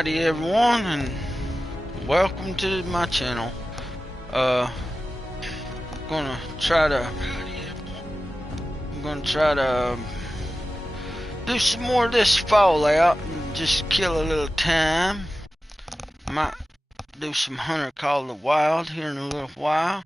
Howdy everyone, and welcome to my channel. Gonna try to do some more of this Fallout and just kill a little time. Might do some Hunter Call of the Wild here in a little while.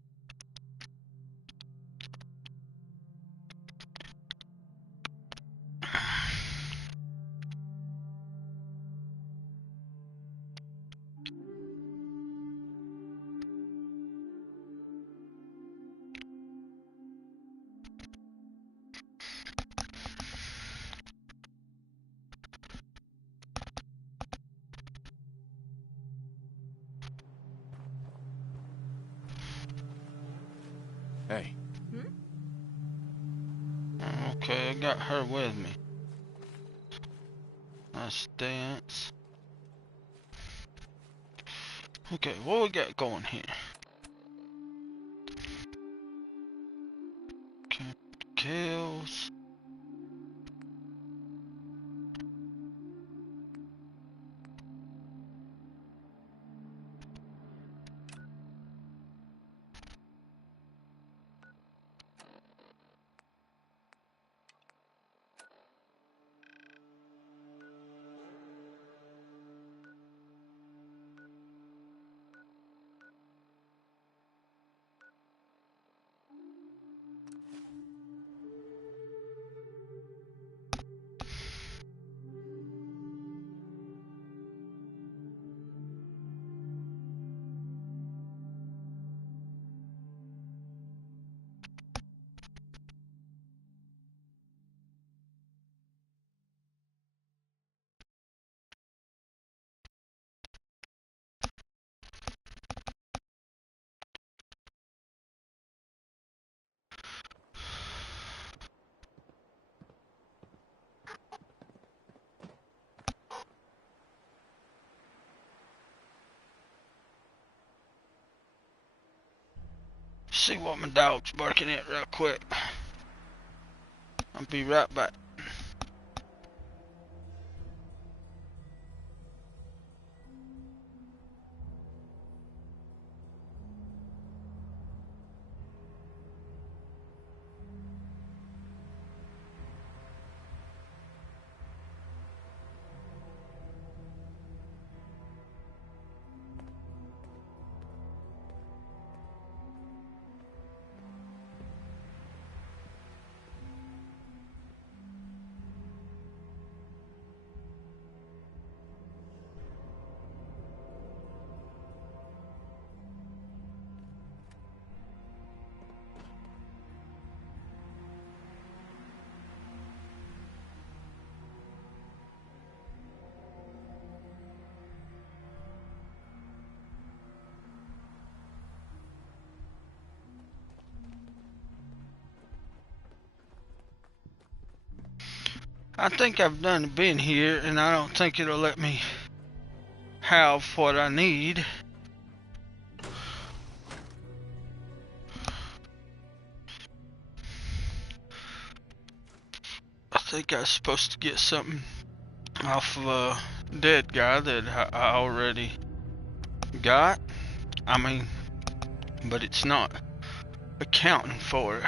Hey. Okay, I got her with me. Nice dance. Okay, what we got going here? Okay, kills. See what my dog's barking at real quick. I'll be right back. I think I've done been here, and I don't think it'll let me have what I need. I think I was supposed to get something off of a dead guy that I already got. I mean, but it's not accounting for it.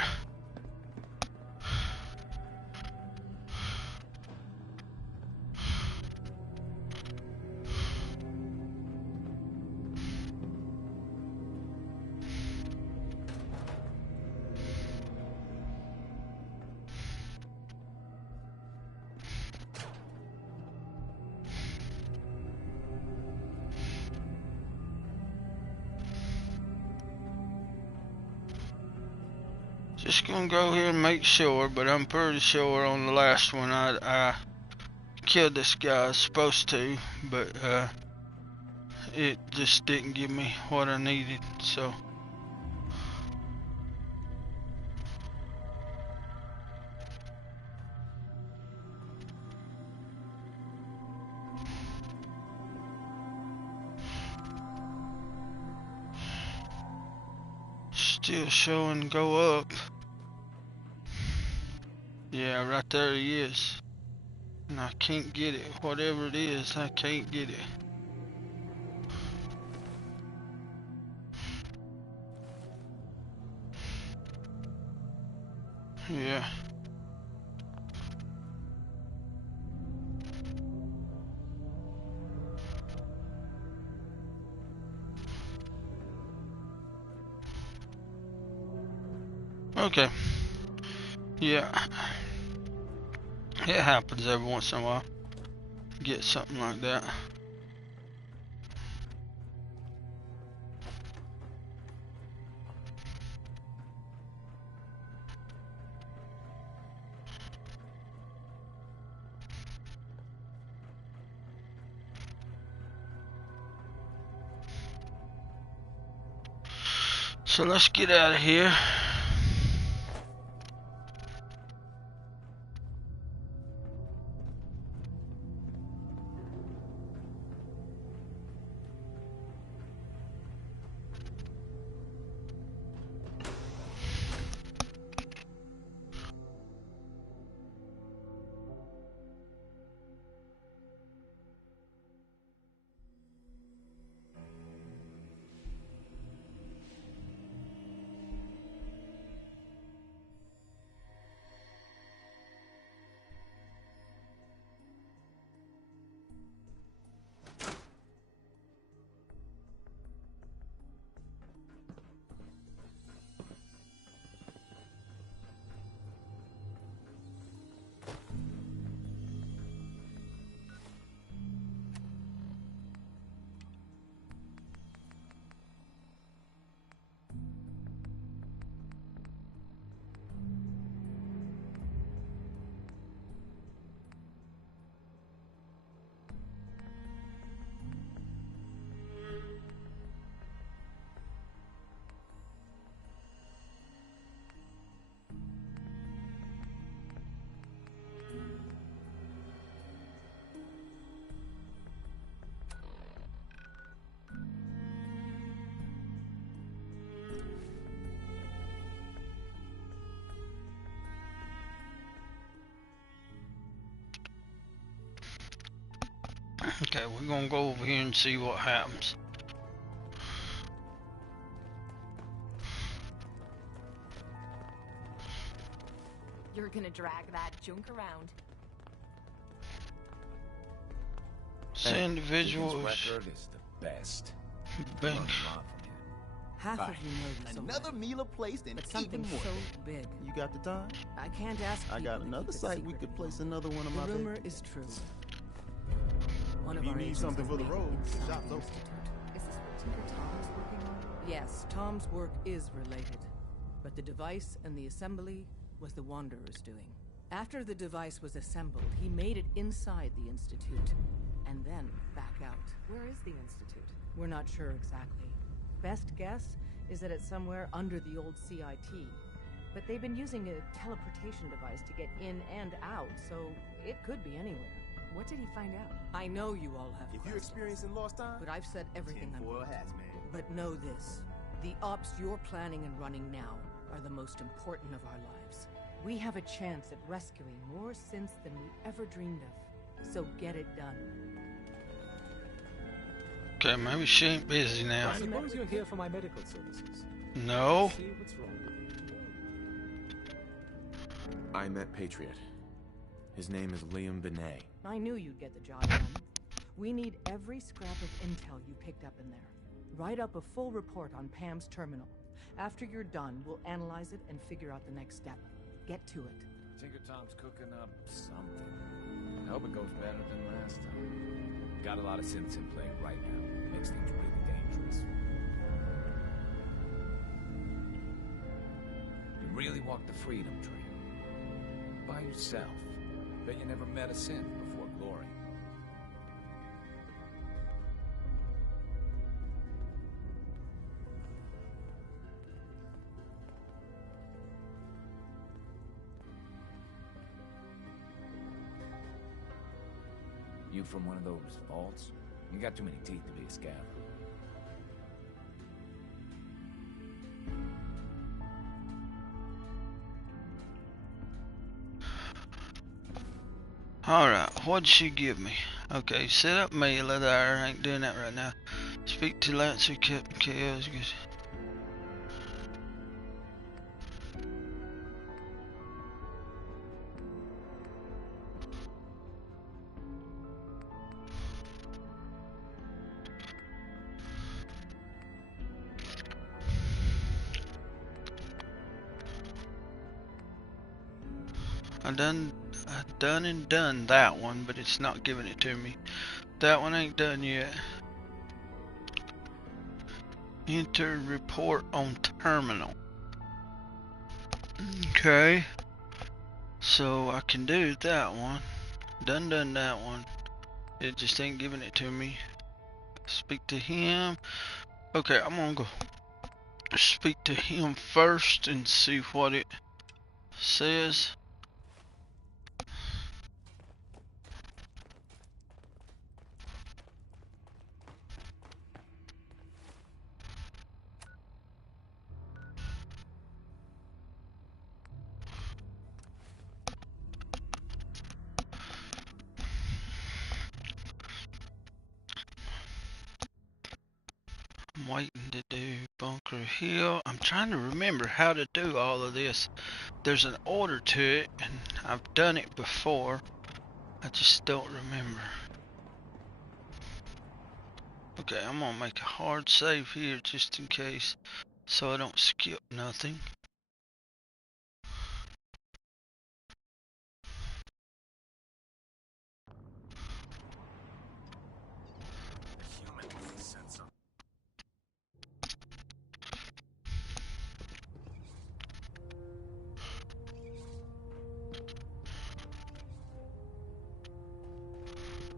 Just gonna go here and make sure, but I'm pretty sure on the last one I killed this guy I was supposed to, but it just didn't give me what I needed, so. Still showing go up. Yeah, right there he is. And I can't get it. Whatever it is, I can't get it. Yeah. Okay. Yeah. It happens every once in a while. Get something like that. So let's get out of here. Okay, we're gonna go over here and see what happens. You're gonna drag that junk around. This individual Deacon's is record is the best. big. Learn a lot from him. Half Bye. of you know this Another already, Mila placed and but even something more. so big. You got the time? I can't ask I got people to another keep it site we secret could any place longer. another one of The my rumor babies. is true. One If of you our need agents something has for the made it road, the inside shop's the open. Institute. Is this what Tinker Tom is working on? Yes, Tom's work is related, but the device and the assembly was the Wanderer's doing. After the device was assembled, he made it inside the Institute, and then back out. Where is the Institute? We're not sure exactly. Best guess is that it's somewhere under the old CIT. But they've been using a teleportation device to get in and out, so it could be anywhere. What did he find out? I know you all have If you're questions, experiencing lost time, but I've said everything I'm tinfoil going to. hats, man. But know this. The ops you're planning and running now are the most important of our lives. We have a chance at rescuing more synths than we ever dreamed of. So get it done. Okay, maybe she ain't busy now. I suppose you're here for my medical services. No. See what's wrong with you. I met Patriot. His name is Liam Benet. I knew you'd get the job done. We need every scrap of intel you picked up in there. Write up a full report on Pam's terminal. After you're done, we'll analyze it and figure out the next step. Get to it. Tinker Tom's cooking up something. I hope it goes better than last time. Got a lot of synths in play right now. Makes things really dangerous. You really walked the freedom trail. By yourself. Bet you never met a synth before glory. You from one of those vaults? You got too many teeth to be a scav. Alright, what'd she give me? Okay, set up Mila there. I ain't doing that right now. Speak to Lancer, Captain Chaos. I done and done that one, but it's not giving it to me. That one ain't done yet. Enter report on terminal. Okay. So I can do that one. Done that one. It just ain't giving it to me. Speak to him. Okay, I'm gonna go speak to him first and see what it says. I'm waiting to do Bunker Hill. I'm trying to remember how to do all of this. There's an order to it, and I've done it before. I just don't remember. Okay, I'm gonna make a hard save here just in case, so I don't skip nothing.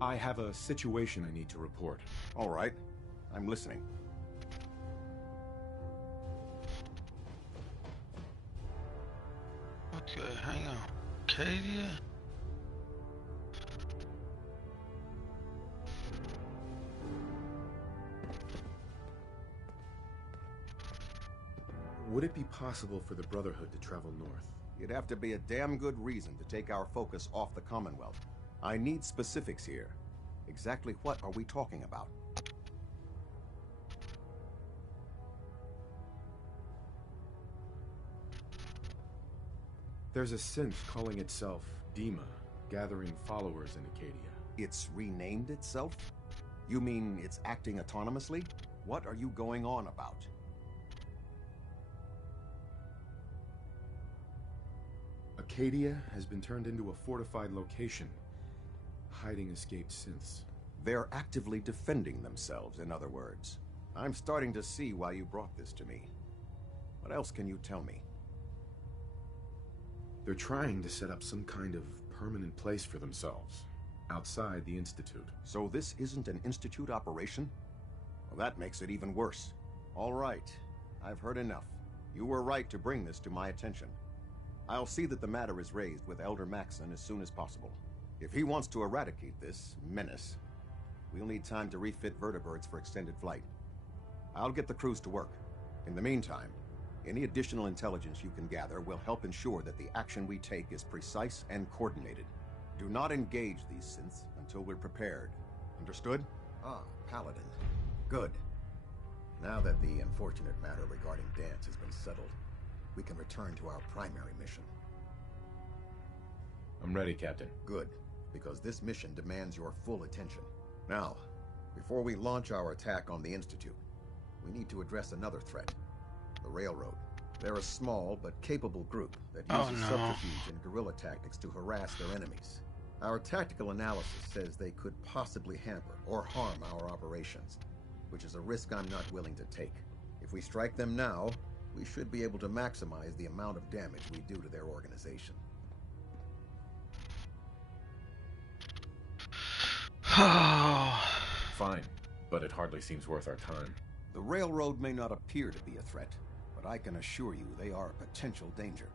I have a situation I need to report. All right. I'm listening. Okay, hang on. Acadia? Would it be possible for the Brotherhood to travel north? It'd have to be a damn good reason to take our focus off the Commonwealth. I need specifics here. Exactly what are we talking about? There's a synth calling itself Dima, gathering followers in Acadia. It's renamed itself? You mean it's acting autonomously? What are you going on about? Acadia has been turned into a fortified location, hiding escaped synths. They're actively defending themselves, in other words. I'm starting to see why you brought this to me. What else can you tell me? They're trying to set up some kind of permanent place for themselves, outside the Institute. So this isn't an Institute operation? Well, that makes it even worse. All right, I've heard enough. You were right to bring this to my attention. I'll see that the matter is raised with Elder Maxson as soon as possible. If he wants to eradicate this menace, we'll need time to refit vertibirds for extended flight. I'll get the crews to work. In the meantime, any additional intelligence you can gather will help ensure that the action we take is precise and coordinated. Do not engage these synths until we're prepared. Understood? Ah, Paladin. Good. Now that the unfortunate matter regarding Danse has been settled, we can return to our primary mission. I'm ready, Captain. Good, because this mission demands your full attention. Now, before we launch our attack on the Institute, we need to address another threat. The Railroad. They're a small but capable group that uses subterfuge and guerrilla tactics to harass their enemies. Our tactical analysis says they could possibly hamper or harm our operations, which is a risk I'm not willing to take. If we strike them now, we should be able to maximize the amount of damage we do to their organization. Fine, but it hardly seems worth our time. The Railroad may not appear to be a threat, but I can assure you they are a potential danger.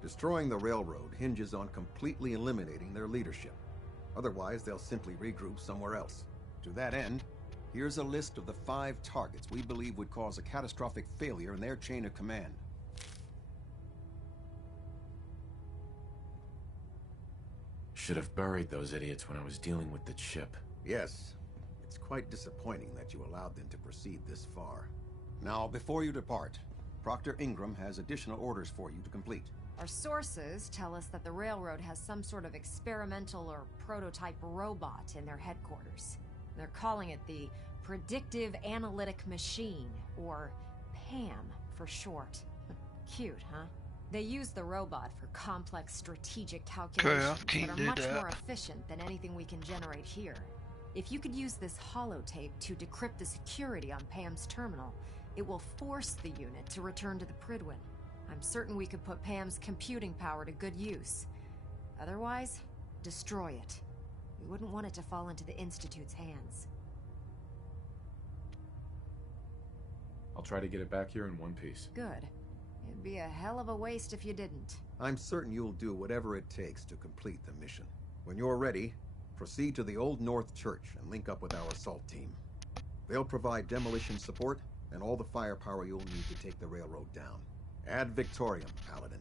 Destroying the Railroad hinges on completely eliminating their leadership. Otherwise, they'll simply regroup somewhere else. To that end, here's a list of the 5 targets we believe would cause a catastrophic failure in their chain of command. Should have buried those idiots when I was dealing with the chip. Yes, it's quite disappointing that you allowed them to proceed this far. Now, before you depart, Proctor Ingram has additional orders for you to complete. Our sources tell us that the Railroad has some sort of experimental or prototype robot in their headquarters. They're calling it the Predictive Analytic Machine, or PAM for short. Cute, huh? They use the robot for complex strategic Okay, calculations I can't that are do much that. more efficient than anything we can generate here. If you could use this holotape to decrypt the security on Pam's terminal, it will force the unit to return to the Prydwen. I'm certain we could put Pam's computing power to good use. Otherwise, destroy it. We wouldn't want it to fall into the Institute's hands. I'll try to get it back here in one piece. Good. It'd be a hell of a waste if you didn't. I'm certain you'll do whatever it takes to complete the mission. When you're ready, proceed to the Old North Church and link up with our assault team. They'll provide demolition support and all the firepower you'll need to take the railroad down. Ad Victoriam, Paladin.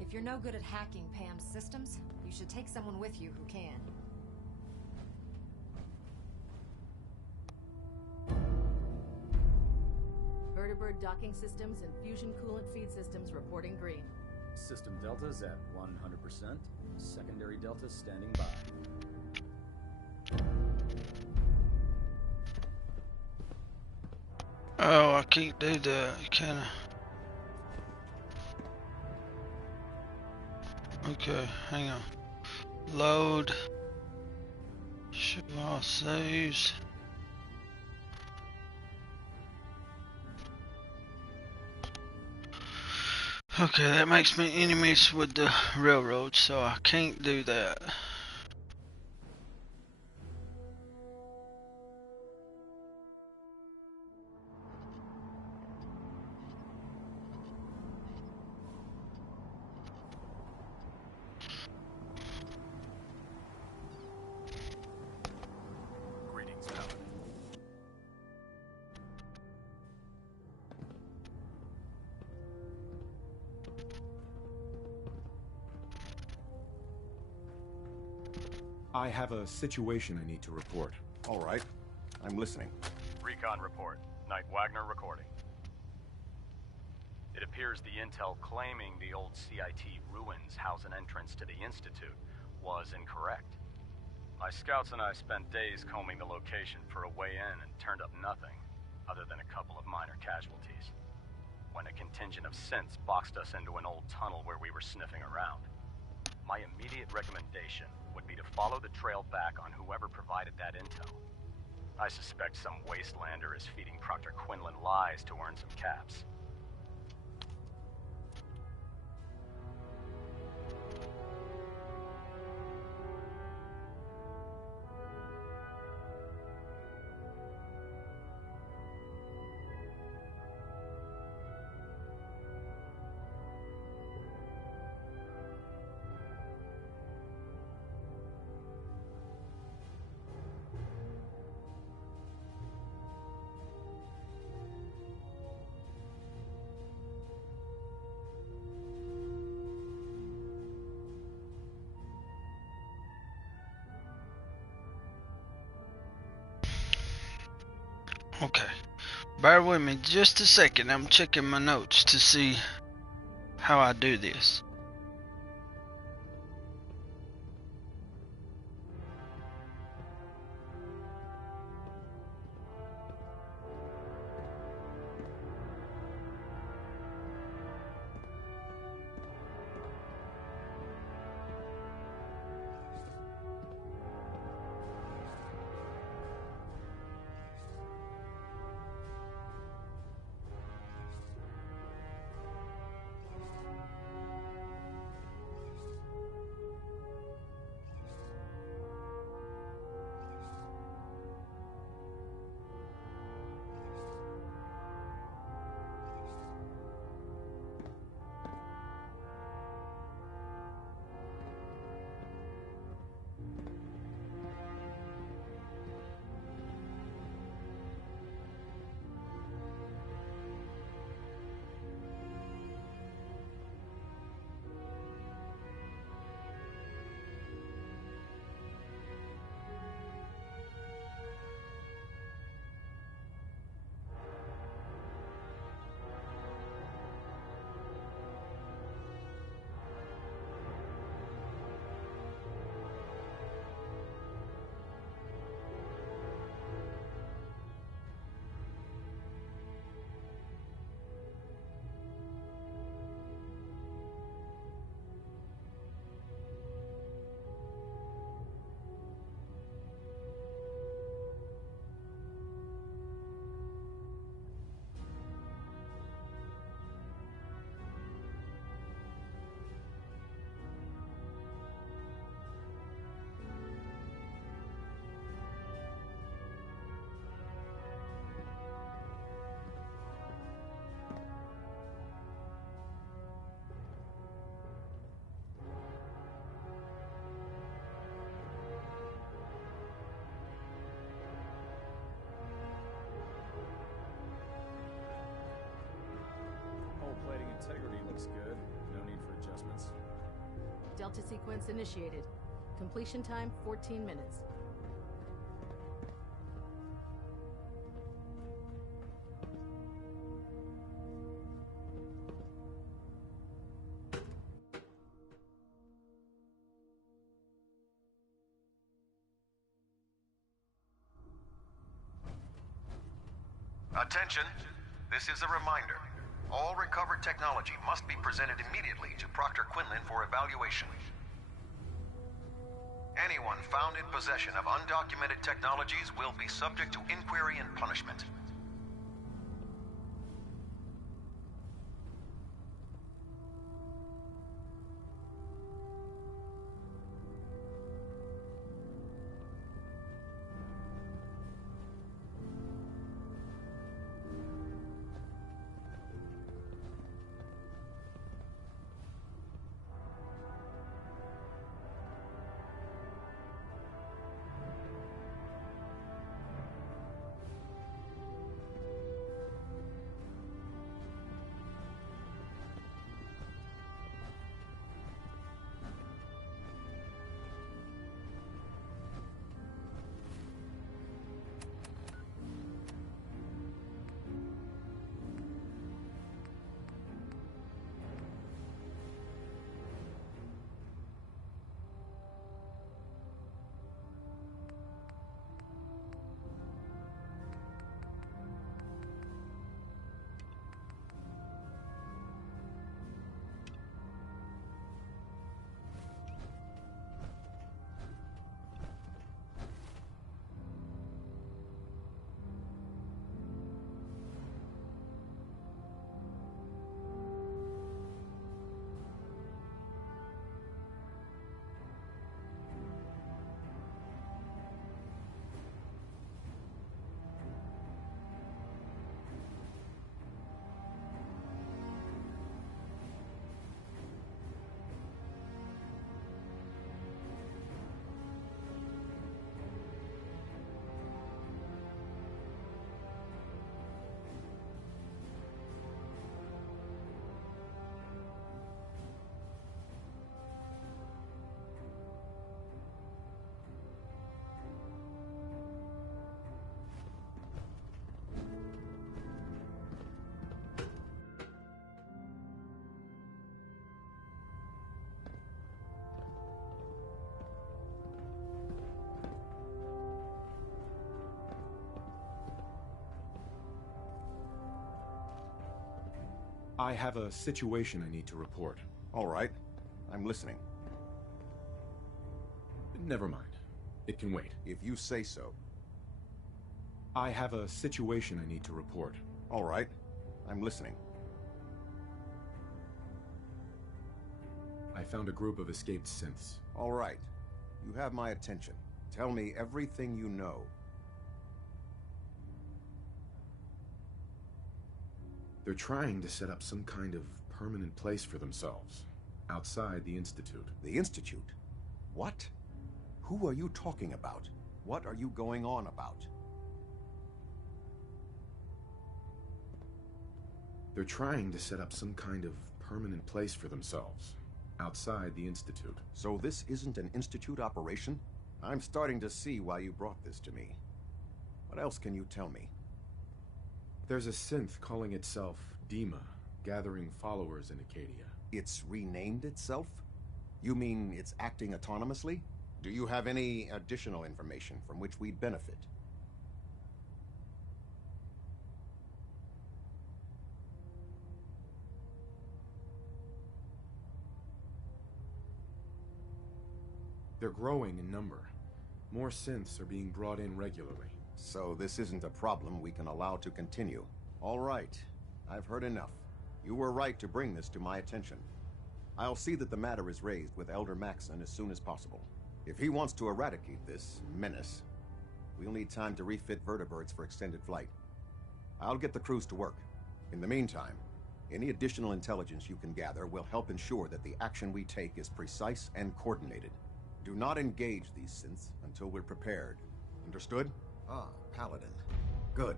If you're no good at hacking Pam's systems, you should take someone with you who can. Vertibird docking systems and fusion coolant feed systems reporting green. System deltas at 100%. Secondary deltas standing by. Oh, I can't do that, can I? Okay, hang on. Load. Show all saves. Okay, that makes me enemies with the railroad, so I can't do that. Greetings, Paladin. I have a situation I need to report. All right. I'm listening. Recon report. Knight Wagner recording. It appears the intel claiming the old CIT ruins house an entrance to the Institute was incorrect. My scouts and I spent days combing the location for a way in and turned up nothing, other than a couple of minor casualties. When a contingent of synths boxed us into an old tunnel where we were sniffing around. My immediate recommendation would be to follow the trail back on whoever provided that intel. I suspect some wastelander is feeding Proctor Quinlan lies to earn some caps. Okay, bear with me just a second. I'm checking my notes to see how I do this. Delta sequence initiated. Completion time 14 minutes. Attention! This is a reminder. All recovered technology must be presented immediately to Proctor Quinlan for evaluation. Anyone found in possession of undocumented technologies will be subject to inquiry and punishment. I have a situation I need to report. All right. I'm listening. Never mind. It can wait. If you say so. I have a situation I need to report. All right. I'm listening. I found a group of escaped synths. All right. You have my attention. Tell me everything you know. They're trying to set up some kind of permanent place for themselves, outside the Institute. The Institute? What? Who are you talking about? What are you going on about? They're trying to set up some kind of permanent place for themselves, outside the Institute. So this isn't an Institute operation? I'm starting to see why you brought this to me. What else can you tell me? There's a synth calling itself Dima, gathering followers in Acadia. It's renamed itself? You mean it's acting autonomously? Do you have any additional information from which we'd benefit? They're growing in number. More synths are being brought in regularly. So this isn't a problem we can allow to continue. All right. I've heard enough. You were right to bring this to my attention. I'll see that the matter is raised with Elder Maxson as soon as possible. If he wants to eradicate this menace, we'll need time to refit vertibirds for extended flight. I'll get the crews to work. In the meantime, any additional intelligence you can gather will help ensure that the action we take is precise and coordinated. Do not engage these synths until we're prepared. Understood? Ah, Paladin. Good.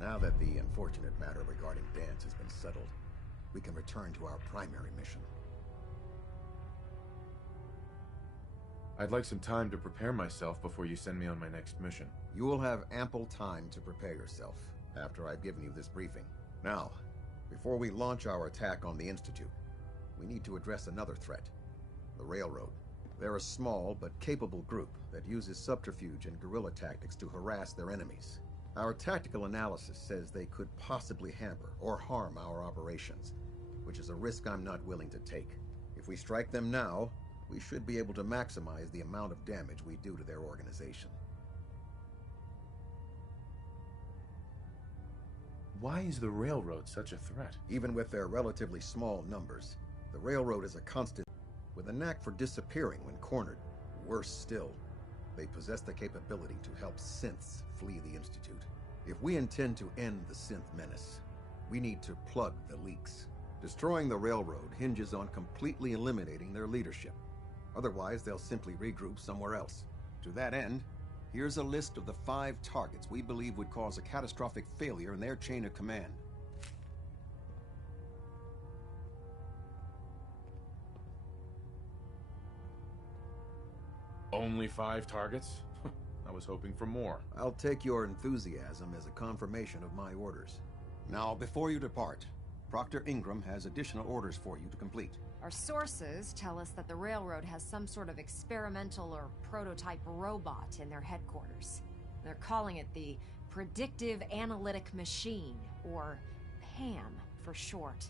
Now that the unfortunate matter regarding Danse has been settled, we can return to our primary mission. I'd like some time to prepare myself before you send me on my next mission. You will have ample time to prepare yourself after I've given you this briefing. Now, before we launch our attack on the Institute, we need to address another threat: the Railroad. They're a small but capable group that uses subterfuge and guerrilla tactics to harass their enemies. Our tactical analysis says they could possibly hamper or harm our operations, which is a risk I'm not willing to take. If we strike them now, we should be able to maximize the amount of damage we do to their organization. Why is the Railroad such a threat? Even with their relatively small numbers, the Railroad is a constant, with a knack for disappearing when cornered. Worse still, they possess the capability to help synths flee the Institute. If we intend to end the synth menace, we need to plug the leaks. Destroying the Railroad hinges on completely eliminating their leadership. Otherwise, they'll simply regroup somewhere else. To that end, here's a list of the 5 targets we believe would cause a catastrophic failure in their chain of command. Only 5 targets? I was hoping for more. I'll take your enthusiasm as a confirmation of my orders. Now, before you depart, Proctor Ingram has additional orders for you to complete. Our sources tell us that the Railroad has some sort of experimental or prototype robot in their headquarters. They're calling it the Predictive Analytic Machine, or PAM for short.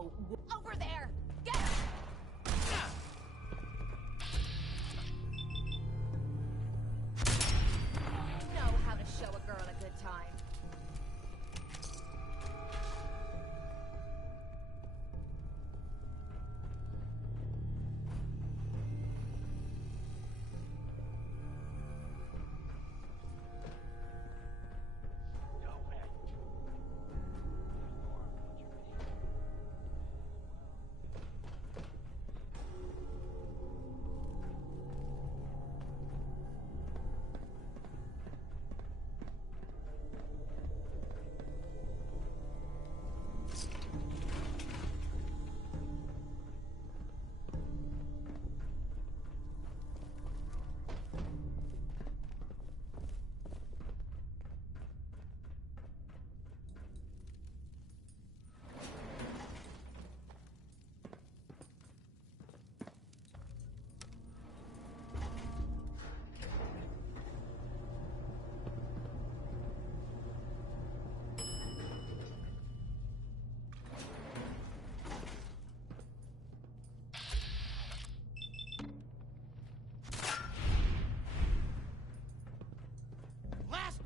Oh, over there! Get her! Know how to show a girl a good time.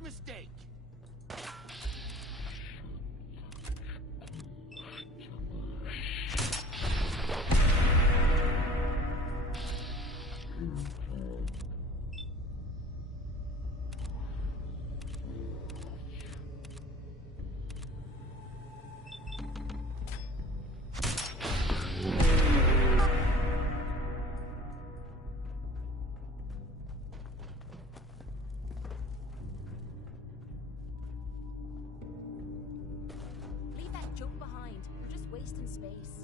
Mistake. Junk behind. You're just wasting space.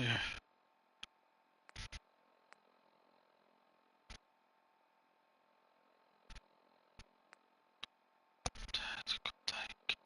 here. Tactical tank.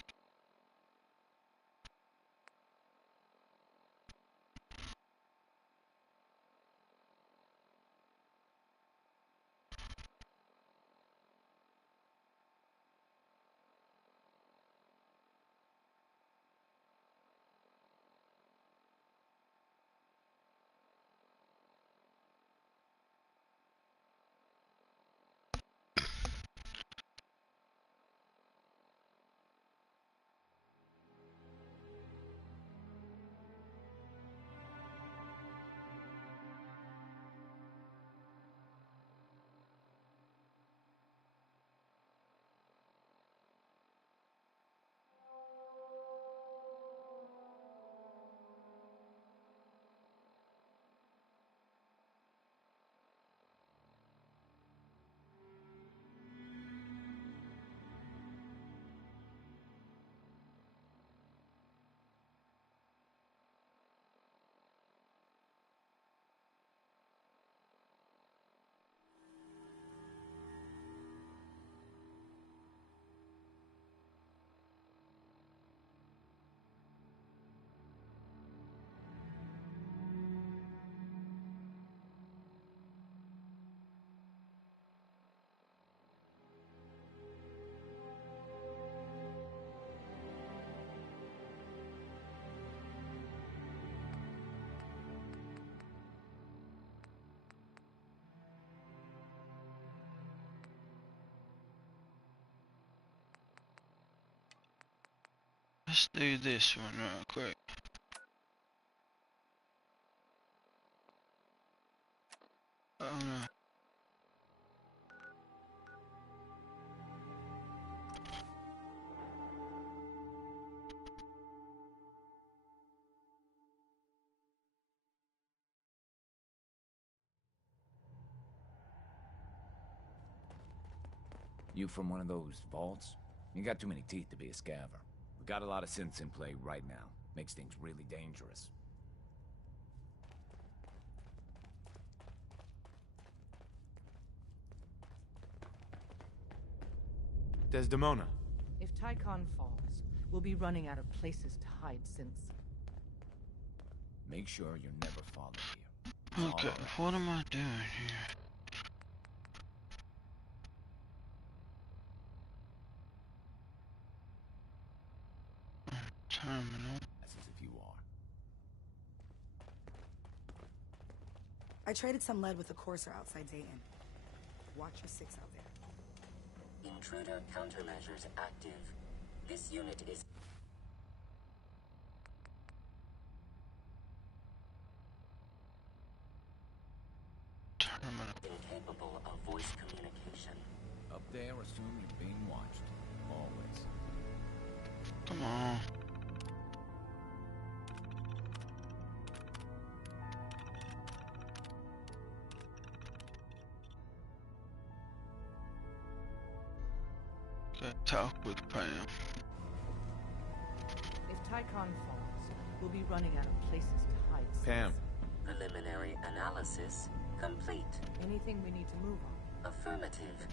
Let's do this one real quick. Oh no. You from one of those vaults? You got too many teeth to be a scaver. We got a lot of synths in play right now. Makes things really dangerous. Desdemona. If Tychon falls, we'll be running out of places to hide synths. Make sure you're never followed here. Okay, what am I doing here? Terminal. That's as if you are. I traded some lead with the Courser outside Dayton. Watch your 6 out there. Intruder countermeasures active. This unit is... Terminal. Incapable of voice communication. Up there, assume you're being watched. Always. Come on. Okay, talk with Pam. If Tychon falls, we'll be running out of places to hide synths. Pam. Preliminary analysis complete. Anything we need to move on? Affirmative.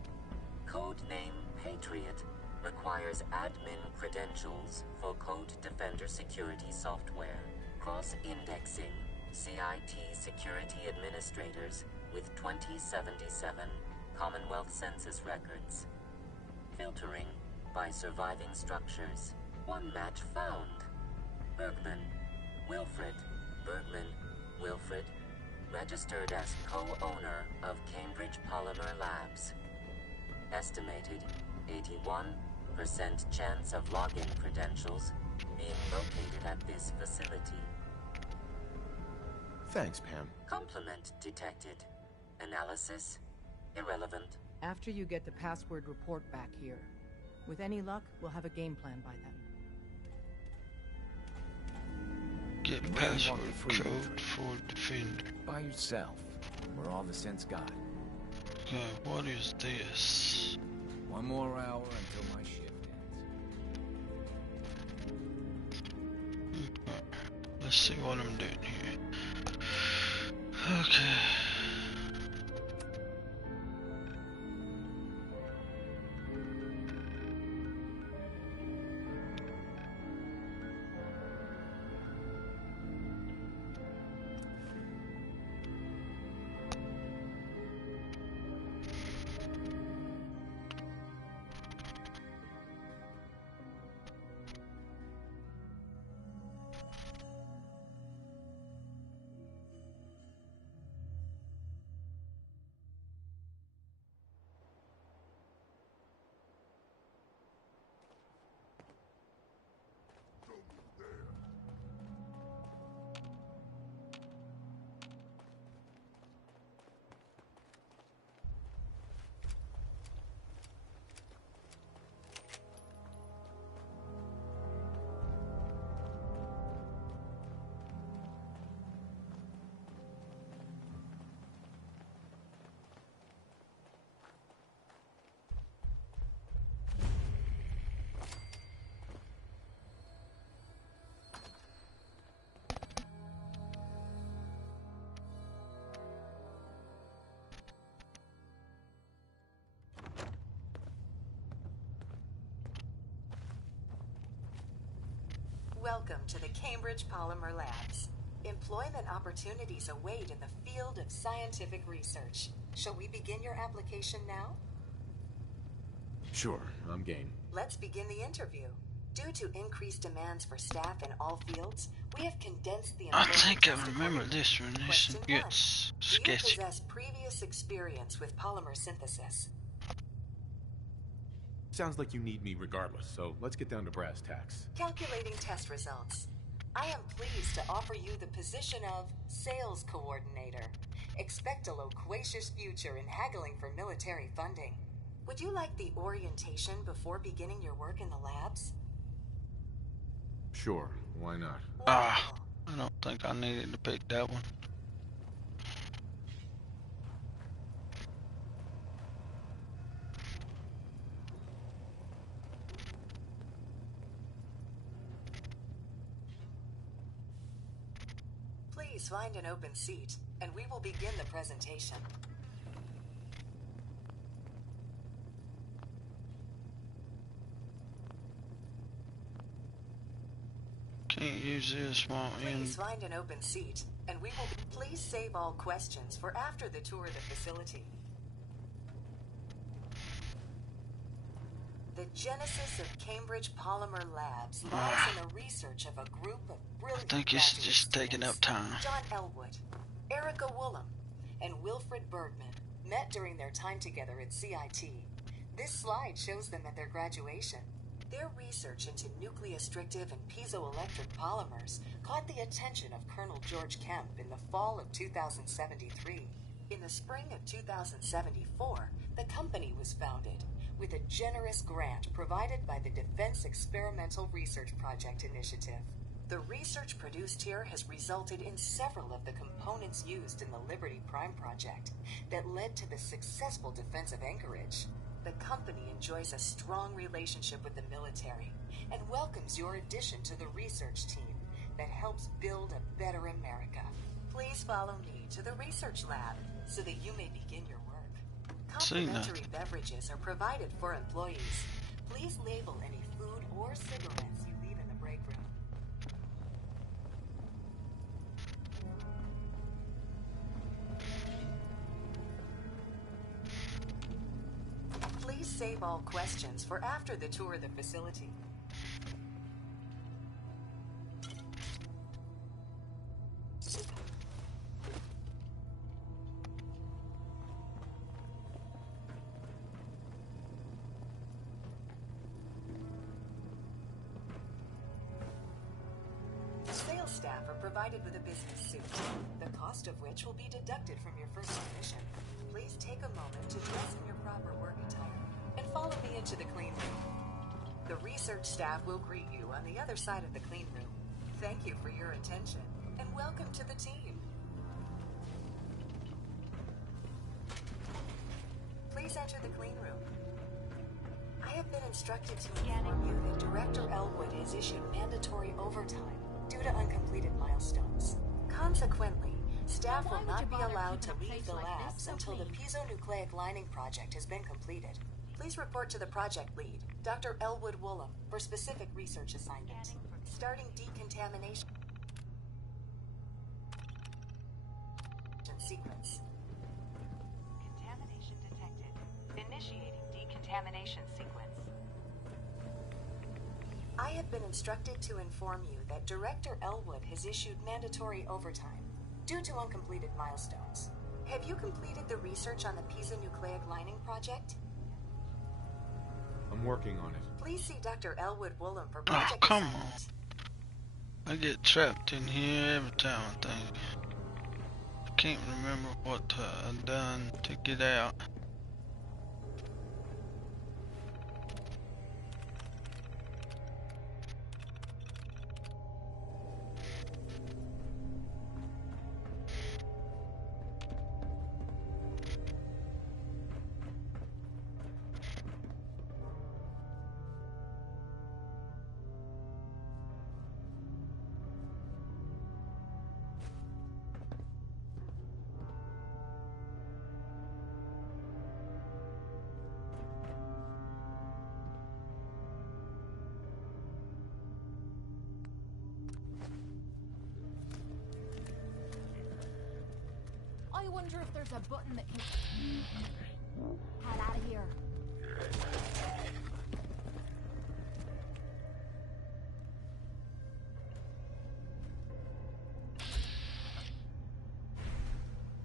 Codename Patriot requires admin credentials for Code Defender security software. Cross-indexing CIT security administrators with 2077 Commonwealth Census records. Filtering by surviving structures. One match found. Bergman. Wilfred. Bergman. Wilfred. Registered as co-owner of Cambridge Polymer Labs. Estimated 81% chance of login credentials being located at this facility. Thanks, Pam. Complement detected. Analysis irrelevant. After you get the password report back here. With any luck, we'll have a game plan by then. Get password code for Defender. By yourself. We're all the synths got. Okay, what is this? One more hour until my shift ends. Okay. Let's see what I'm doing here. Okay. Welcome to the Cambridge Polymer Labs. Employment opportunities await in the field of scientific research. Shall we begin your application now? Sure, I'm game. Let's begin the interview. Due to increased demands for staff in all fields, we have condensed the I think I remember this one. This gets sketchy. Do you possess previous experience with polymer synthesis? Sounds like you need me regardless, so let's get down to brass tacks. Calculating test results. I am pleased to offer you the position of Sales Coordinator. Expect a loquacious future in haggling for military funding. Would you like the orientation before beginning your work in the labs? Sure, why not? I don't think I needed to pick that one. Please find an open seat, and we will begin the presentation. Can't use this while in. Please find an open seat, and we will please save all questions for after the tour of the facility. The genesis of Cambridge Polymer Labs lies in the research of a group of brilliant I think it's just taking up time. John Elwood, Erica Woolham, and Wilfred Bergman met during their time together at CIT. This slide shows them at their graduation. Their research into nucleostrictive and piezoelectric polymers caught the attention of Colonel George Kemp in the fall of 2073. In the spring of 2074, the company was founded, with a generous grant provided by the Defense Experimental Research Project Initiative. The research produced here has resulted in several of the components used in the Liberty Prime project that led to the successful defense of Anchorage. The company enjoys a strong relationship with the military and welcomes your addition to the research team that helps build a better America. Please follow me to the research lab so that you may begin your work. Complimentary beverages are provided for employees. Please label any food or cigarettes you leave in the break room. Please save all questions for after the tour of the facility. Sales staff are provided with a business suit, the cost of which will be deducted from your first commission. Please take a moment to dress in your proper work attire and follow me into the clean room. The research staff will greet you on the other side of the clean room. Thank you for your attention and welcome to the team. Please enter the clean room. I have been instructed to inform you that Director Elwood has issued mandatory overtime due to uncompleted milestones. Consequently, Staff Why will would you not be bother allowed to keeping a leave place the like labs this so until the clean? piezonucleic lining project has been completed. Please report to the project lead, Dr. Elwood Woolham, for specific research assignments. Starting decontamination sequence. Contamination detected. Initiating decontamination sequence. I have been instructed to inform you that Director Elwood has issued mandatory overtime due to uncompleted milestones. Have you completed the research on the piezonucleic lining project? I'm working on it. Please see Dr. Elwood Woolham for Oh, project come assignments. on. I get trapped in here every time, I think. I can't remember what I've done to get out. I wonder if there's a button that can... Head out of here.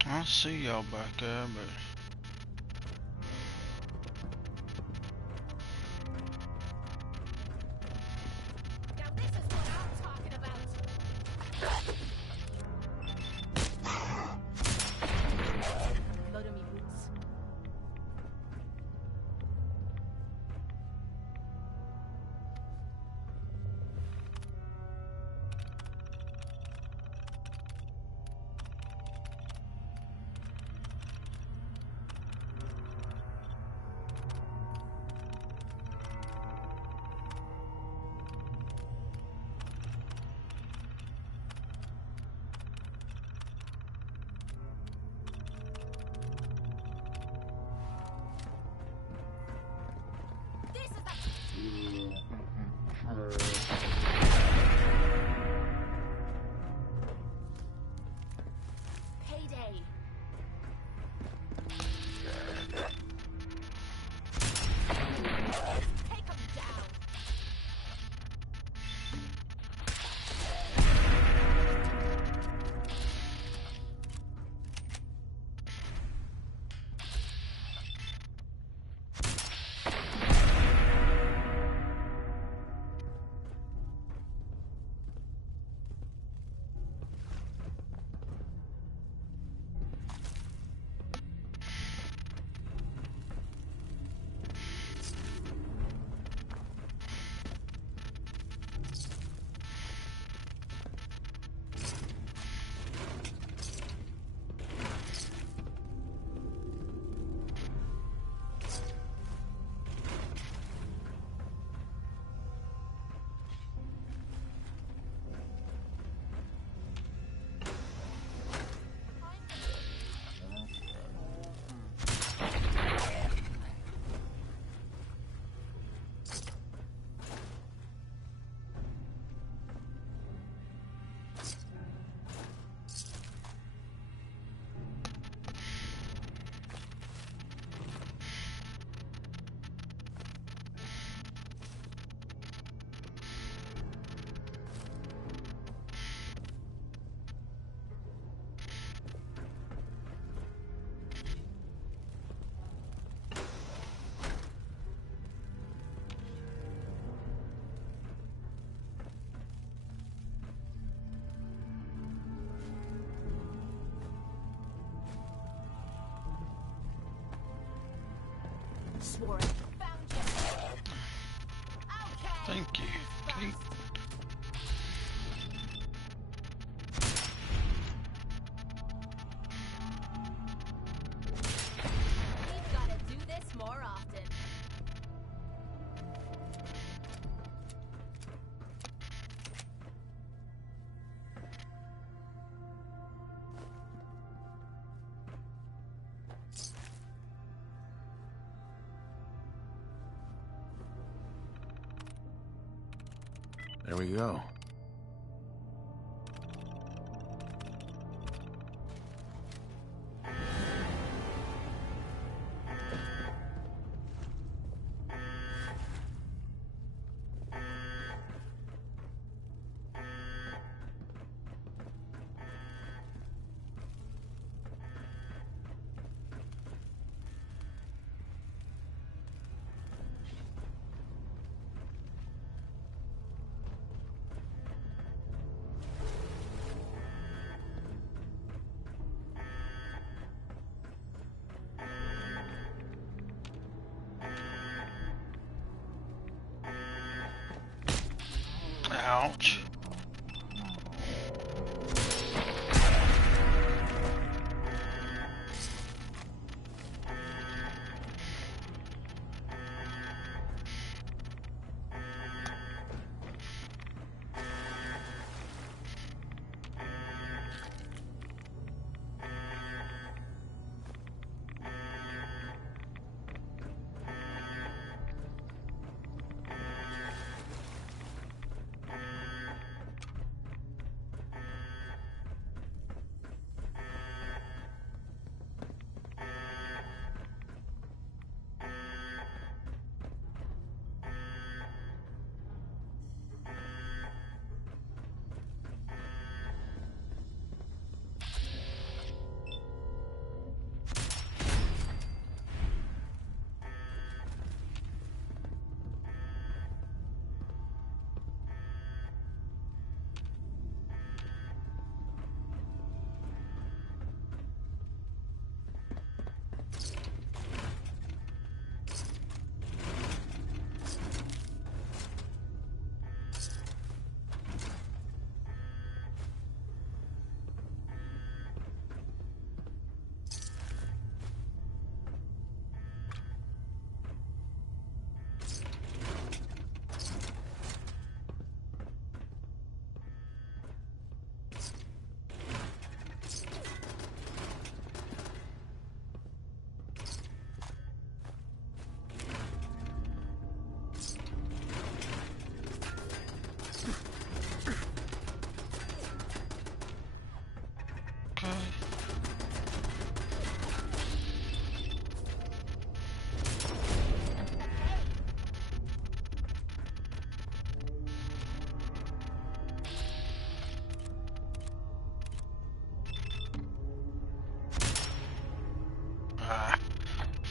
I see y'all back there, but... Now this is what I'm talking about. Blood on me boots. Payday. Take 'em down. Swore it. Found you. Okay. Thank you. Okay. We've got to do this more often. There we go. Ouch.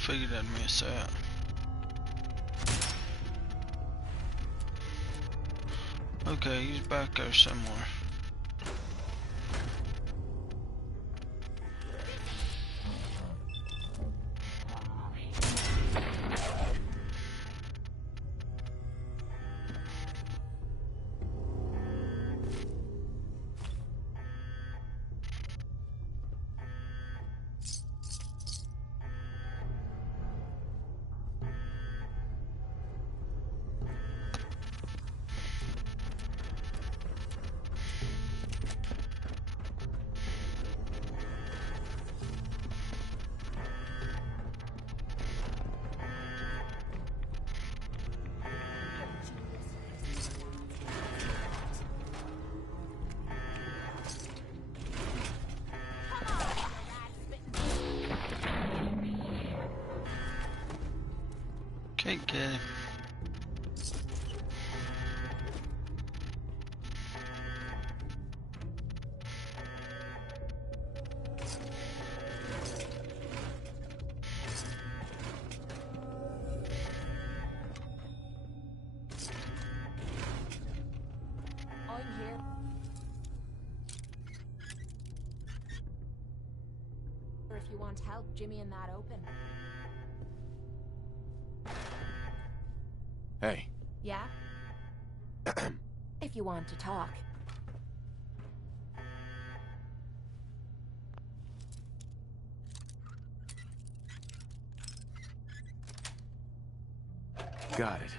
Figured I'd miss that. Okay, he's back there somewhere. Can't get him. I'm here. Or if you want help, Jimmy and that open. Hey. Yeah? If you want to talk. Got it.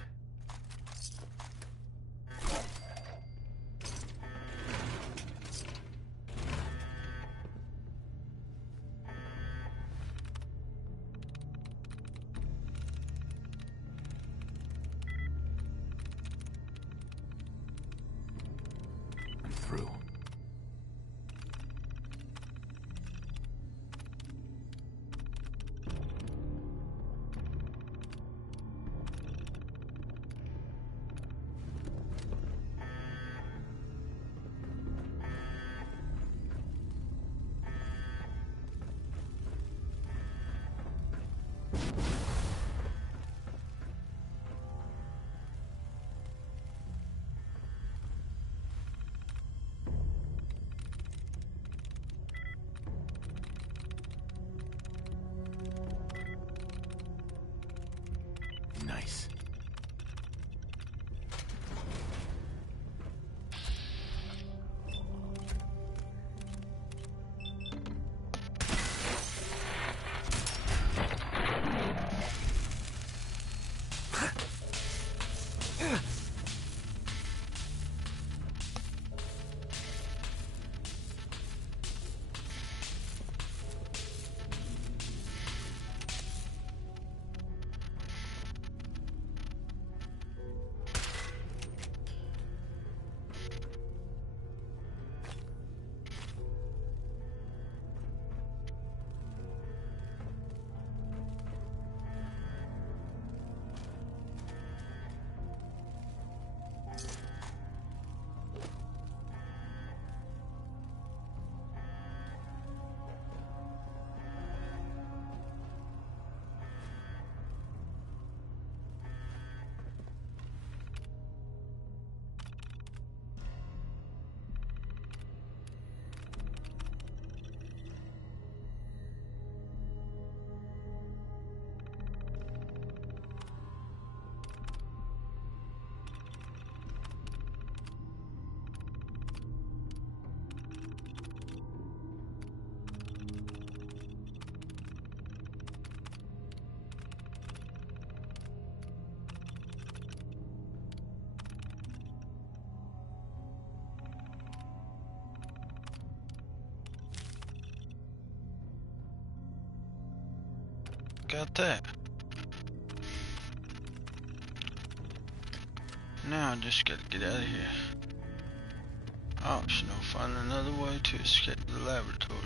got that. Now I just gotta get out of here. Oh, so now find another way to escape the laboratory.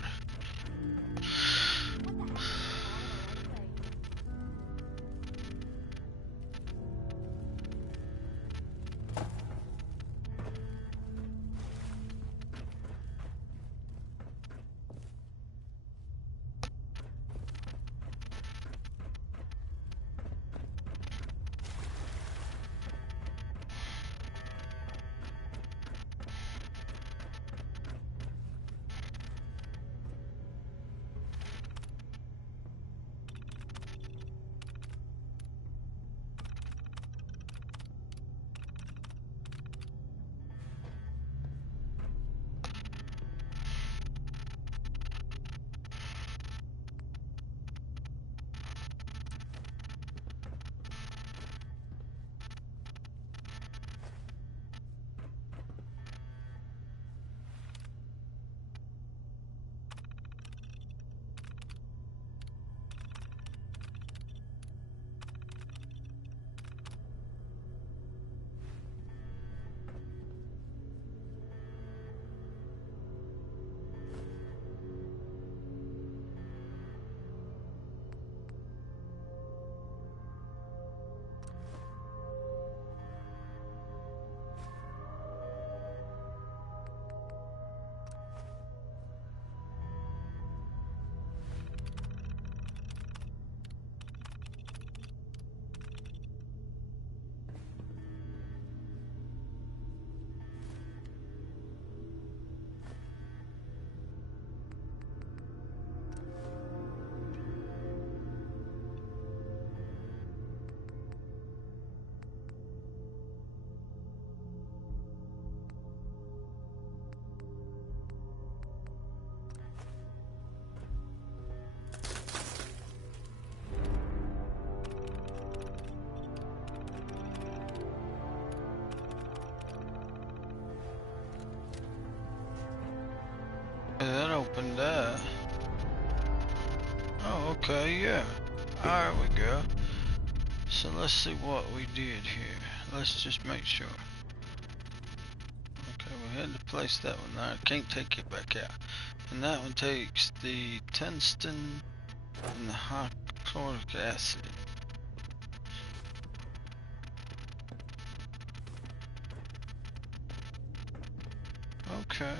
That opened that. Oh, okay, yeah. Alright, we go. So let's see what we did here. Let's just make sure. Okay, we had to place that one there. I can't take it back out. And that one takes the tungsten and the hydrochloric acid. Okay.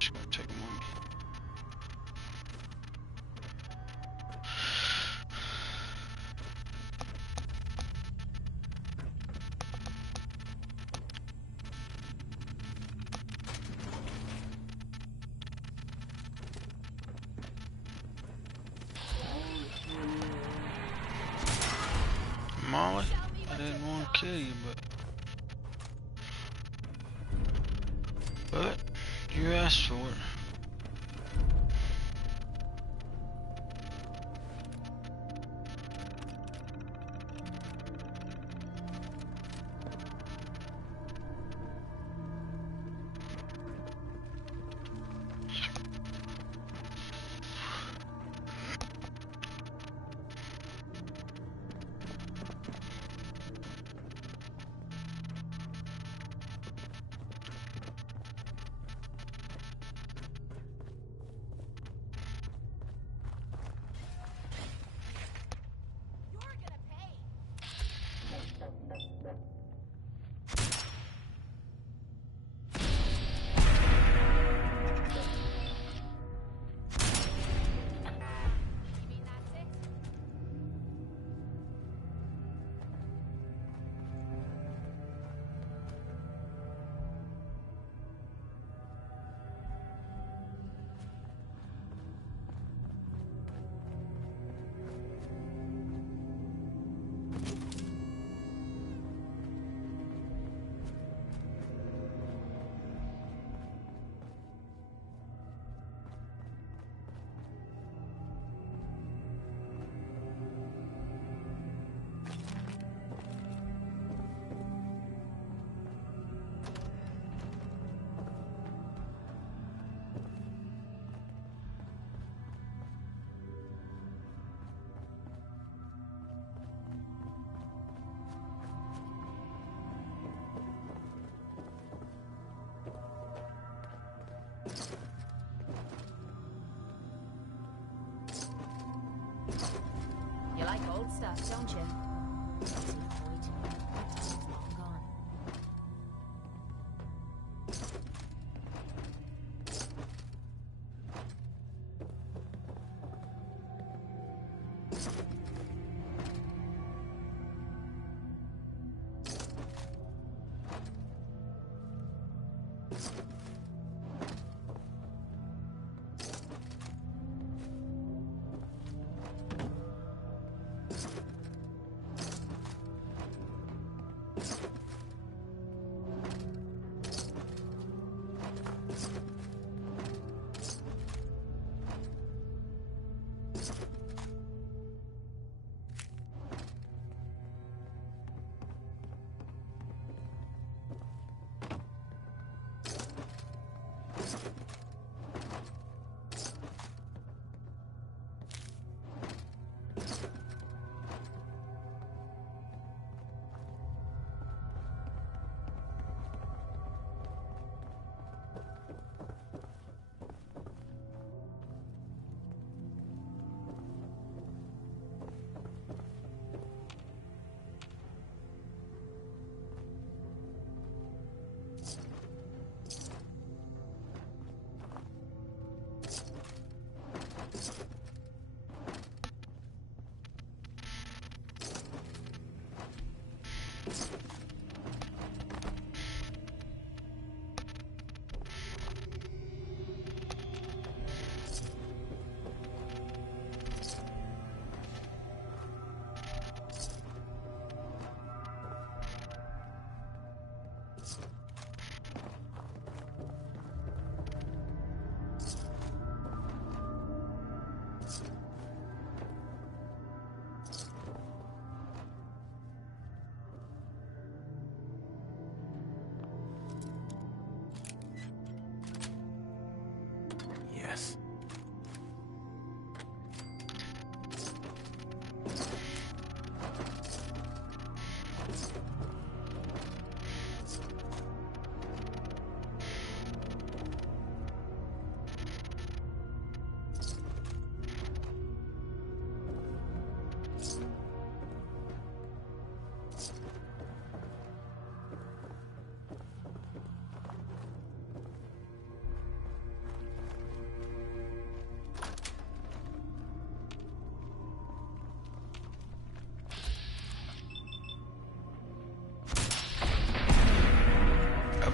Just gonna take one. Molly, I didn't want to kill you, but you asked for it. old stuff, don't you? Seems holy to me. That time's long gone. Yes.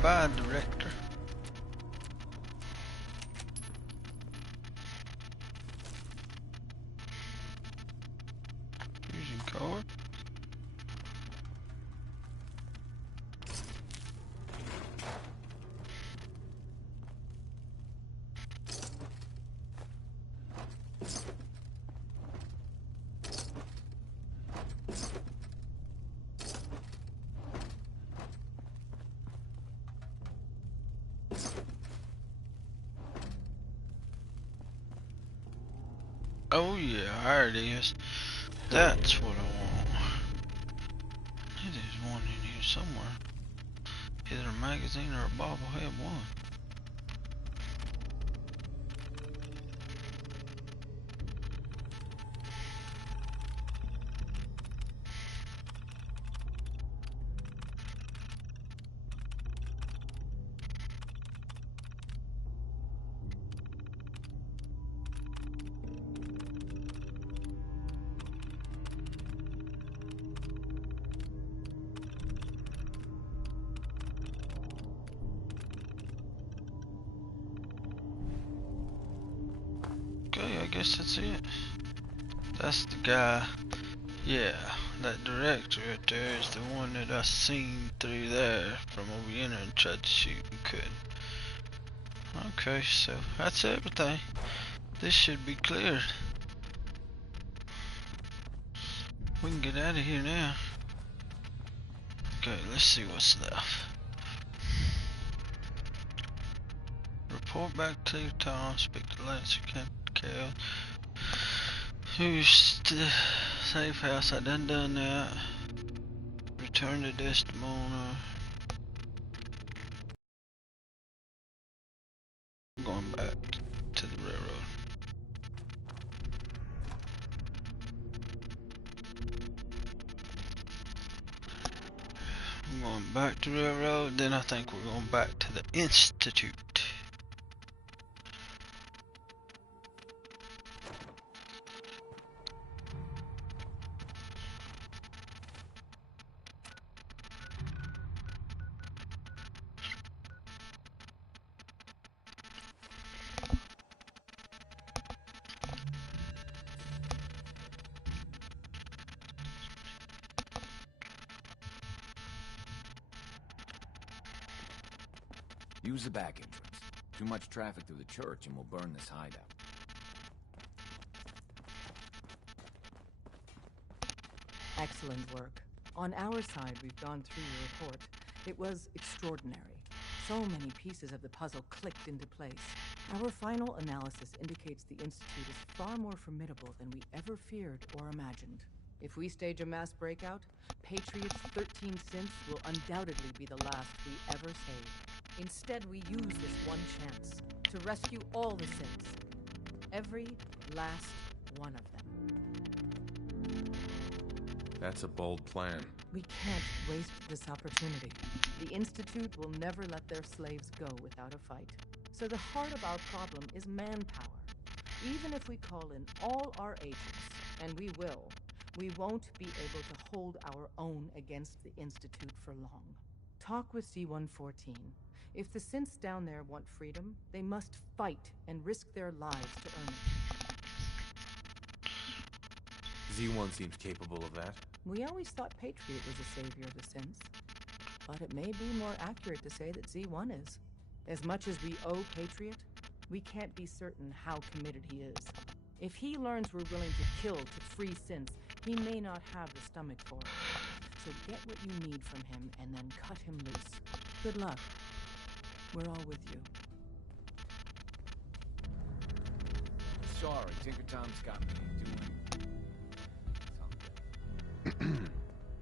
Bye, director. Fusion core. Oh yeah, there it is. That's what I want. There's one in here somewhere. Either a magazine or a bobblehead one. Okay, I guess that's it. That's the guy. Yeah, that director right there is the one that I seen through there from over yonder and tried to shoot and couldn't. Okay, so that's everything. This should be cleared. We can get out of here now. Okay, let's see what's left. Report back to Tom, speak to Lancer, Captain Cal. Who's the safe house? I done that. Return to Desdemona. Going back to the railroad. going back to the railroad, then I think we're going back to the Institute. Use the back entrance. Too much traffic through the church and we'll burn this hideout. Excellent work. On our side, we've gone through your report. It was extraordinary. So many pieces of the puzzle clicked into place. Our final analysis indicates the Institute is far more formidable than we ever feared or imagined. If we stage a mass breakout, Patriot's 13 synths will undoubtedly be the last we ever save. Instead, we use this one chance to rescue all the synths. Every last one of them. That's a bold plan. We can't waste this opportunity. The Institute will never let their slaves go without a fight. So the heart of our problem is manpower. Even if we call in all our agents, and we will, we won't be able to hold our own against the Institute for long. Talk with C-114. If the synths down there want freedom, they must fight and risk their lives to earn it. Z1 seems capable of that. We always thought Patriot was the savior of the synths. But it may be more accurate to say that Z1 is. As much as we owe Patriot, we can't be certain how committed he is. If he learns we're willing to kill to free synths, he may not have the stomach for it. So get what you need from him and then cut him loose. Good luck. We're all with you. Sorry, Tinker Tom's got me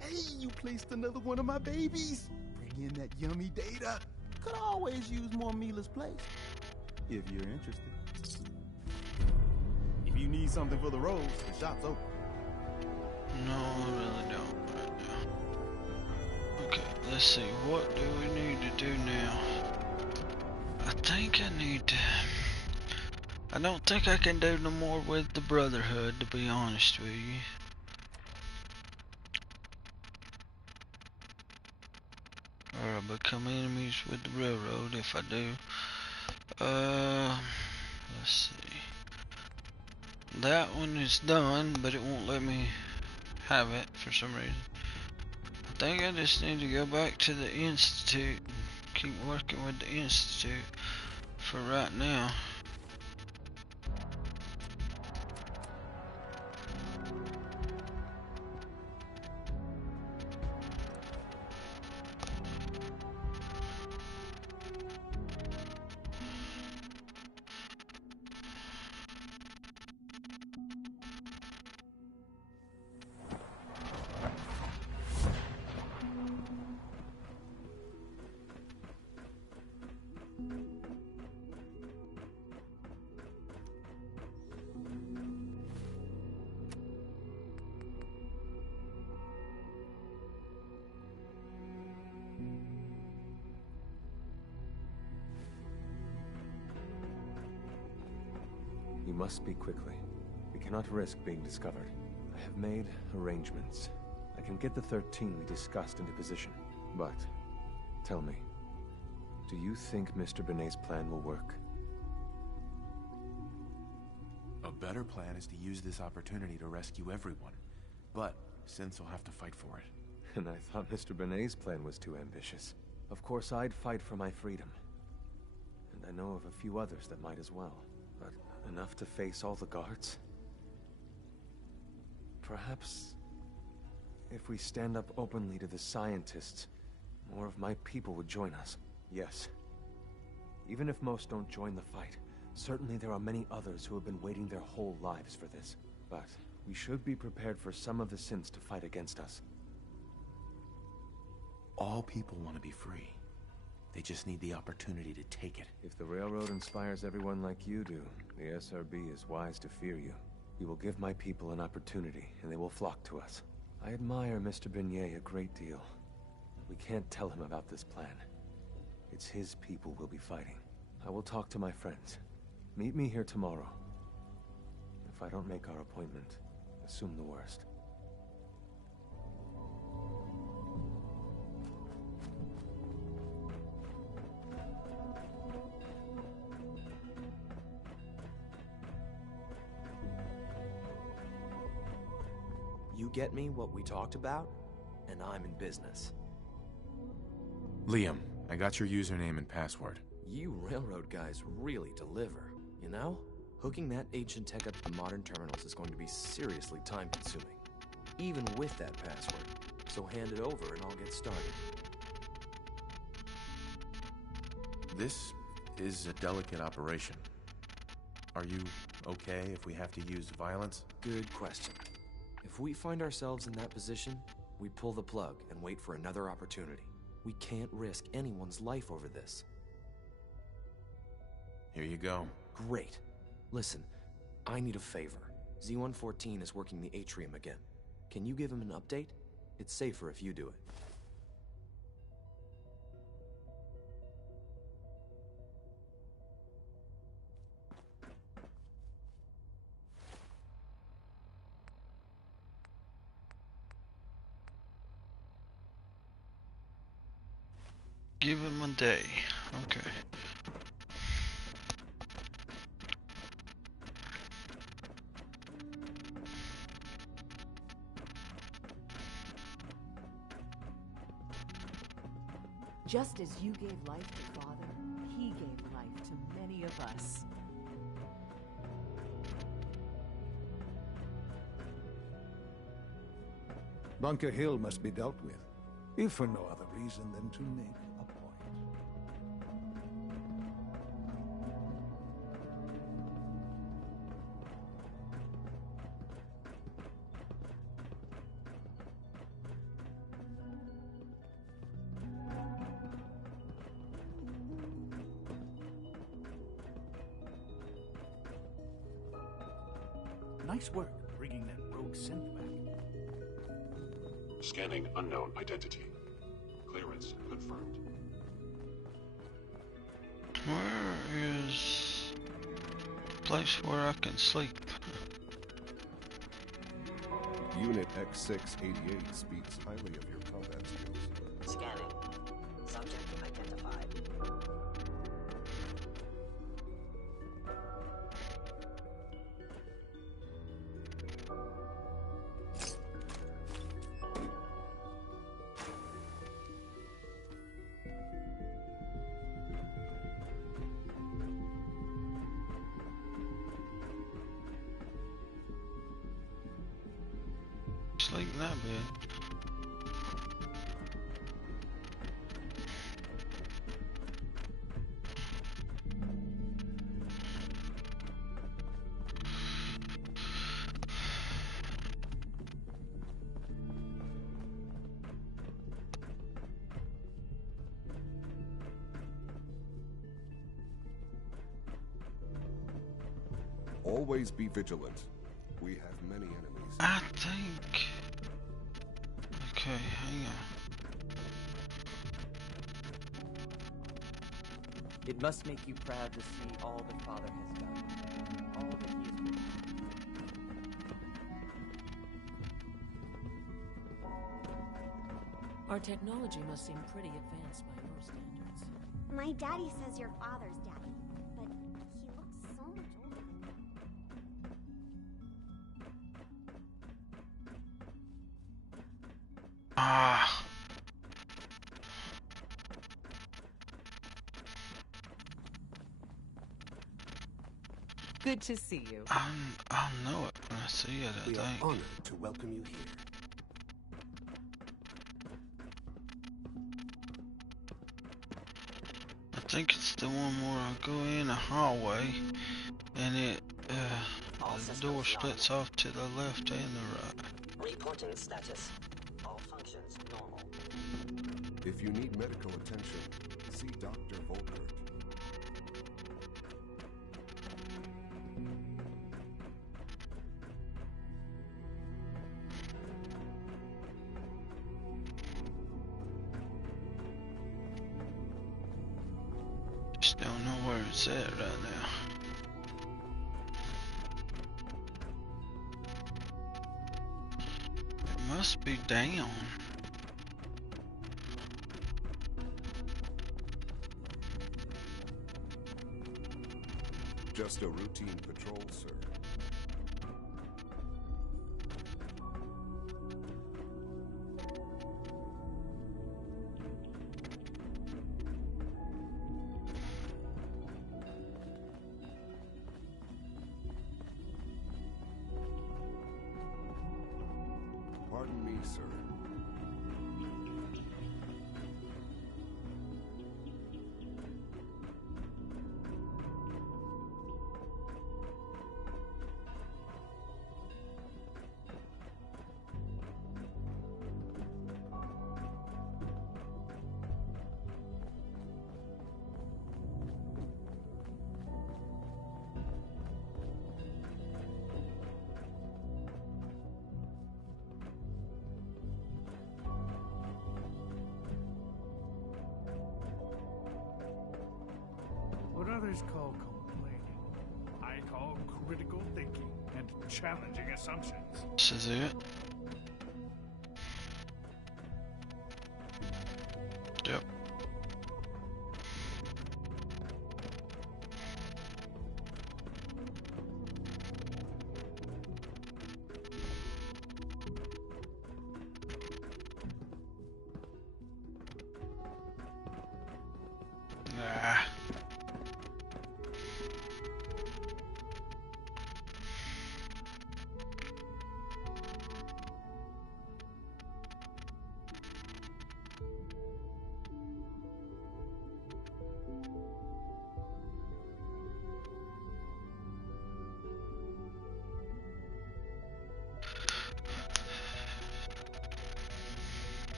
Hey, you placed another one of my babies. Bring in that yummy data. Could always use more Mila's place. If you're interested. If you need something for the roads, the shop's open. No, I really don't right now. Okay, let's see. What do we need to do now? I think I need to... I don't think I can do no more with the Brotherhood, to be honest with you. Or I'll become enemies with the railroad if I do. Let's see. That one is done, but it won't let me have it for some reason. I think I just need to go back to the Institute and keep working with the Institute for right now. You must speak quickly. We cannot risk being discovered. I have made arrangements. I can get the 13 we discussed into position. But, tell me, do you think Mr. Benet's plan will work? A better plan is to use this opportunity to rescue everyone. But synths will have to fight for it. And I thought Mr. Benet's plan was too ambitious. Of course, I'd fight for my freedom. And I know of a few others that might as well. But enough to face all the guards? Perhaps if we stand up openly to the scientists, more of my people would join us. Yes. Even if most don't join the fight, certainly there are many others who have been waiting their whole lives for this. But we should be prepared for some of the synths to fight against us. All people want to be free. They just need the opportunity to take it. If the Railroad inspires everyone like you do, the SRB is wise to fear you. You will give my people an opportunity, and they will flock to us. I admire Mr. Benet a great deal. We can't tell him about this plan. It's his people we'll be fighting. I will talk to my friends. Meet me here tomorrow. If I don't make our appointment, assume the worst. You get me what we talked about, and I'm in business. Liam, I got your username and password. You railroad guys really deliver, you know? Hooking that ancient tech up to the modern terminals is going to be seriously time-consuming, even with that password. So hand it over and I'll get started. This is a delicate operation. Are you okay if we have to use violence? Good question. If we find ourselves in that position, we pull the plug and wait for another opportunity. We can't risk anyone's life over this. Here you go. Great. Listen, I need a favor. Z-114 is working the atrium again. Can you give him an update? It's safer if you do it. Give him a day. Okay. Just as you gave life to Father, he gave life to many of us. Bunker Hill must be dealt with, if for no other reason than to make a point. Nice work bringing that rogue synth back. Scanning unknown identity. Clearance confirmed. Where is a place where I can sleep? Unit X688 speaks highly of your combat skills. Scanning. Subject identified. Sleep in that bed. Always be vigilant. We have many enemies. I think... Okay, hang on. It must make you proud to see all that Father has done. All that he has done. Our technology must seem pretty advanced by your standards. My daddy says your father's daddy, but he looks so much older than me. Ah. Good to see you. I'll know it when I see it, I We are think. honored to welcome you here. I think it's the one where I go in a hallway and it the door splits off to the left and the right. Reporting status. All functions normal. If you need medical attention, see Dr. Volkert. set right now. It must be down. Just a routine patrol, sir. Pardon me, sir. What others call complaining, I call critical thinking and challenging assumptions. This is it. Yep. Ah.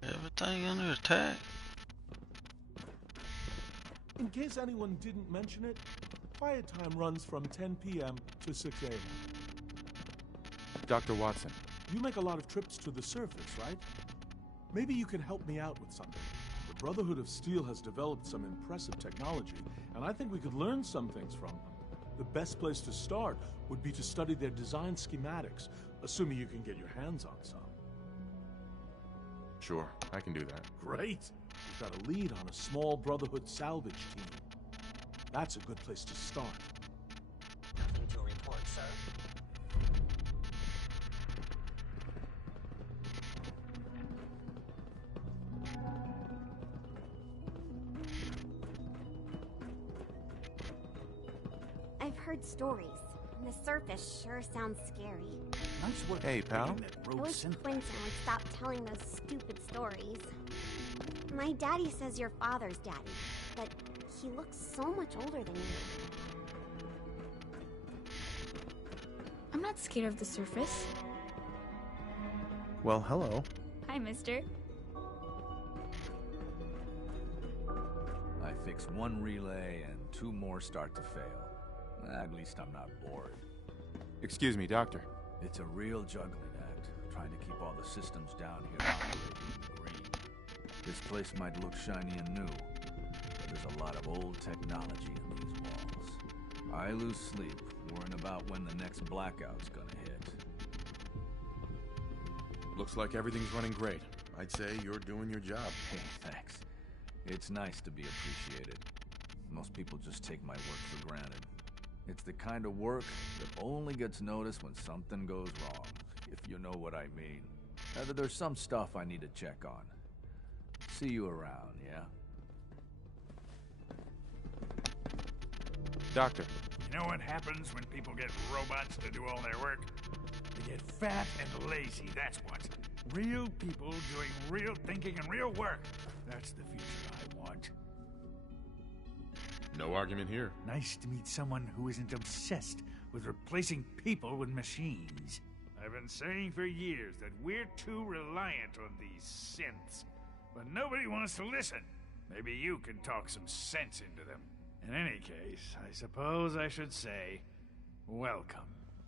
Everything under attack. In case anyone didn't mention it, quiet time runs from 10 p.m. to 6 a.m. Dr. Watson. You make a lot of trips to the surface, right? Maybe you can help me out with something. The Brotherhood of Steel has developed some impressive technology, and I think we could learn some things from them. The best place to start would be to study their design schematics, assuming you can get your hands on some. Sure, I can do that. Great! You've got a lead on a small Brotherhood salvage team. That's a good place to start. Nothing to report, sir. I've heard stories. The surface sure sounds scary. Nice work. Hey, pal. I wish Quentin would stop telling those stupid stories. My daddy says you're father's daddy, but he looks so much older than you. I'm not scared of the surface. Well, hello. Hi, mister. I fix one relay and 2 more start to fail. At least I'm not bored. Excuse me, Doctor. It's a real juggling act, trying to keep all the systems down here operating in the green. This place might look shiny and new, but there's a lot of old technology in these walls. I lose sleep worrying about when the next blackout's gonna hit. Looks like everything's running great. I'd say you're doing your job. Hey, thanks. It's nice to be appreciated. Most people just take my work for granted. It's the kind of work that only gets noticed when something goes wrong, if you know what I mean. There's some stuff I need to check on. See you around, yeah? Doctor. You know what happens when people get robots to do all their work? They get fat and lazy, that's what. Real people doing real thinking and real work. That's the future I want. No argument here. Nice to meet someone who isn't obsessed with replacing people with machines. I've been saying for years that we're too reliant on these synths, but nobody wants to listen. Maybe you can talk some sense into them. In any case, I suppose I should say, welcome.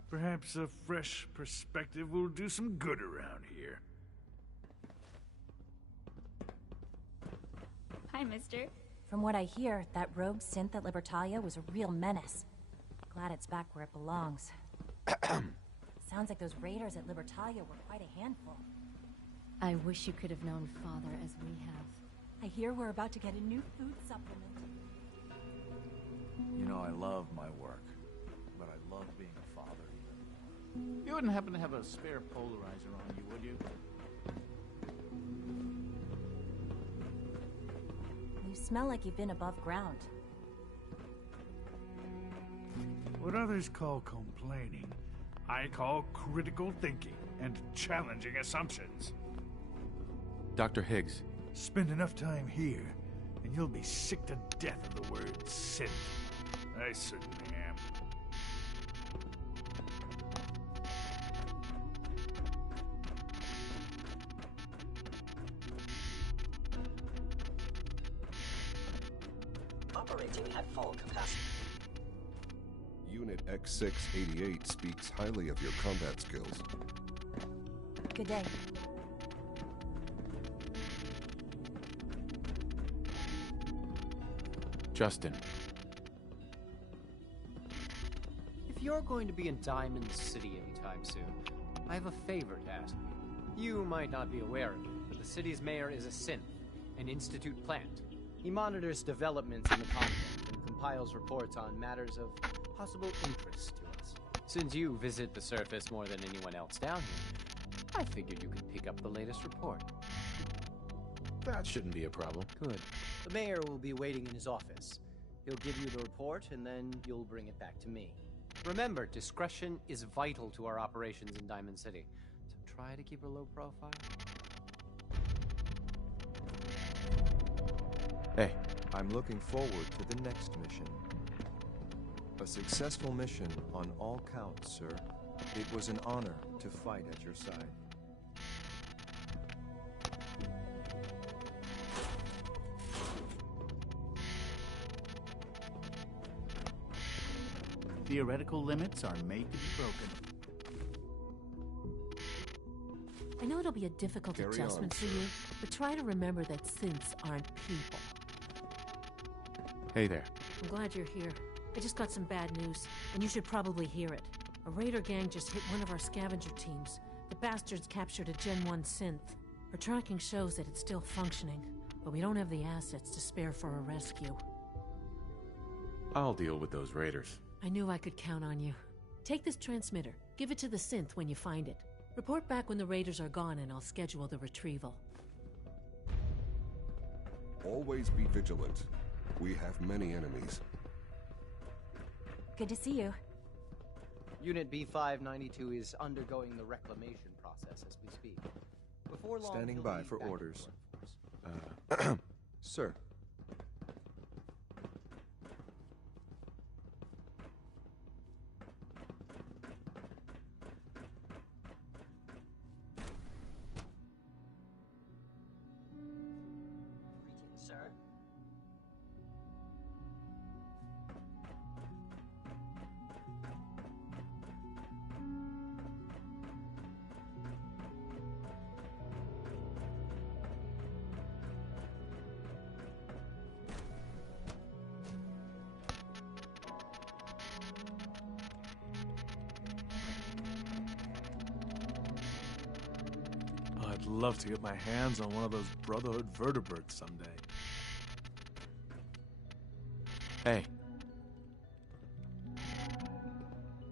Perhaps a fresh perspective will do some good around here. Hi, mister. From what I hear, that rogue synth at Libertalia was a real menace. Glad it's back where it belongs. Sounds like those raiders at Libertalia were quite a handful. I wish you could have known Father as we have. I hear we're about to get a new food supplement. You know, I love my work, but I love being a father even. You wouldn't happen to have a spare polarizer on you, would you? You smell like you've been above ground. What others call complaining, I call critical thinking and challenging assumptions. Dr. Higgs. Spend enough time here, and you'll be sick to death of the word synth. I certainly am. Operating at full capacity. Unit X688 speaks highly of your combat skills. Good day. Justin. If you're going to be in Diamond City anytime soon, I have a favor to ask you. You might not be aware of it, but the city's mayor is a synth, an Institute plant. He monitors developments in the continent and compiles reports on matters of possible interest to us. Since you visit the surface more than anyone else down here, I figured you could pick up the latest report. That shouldn't be a problem. Good. The mayor will be waiting in his office. He'll give you the report, and then you'll bring it back to me. Remember, discretion is vital to our operations in Diamond City, so try to keep a low profile. Hey. I'm looking forward to the next mission. A successful mission on all counts, sir. It was an honor to fight at your side. Theoretical limits are made to be broken. I know it'll be a difficult adjustment for you, but try to remember that synths aren't people. Hey there. I'm glad you're here. I just got some bad news, and you should probably hear it. A raider gang just hit one of our scavenger teams. The bastards captured a Gen 1 synth. Our tracking shows that it's still functioning, but we don't have the assets to spare for a rescue. I'll deal with those raiders. I knew I could count on you. Take this transmitter. Give it to the synth when you find it. Report back when the raiders are gone and I'll schedule the retrieval. Always be vigilant. We have many enemies. Good to see you. Unit B592 is undergoing the reclamation process as we speak. Before long, Standing by for orders. Sir. Sir? I'd love to get my hands on one of those Brotherhood vertebrates someday. Hey.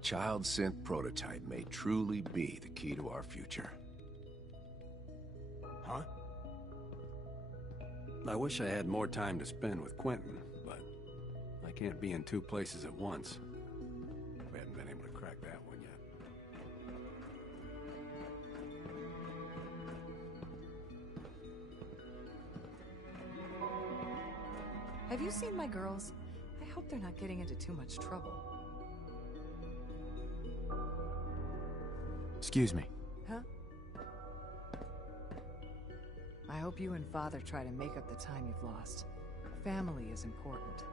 Child synth prototype may truly be the key to our future. Huh? I wish I had more time to spend with Quentin, but I can't be in two places at once. We haven't been able to crack that one yet. Have you seen my girls? I hope they're not getting into too much trouble. Excuse me. Huh? I hope you and Father try to make up the time you've lost. Family is important.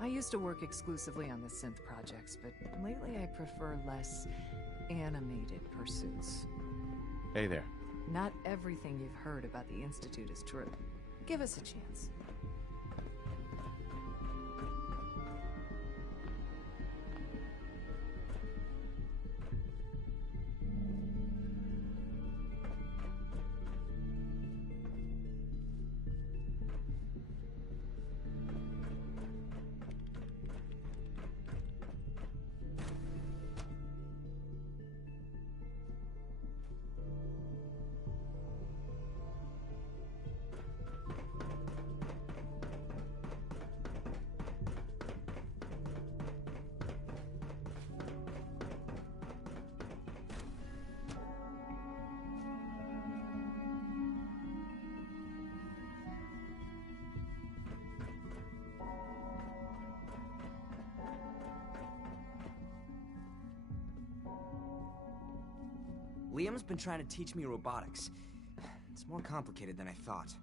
I used to work exclusively on the synth projects, but lately I prefer less animated pursuits. Hey there. Not everything you've heard about the Institute is true. Give us a chance. Liam's been trying to teach me robotics. It's more complicated than I thought.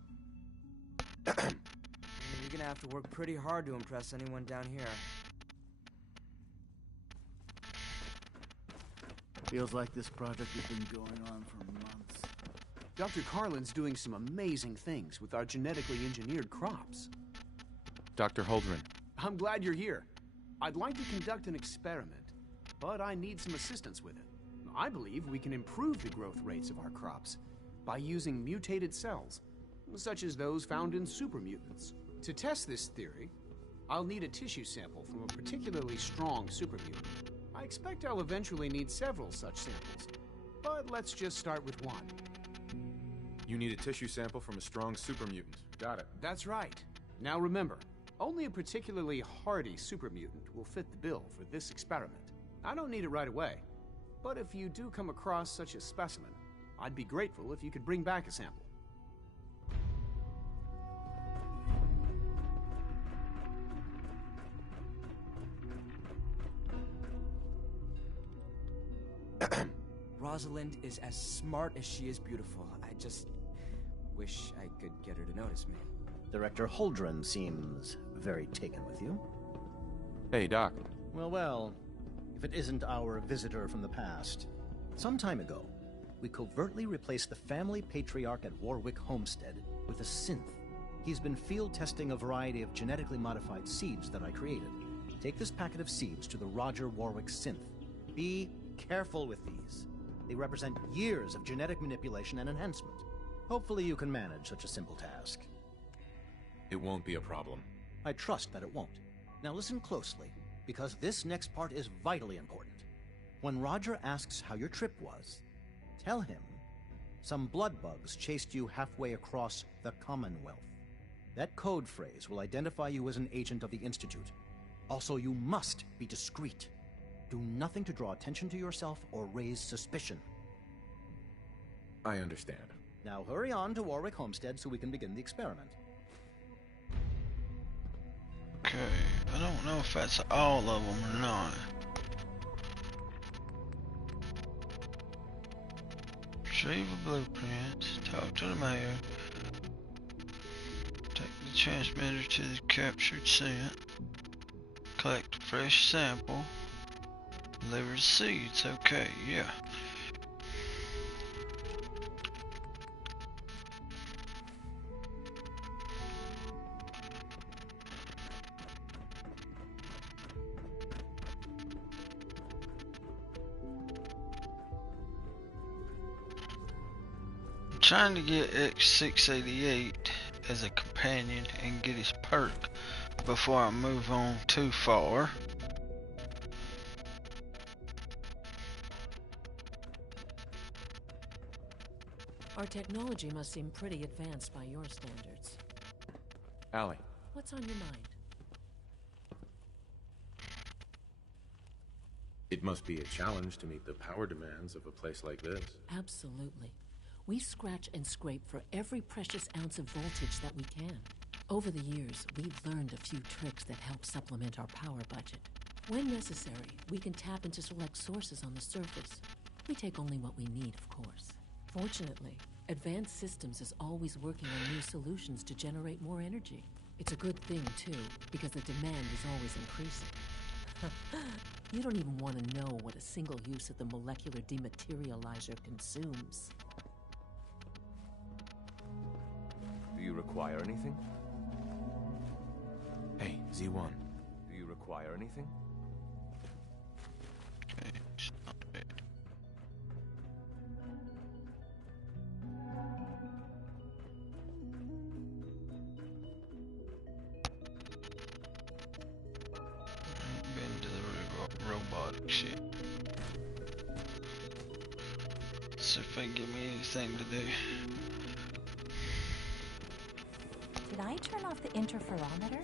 You're gonna have to work pretty hard to impress anyone down here. Feels like this project has been going on for months. Dr. Carlin's doing some amazing things with our genetically engineered crops. Dr. Holdren. I'm glad you're here. I'd like to conduct an experiment, but I need some assistance with it. I believe we can improve the growth rates of our crops by using mutated cells, such as those found in supermutants. To test this theory, I'll need a tissue sample from a particularly strong supermutant. I expect I'll eventually need several such samples, but let's just start with one. You need a tissue sample from a strong supermutant. Got it. That's right. Now remember, only a particularly hardy supermutant will fit the bill for this experiment. I don't need it right away. But if you do come across such a specimen, I'd be grateful if you could bring back a sample. Rosalind is as smart as she is beautiful. I just wish I could get her to notice me. Director Holdren seems very taken with you. Hey, Doc. Well, if it isn't our visitor from the past. Some time ago, we covertly replaced the family patriarch at Warwick Homestead with a synth. He's been field testing a variety of genetically modified seeds that I created. Take this packet of seeds to the Roger Warwick synth. Be careful with these. They represent years of genetic manipulation and enhancement. Hopefully you can manage such a simple task. It won't be a problem. I trust that it won't. Now listen closely, because this next part is vitally important. When Roger asks how your trip was, tell him some blood bugs chased you halfway across the Commonwealth. That code phrase will identify you as an agent of the Institute. Also, you must be discreet. Do nothing to draw attention to yourself or raise suspicion. I understand. Now hurry on to Warwick Homestead so we can begin the experiment. Okay, I don't know if that's all of them or not. Retrieve a blueprint, talk to the mayor, take the transmitter to the captured scent, collect a fresh sample, deliver the seeds. Okay, yeah. Trying to get X688 as a companion and get his perk before I move on too far. Our technology must seem pretty advanced by your standards. Allie. What's on your mind? It must be a challenge to meet the power demands of a place like this. Absolutely. We scratch and scrape for every precious ounce of voltage that we can. Over the years, we've learned a few tricks that help supplement our power budget. When necessary, we can tap into select sources on the surface. We take only what we need, of course. Fortunately, Advanced Systems is always working on new solutions to generate more energy. It's a good thing, too, because the demand is always increasing. You don't even want to know what a single use of the molecular dematerializer consumes. Do you require anything? Hey, Z1. Do you require anything? Okay, stop it. Been to the robotic shit. See if they give me anything to do. Did I turn off the interferometer?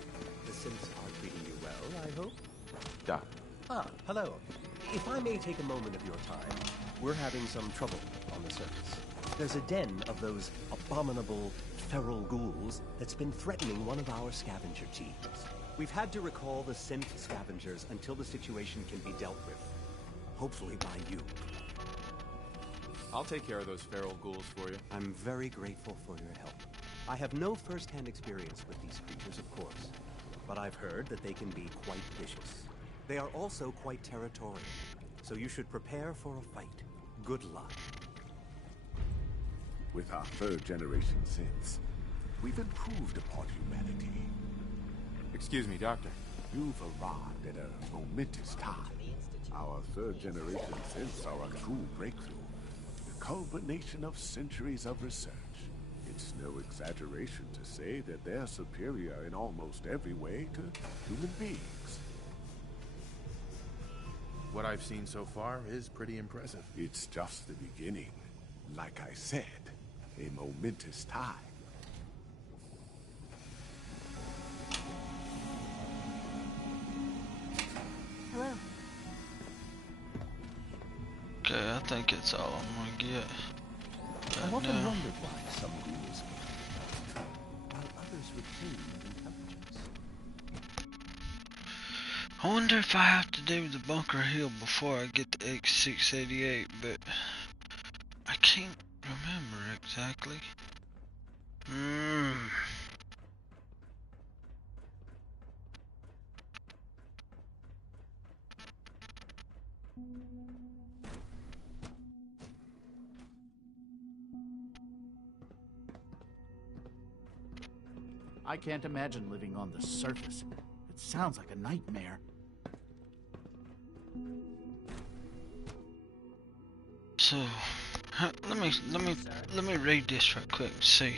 The synths are treating you well, I hope? Doc. Ah, hello. If I may take a moment of your time, we're having some trouble on the surface. There's a den of those abominable feral ghouls that's been threatening one of our scavenger teams. We've had to recall the synth scavengers until the situation can be dealt with. Hopefully by you. I'll take care of those feral ghouls for you. I'm very grateful for your help. I have no first-hand experience with these creatures, of course, but I've heard that they can be quite vicious. They are also quite territorial, so you should prepare for a fight. Good luck. With our third-generation synths, we've improved upon humanity. Excuse me, Doctor. You've arrived at a momentous time. Our third-generation synths are a true breakthrough, the culmination of centuries of research. It's no exaggeration to say that they're superior in almost every way to human beings. What I've seen so far is pretty impressive. It's just the beginning. Like I said, a momentous time. Hello. Okay, I think it's all I'm gonna get. I've often now. wondered why some ghouls can while others retain their intelligence. I wonder if I have to do the Bunker Hill before I get the X688, but I can't remember exactly. I can't imagine living on the surface. It sounds like a nightmare. So, let me read this real quick and see.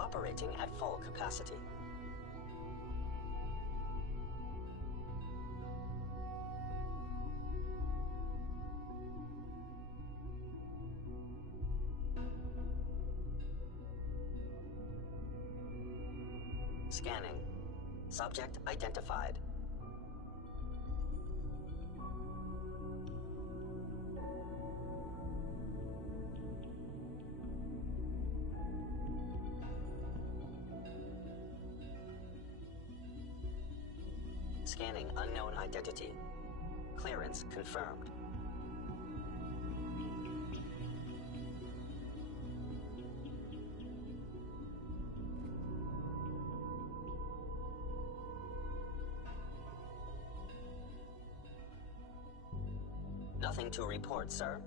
Operating at full capacity. Scanning. Subject identified. Scanning unknown identity. Clearance confirmed. Nothing to report, sir.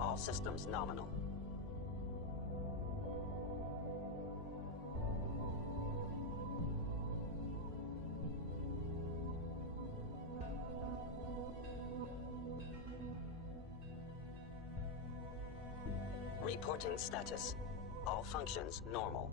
All systems nominal. Reporting status. All functions normal.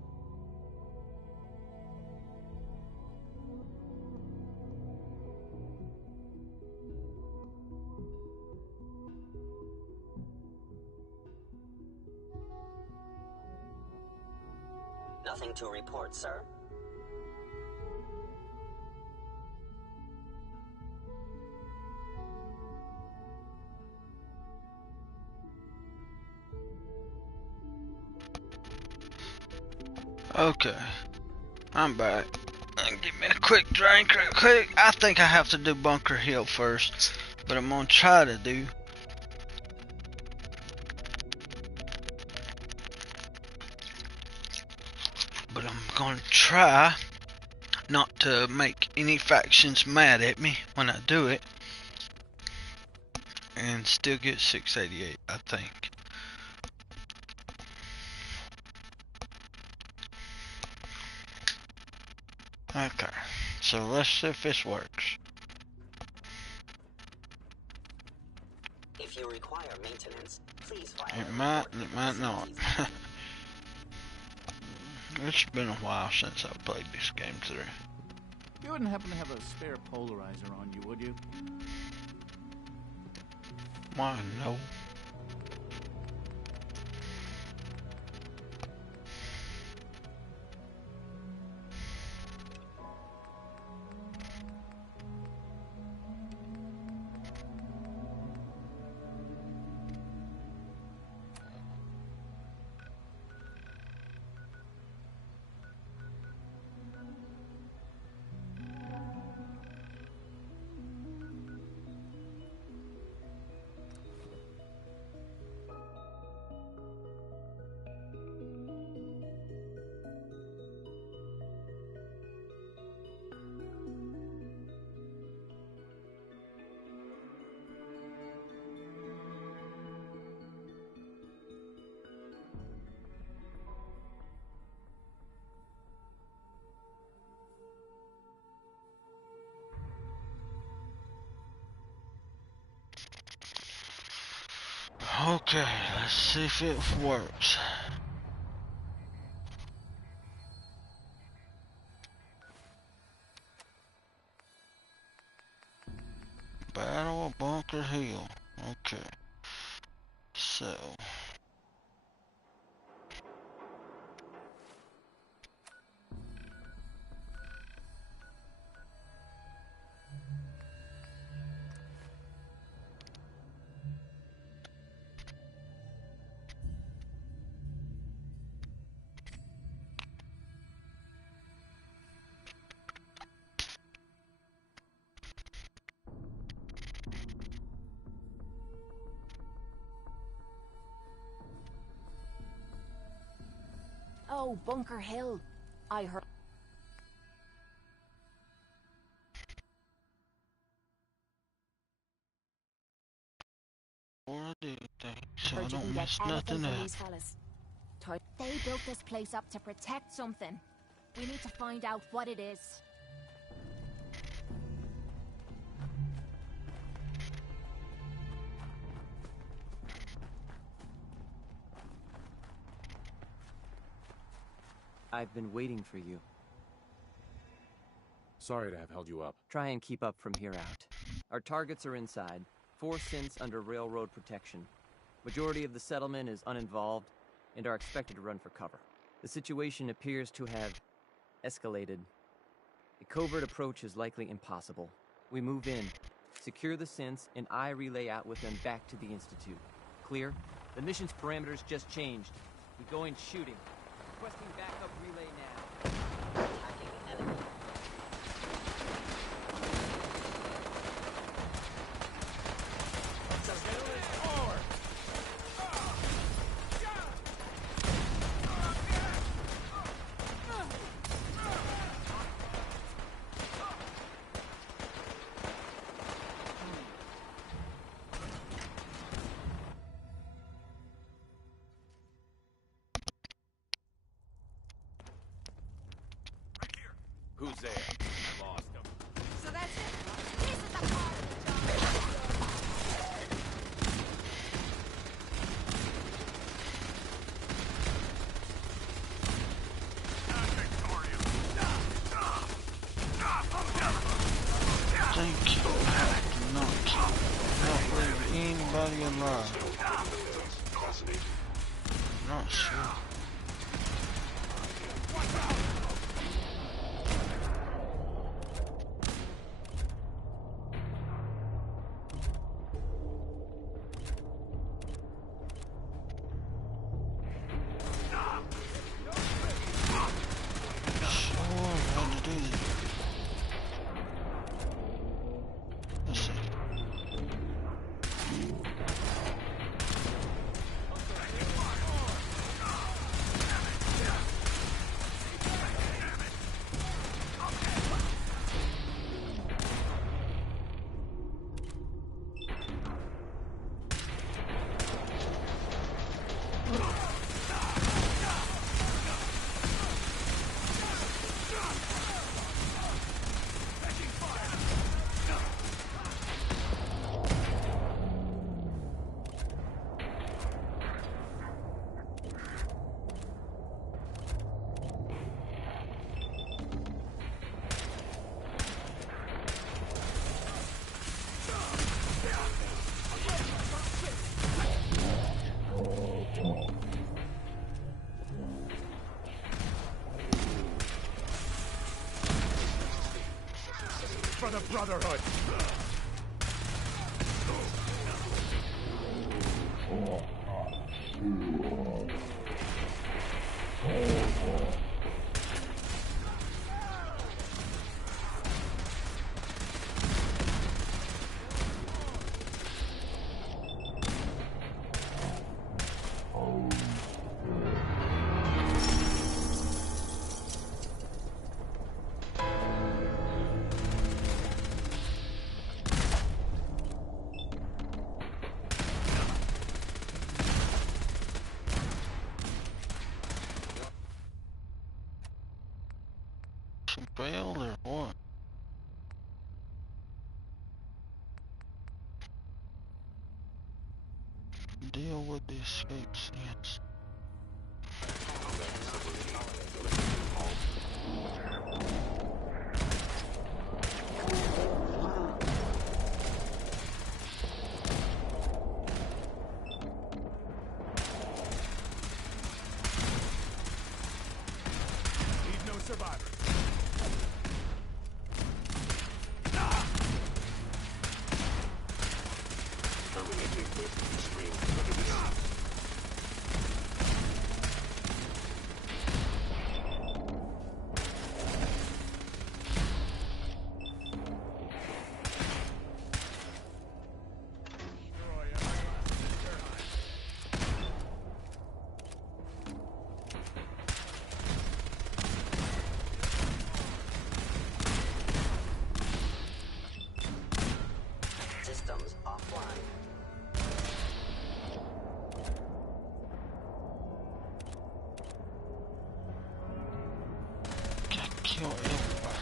Nothing to report, sir. Okay, I'm back. Give me a quick drink real quick. I think I have to do Bunker Hill first, but I'm gonna try to do. But I'm gonna try not to make any factions mad at me when I do it, and still get 688, I think. Okay, so let's see if this works. If you require maintenance, please file It might not. It's been a while since I played this game through. You wouldn't happen to have a spare polarizer on you, would you? Why, no. Okay, let's see if it works. Battle of Bunker Hill. Okay. So. Oh, Bunker Hill. I heard. Or I do things so I don't mess nothing up. They built this place up to protect something. We need to find out what it is. I've been waiting for you. Sorry to have held you up. Try and keep up from here out. Our targets are inside. 4 synths under railroad protection. Majority of the settlement is uninvolved and are expected to run for cover. The situation appears to have escalated. A covert approach is likely impossible. We move in, secure the synths, and I relay out with them back to the Institute. Clear? The mission's parameters just changed. We go in shooting. Requesting backup relay now. Attacking enemy. Surveillance forward! Who's there? I lost him. So that's it. This is the part of the job. Thank you. Not leave anybody alive. I'm not sure. for the Brotherhood! Failed or what? Deal with the escape scenes. Leave no survivors. Systems offline. Can't kill everybody.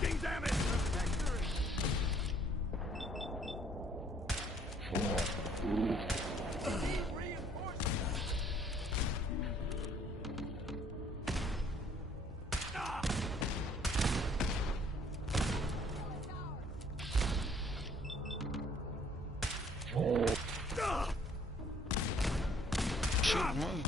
Taking damage! Shoot me.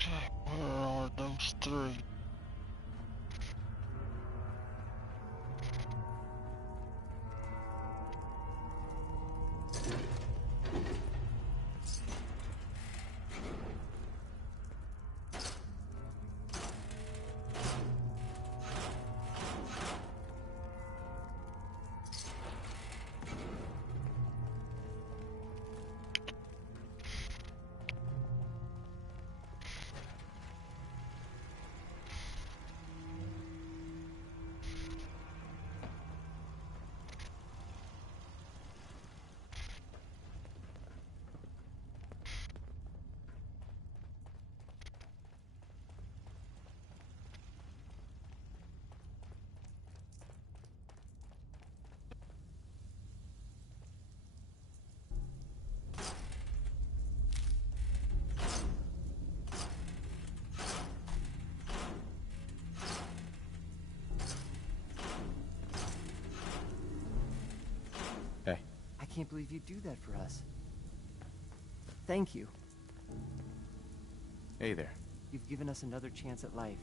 Okay, where are those three? can't believe you'd do that for us. Thank you. Hey there. You've given us another chance at life.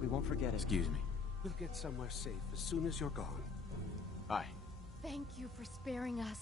We won't forget it. Excuse me. We'll get somewhere safe as soon as you're gone. Hi. Thank you for sparing us.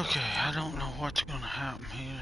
Okay, I don't know what's gonna happen here.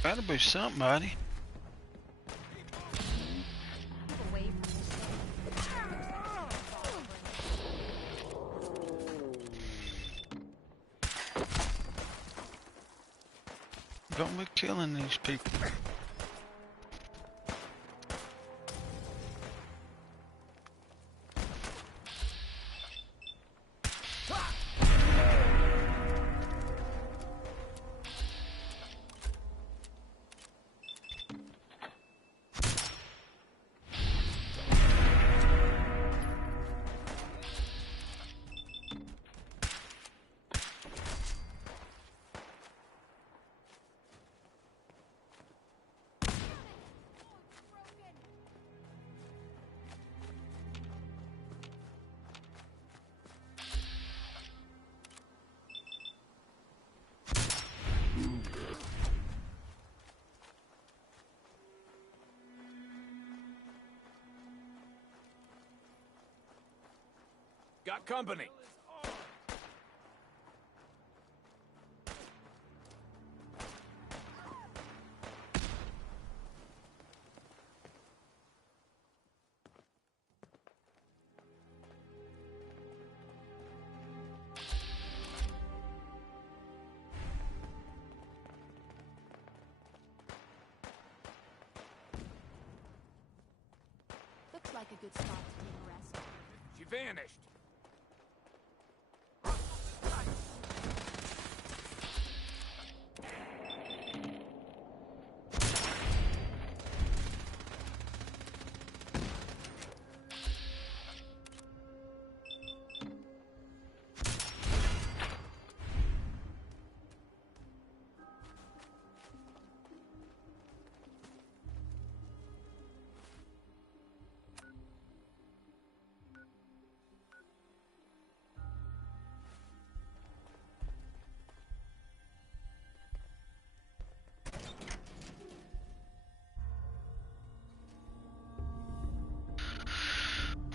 Gotta be somebody. Don't be killing these people. Got company. Looks like a good spot to take a rest. She vanished.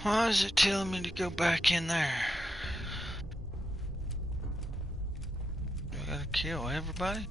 Why is it telling me to go back in there? Do I gotta kill everybody?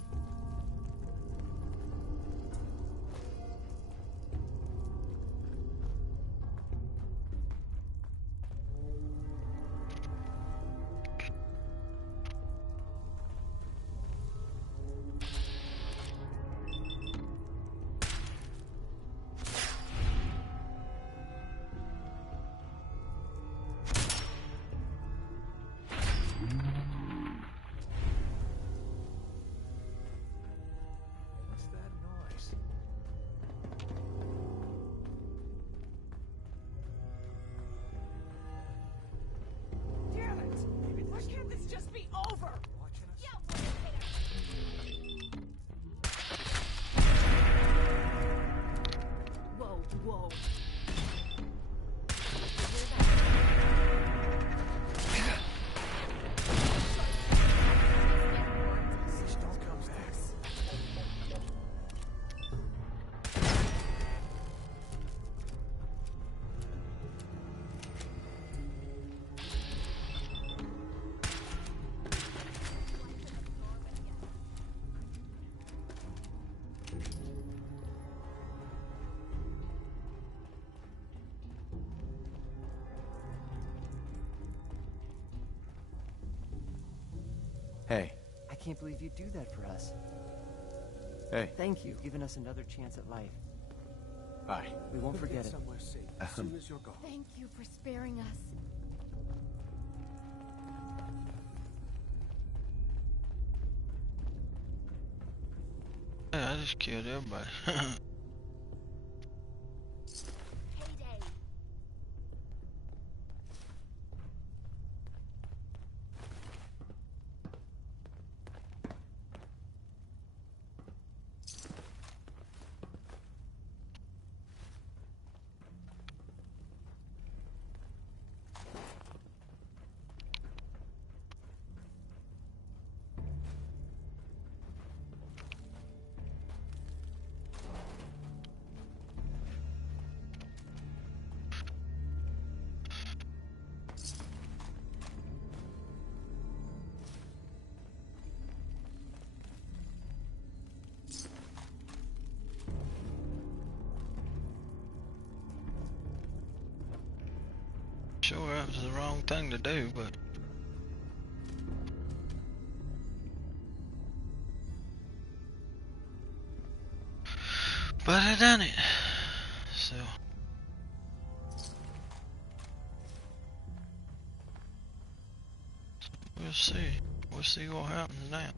Hey. I can't believe you'd do that for us. Hey. Thank you, giving us another chance at life. Bye. We won't We'll forget get it. somewhere safe as soon as you're gone. Thank you for sparing us. Yeah, I just killed everybody. Sure, that was the wrong thing to do, but I done it. So we'll see. We'll see what happens now.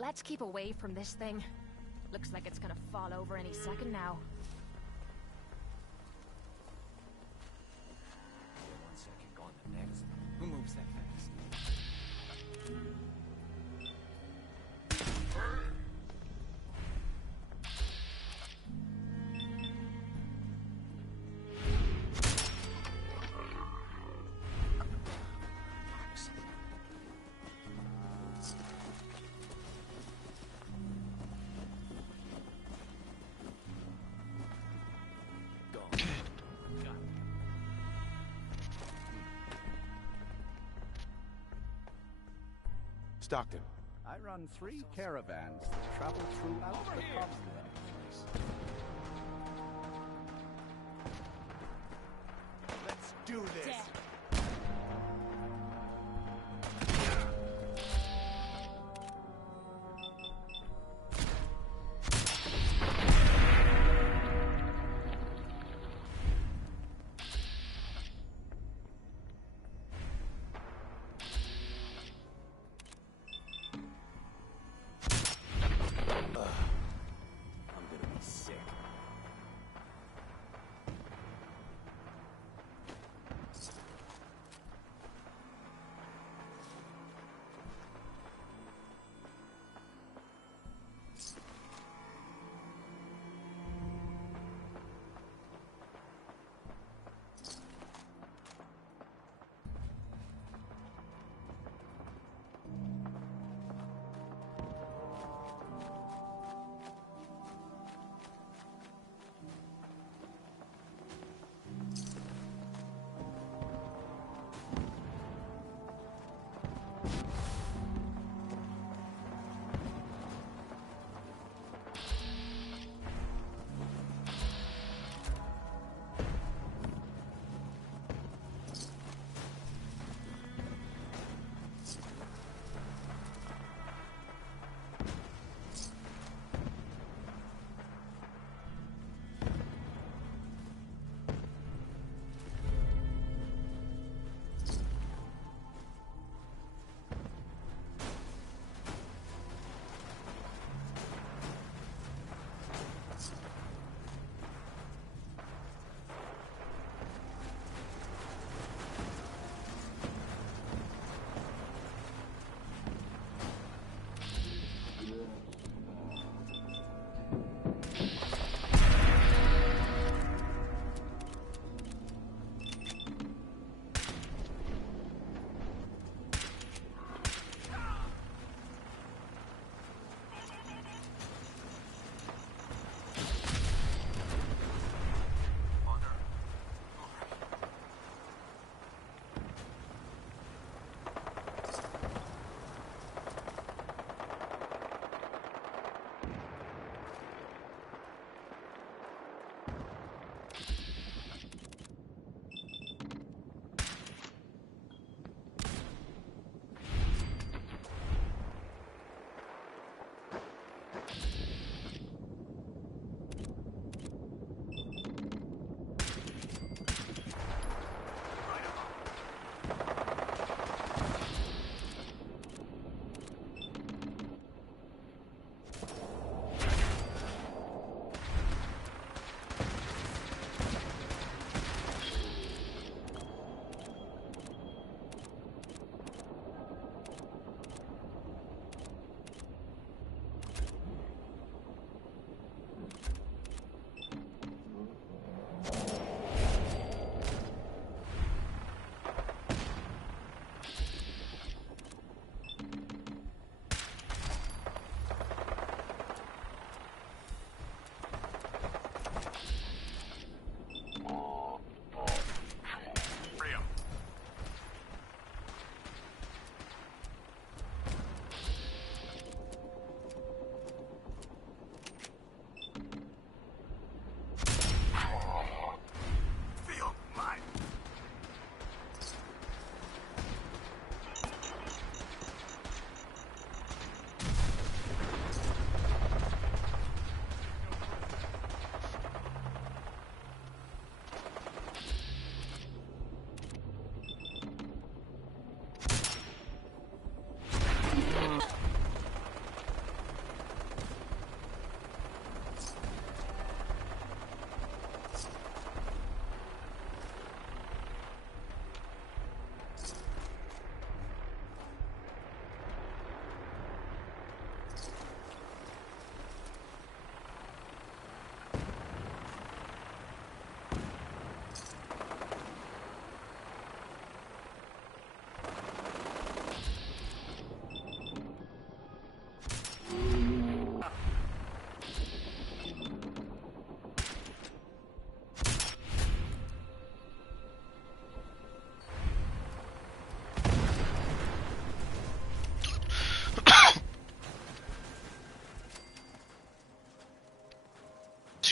Let's keep away from this thing. Looks like it's gonna fall over any second now. Stockton. I run 3 caravans that travel throughout the Commonwealth. Let's do this.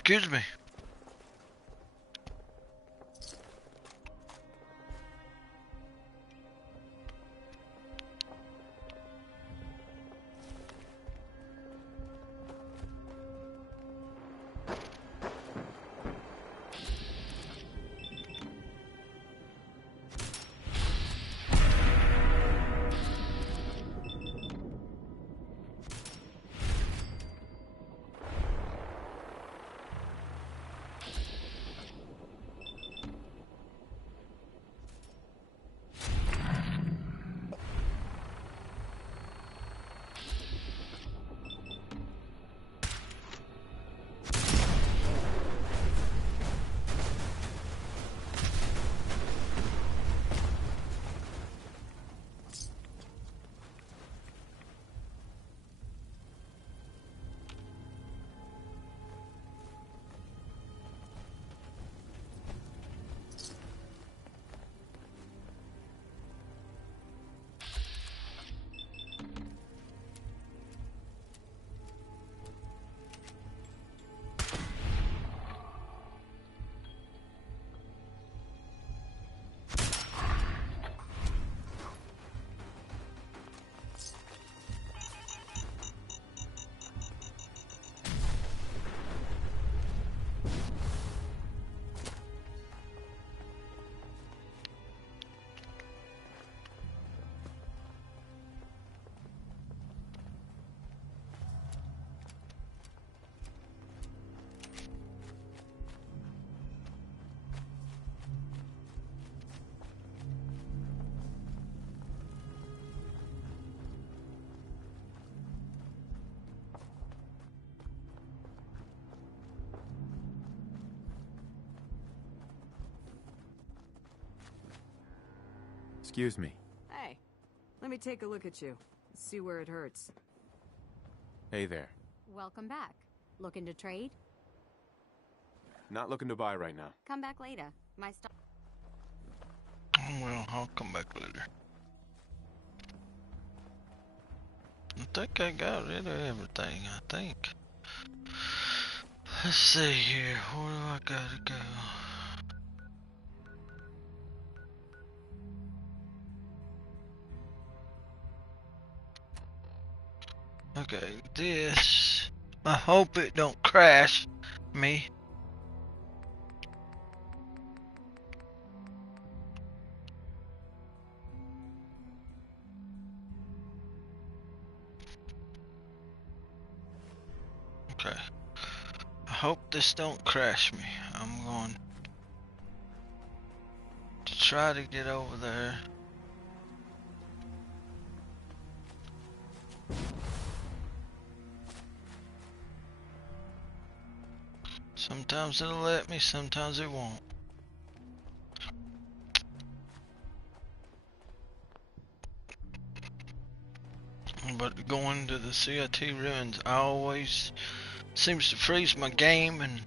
Excuse me. Excuse me. Hey, let me take a look at you. See where it hurts. Hey there. Welcome back. Looking to trade? Not looking to buy right now. Come back later. My stock. Well, I'll come back later. I think I got rid of everything, I think. Let's see here. Where do I gotta go? Okay, this. I hope it don't crash me. Okay. I hope this don't crash me. I'm going to try to get over there. Sometimes it'll let me, sometimes it won't. But going to the CIT ruins always seems to freeze my game and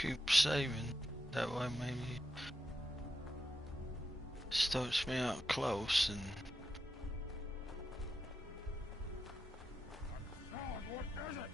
keep saving. That way maybe starts me out close and What is it?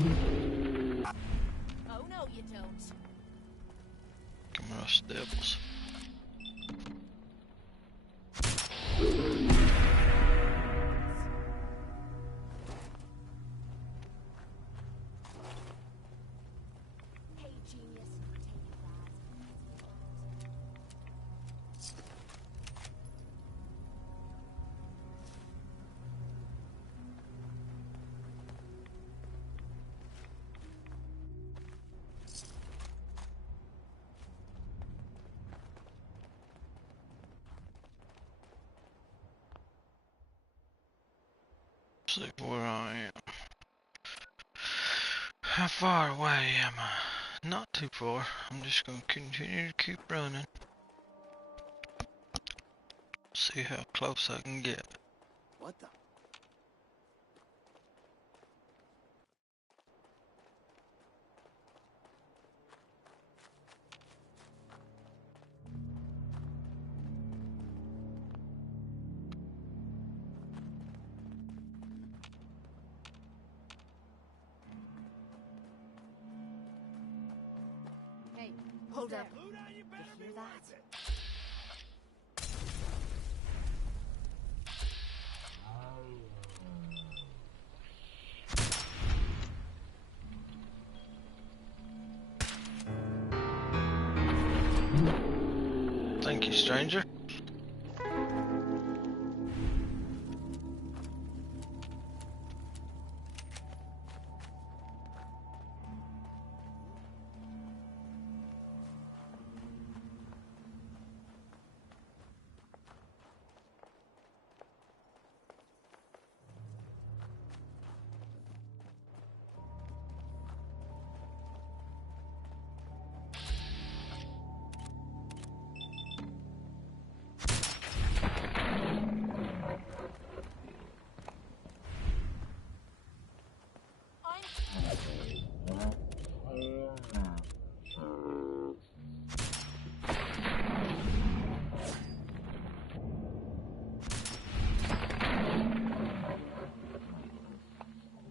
Oh no, you don't. Come on, us devils. Hey, genius. See where I am. How far away am I? Not too far. I'm just gonna continue to keep running. See how close I can get. What the? Hey, hold up. You hear that? Thank you, stranger.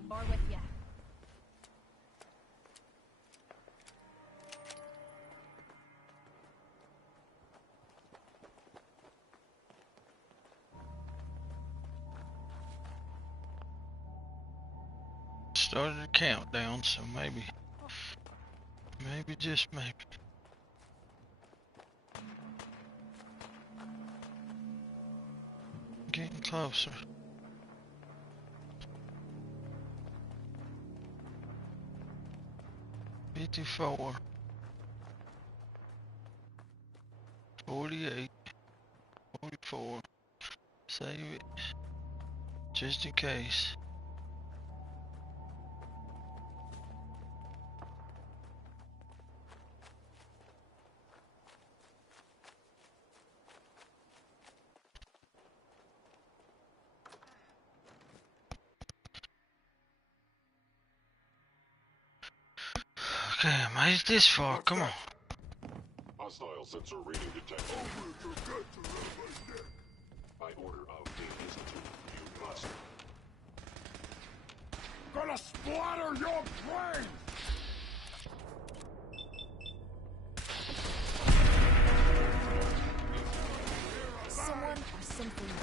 More with ya. Started a countdown, so maybe just maybe. Getting closer. 54, 48, 44. Save it, just in case. Okay, I made it this far. Come on. Hostile sensor reading detected. By order of Data Institute, you must. Gonna splatter your brain! Someone or something.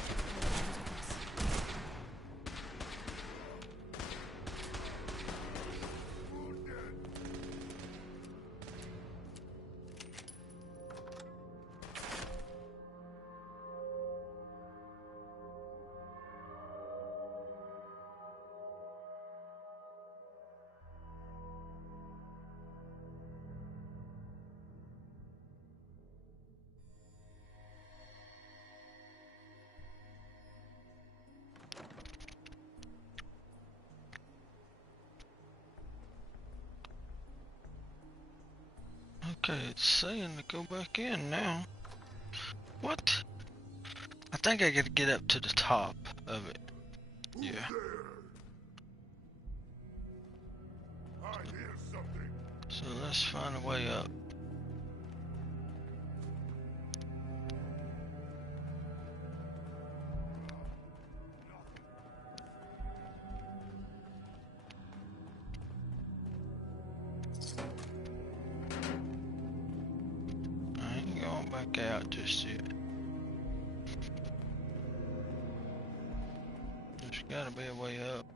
Okay, it's saying to go back in now. What? I think I gotta get up to the top of it. Yeah. I hear something. So let's find a way up. out just yet. There's gotta be a way up.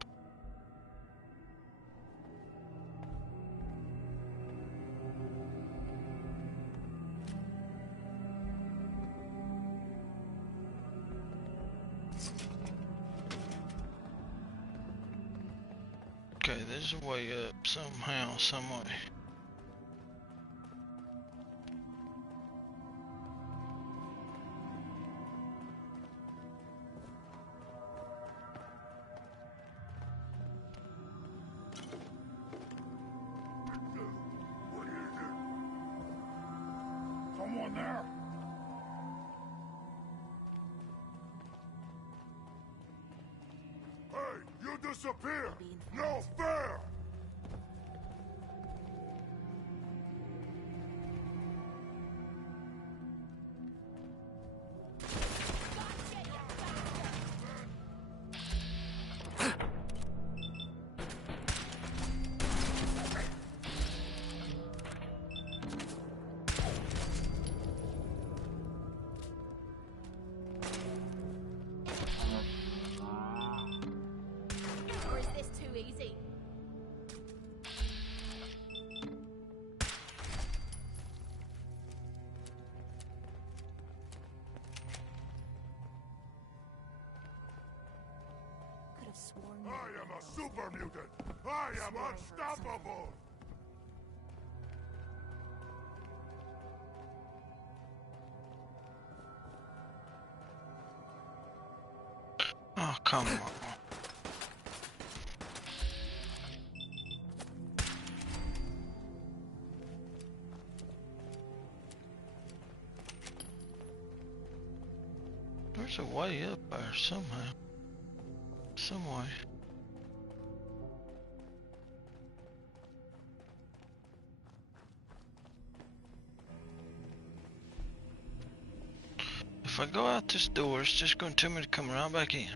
Okay, there's a way up somehow, some way. Someone there? Hey, you disappear! No fair! Or is this too easy? Could have sworn. I am a super mutant! I am unstoppable! Oh, come on. There's a way up there somehow. Some way. If I go out this door, it's just going to tell me to come right back in.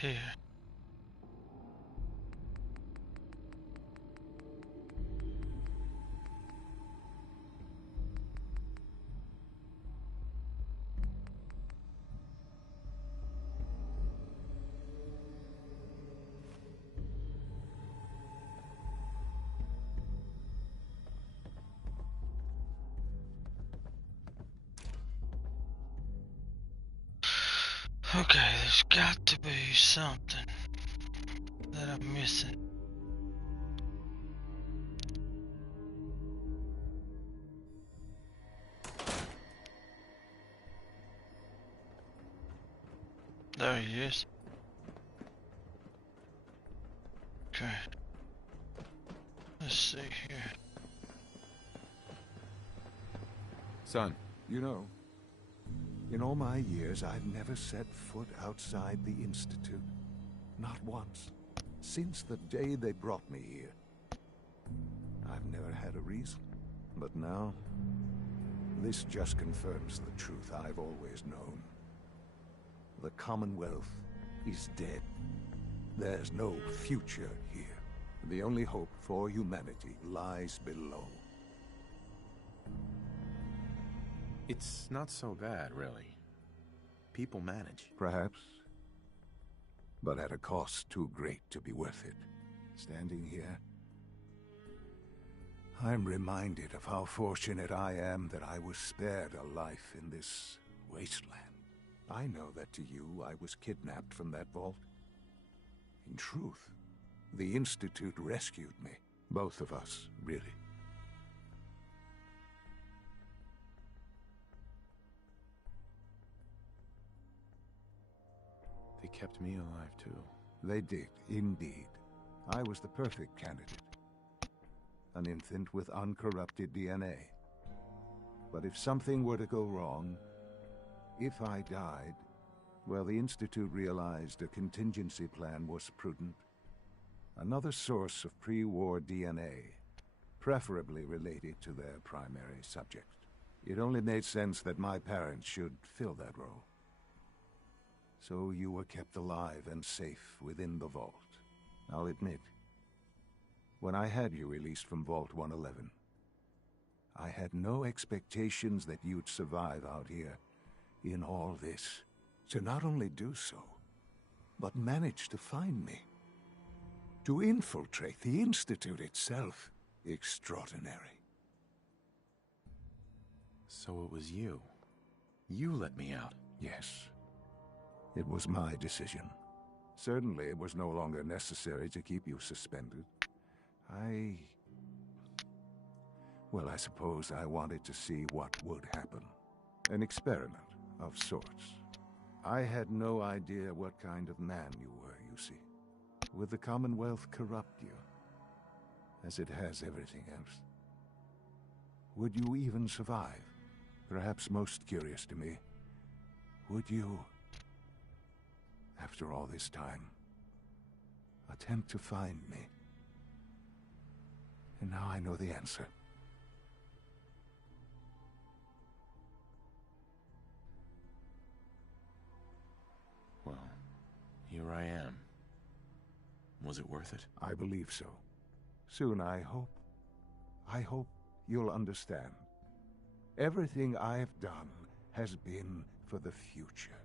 Here. Okay, there's got to be something that I'm missing. There he is. Okay. Let's see here. Son. You know, in all my years, I've never set foot outside the Institute. Not once. Since the day they brought me here. I've never had a reason. But now, this just confirms the truth I've always known. The Commonwealth is dead. There's no future here. The only hope for humanity lies below. It's not so bad, really. People manage. Perhaps. But at a cost too great to be worth it. Standing here, I'm reminded of how fortunate I am that I was spared a life in this wasteland. I know that to you, I was kidnapped from that vault. In truth, the Institute rescued me. Both of us, really. They kept me alive, too. They did, indeed. I was the perfect candidate. An infant with uncorrupted DNA. But if something were to go wrong, if I died, well, the Institute realized a contingency plan was prudent. Another source of pre-war DNA, preferably related to their primary subject. It only made sense that my parents should fill that role. So you were kept alive and safe within the vault. I'll admit, when I had you released from Vault 111, I had no expectations that you'd survive out here in all this. To not only do so, but manage to find me. To infiltrate the Institute itself. Extraordinary. So it was you. You let me out. Yes. It was my decision. Certainly it was no longer necessary to keep you suspended. Well, I suppose I wanted to see what would happen. An experiment of sorts. I had no idea what kind of man you were, you see. Would the Commonwealth corrupt you, as it has everything else? Would you even survive? Perhaps most curious to me, would you, after all this time, attempt to find me? And now I know the answer. Well, here I am. Was it worth it? I believe so. Soon, I hope you'll understand. Everything I've done has been for the future.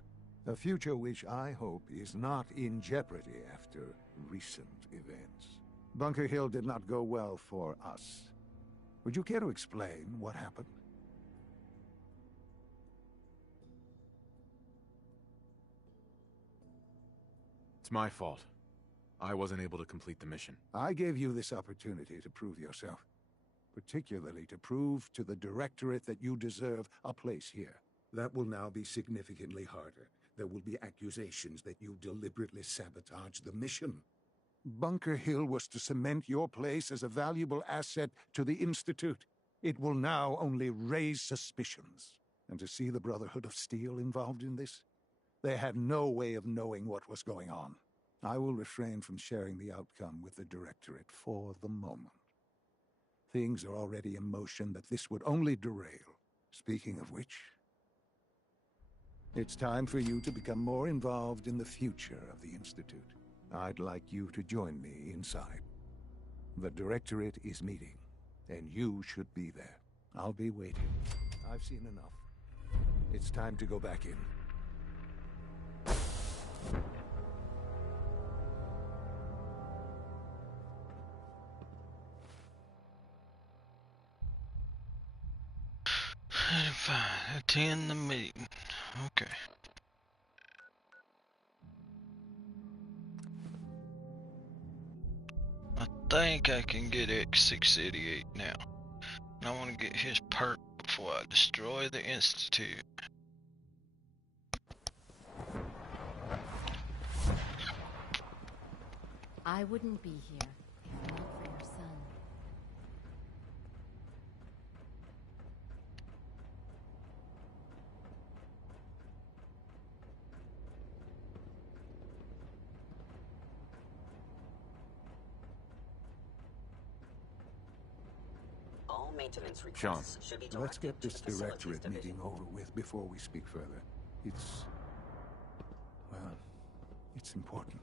A future which I hope is not in jeopardy after recent events. Bunker Hill did not go well for us. Would you care to explain what happened? It's my fault. I wasn't able to complete the mission. I gave you this opportunity to prove yourself. Particularly to prove to the Directorate that you deserve a place here. That will now be significantly harder. There will be accusations that you deliberately sabotaged the mission. Bunker Hill was to cement your place as a valuable asset to the Institute. It will now only raise suspicions. And to see the Brotherhood of Steel involved in this? They had no way of knowing what was going on. I will refrain from sharing the outcome with the Directorate for the moment. Things are already in motion that this would only derail. Speaking of which, it's time for you to become more involved in the future of the Institute. I'd like you to join me inside. The Directorate is meeting, and you should be there. I'll be waiting. I've seen enough. It's time to go back in. Fine, attend the meeting. Okay. I think I can get X688 now. I want to get his perk before I destroy the Institute. I wouldn't be here if not for your son. All maintenance Sean, requests should be let's directed get to this the Facilities Directorate Division. meeting over with before we speak further. It's important.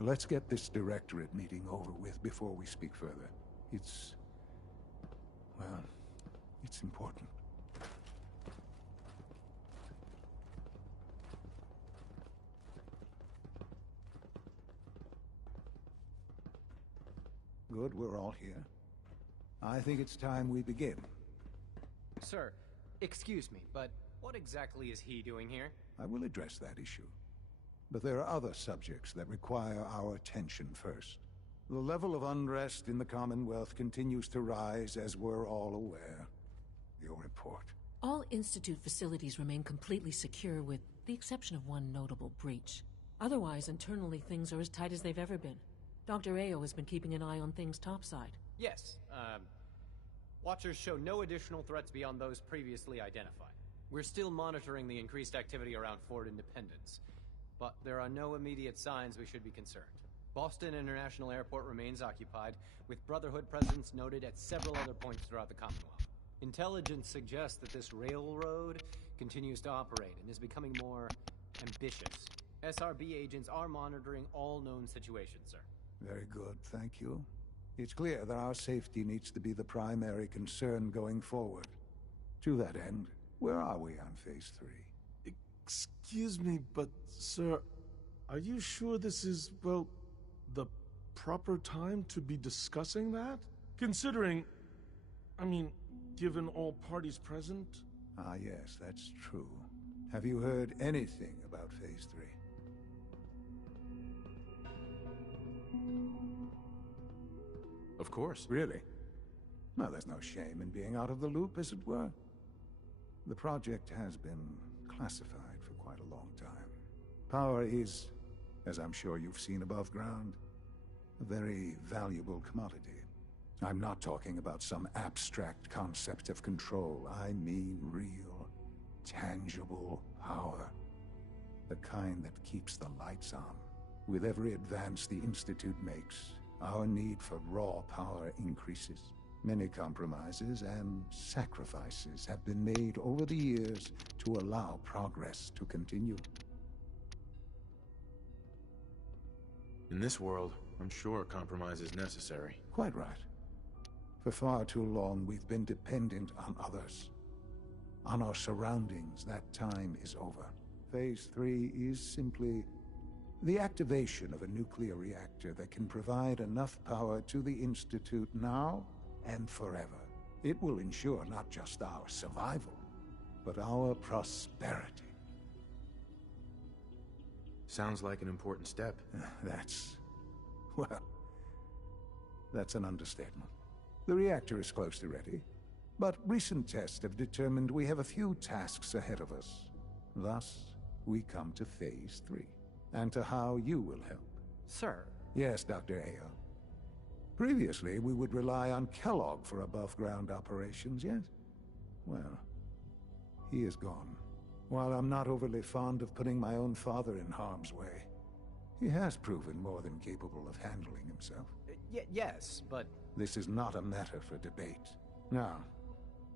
Let's get this Directorate meeting over with before we speak further. It's important. Good, we're all here. I think it's time we begin. Sir, excuse me, but what exactly is he doing here? I will address that issue. But there are other subjects that require our attention first. The level of unrest in the Commonwealth continues to rise, as we're all aware. Your report. All Institute facilities remain completely secure with the exception of one notable breach. Otherwise, internally things are as tight as they've ever been. Dr. Ayo has been keeping an eye on things topside. Yes, Watchers show no additional threats beyond those previously identified. We're still monitoring the increased activity around Fort Independence, but there are no immediate signs we should be concerned. Boston International Airport remains occupied, with Brotherhood presence noted at several other points throughout the Commonwealth. Intelligence suggests that this railroad continues to operate and is becoming more ambitious. SRB agents are monitoring all known situations, sir. Very good, thank you. It's clear that our safety needs to be the primary concern going forward. To that end, where are we on Phase 3? Excuse me, but, sir, are you sure this is, well, the proper time to be discussing that? Considering, given all parties present? Ah, yes, that's true. Have you heard anything about Phase 3? Of course. Really? Well, there's no shame in being out of the loop, as it were. The project has been classified for quite a long time. Power is, as I'm sure you've seen above ground, a very valuable commodity. I'm not talking about some abstract concept of control. I mean real, tangible power. The kind that keeps the lights on. With every advance the Institute makes, our need for raw power increases. Many compromises and sacrifices have been made over the years to allow progress to continue. In this world, I'm sure compromise is necessary. Quite right. For far too long, we've been dependent on others. On our surroundings. That time is over. Phase 3 is simply the activation of a nuclear reactor that can provide enough power to the Institute now and forever. It will ensure not just our survival, but our prosperity. Sounds like an important step. That's an understatement. The reactor is close to ready, but recent tests have determined we have a few tasks ahead of us. Thus, we come to Phase 3, and to how you will help. Sir? Yes, Dr. Ayo. Previously, we would rely on Kellogg for above-ground operations, yes? Well, he is gone. While I'm not overly fond of putting my own father in harm's way, he has proven more than capable of handling himself. Yes, but... This is not a matter for debate. Now,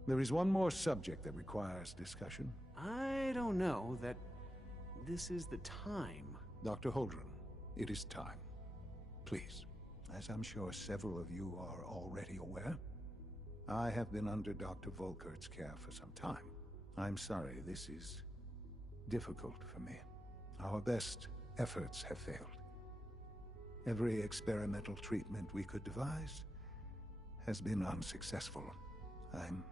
there is one more subject that requires discussion. I don't know that this is the time. Dr. Holdren, it is time. Please. As I'm sure several of you are already aware, I have been under Dr. Volkert's care for some time. I'm sorry, this is difficult for me. Our best efforts have failed. Every experimental treatment we could devise has been unsuccessful. I'm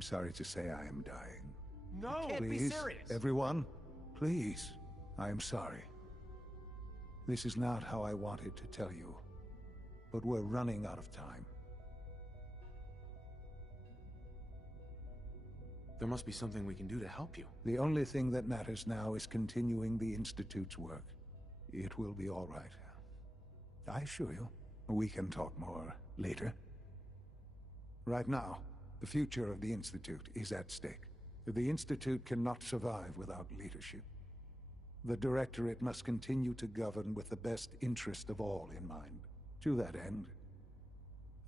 sorry to say I am dying. No! You can't be serious! Everyone, please. I am sorry. This is not how I wanted to tell you, but we're running out of time. There must be something we can do to help you. The only thing that matters now is continuing the Institute's work. It will be all right. I assure you, we can talk more later. Right now, the future of the Institute is at stake. The Institute cannot survive without leadership. The Directorate must continue to govern with the best interest of all in mind. To that end,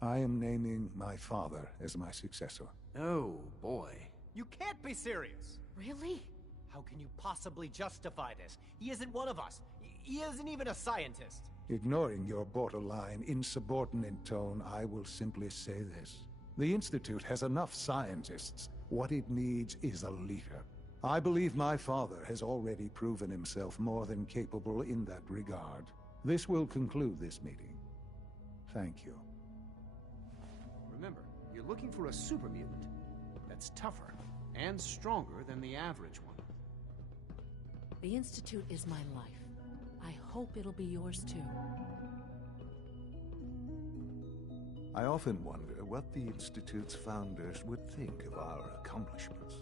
I am naming my father as my successor. Oh, boy. You can't be serious! Really? How can you possibly justify this? He isn't one of us. He isn't even a scientist. Ignoring your borderline, insubordinate tone, I will simply say this. The Institute has enough scientists. What it needs is a leader. I believe my father has already proven himself more than capable in that regard. This will conclude this meeting. Thank you. Remember, you're looking for a super mutant that's tougher and stronger than the average one. The Institute is my life. I hope it'll be yours too. I often wonder what the Institute's founders would think of our accomplishments.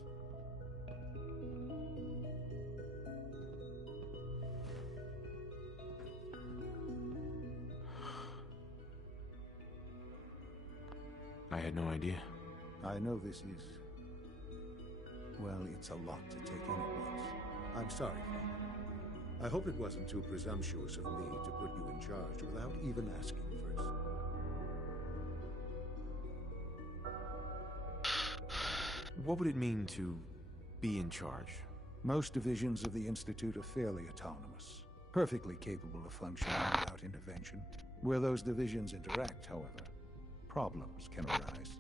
I had no idea. I know this is... well, it's a lot to take in at once. I'm sorry, Father. I hope it wasn't too presumptuous of me to put you in charge without even asking first. What would it mean to be in charge? Most divisions of the Institute are fairly autonomous, perfectly capable of functioning without intervention. Where those divisions interact, however, problems can arise.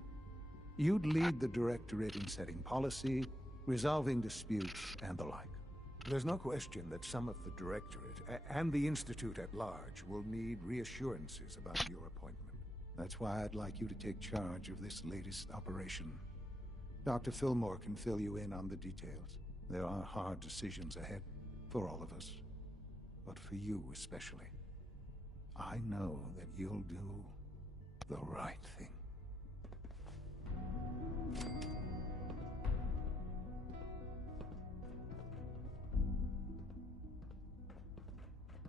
You'd lead the Directorate in setting policy, resolving disputes, and the like. There's no question that some of the Directorate and the Institute at large will need reassurances about your appointment. That's why I'd like you to take charge of this latest operation. Dr. Fillmore can fill you in on the details. There are hard decisions ahead for all of us, but for you especially. I know that you'll do the right thing.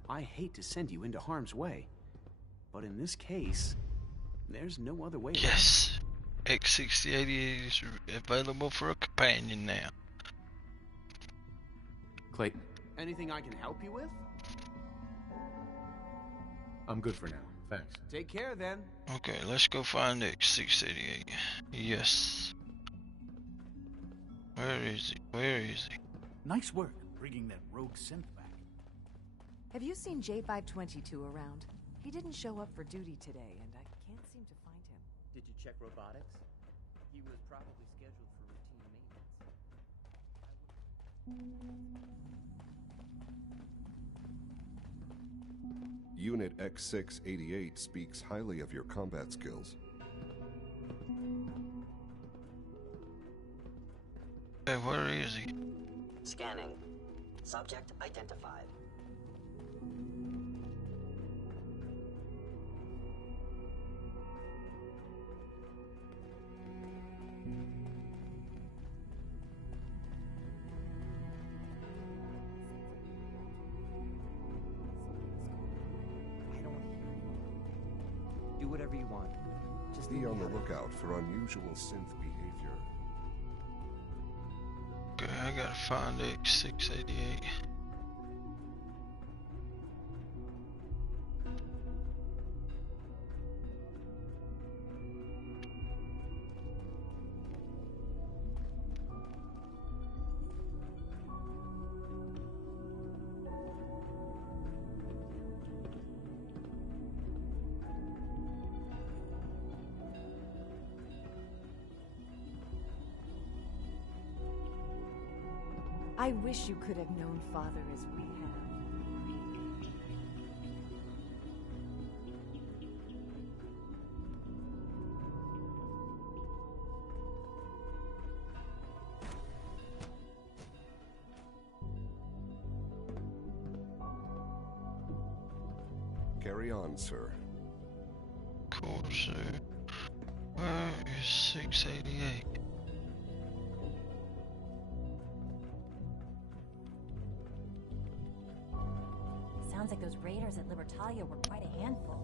I hate to send you into harm's way, but in this case, there's no other way. Yes, X6088 is available for a companion now. Clayton. Anything I can help you with? I'm good for now, thanks. Take care then. Okay, let's go find X688. Yes. Where is he? Where is he? Nice work bringing that rogue synth back. Have you seen J522 around? He didn't show up for duty today, and I can't seem to find him. Did you check robotics? He was probably scheduled for routine maintenance. Unit X688 speaks highly of your combat skills. Hey, where is he? Scanning. Subject identified. Do whatever you want. Just Be on the lookout for unusual synth behavior. Okay, I gotta find X688. I wish you could have known Father as we have. Carry on, sir. Cool, sir. Where is 688? Sounds like those raiders at Libertalia were quite a handful.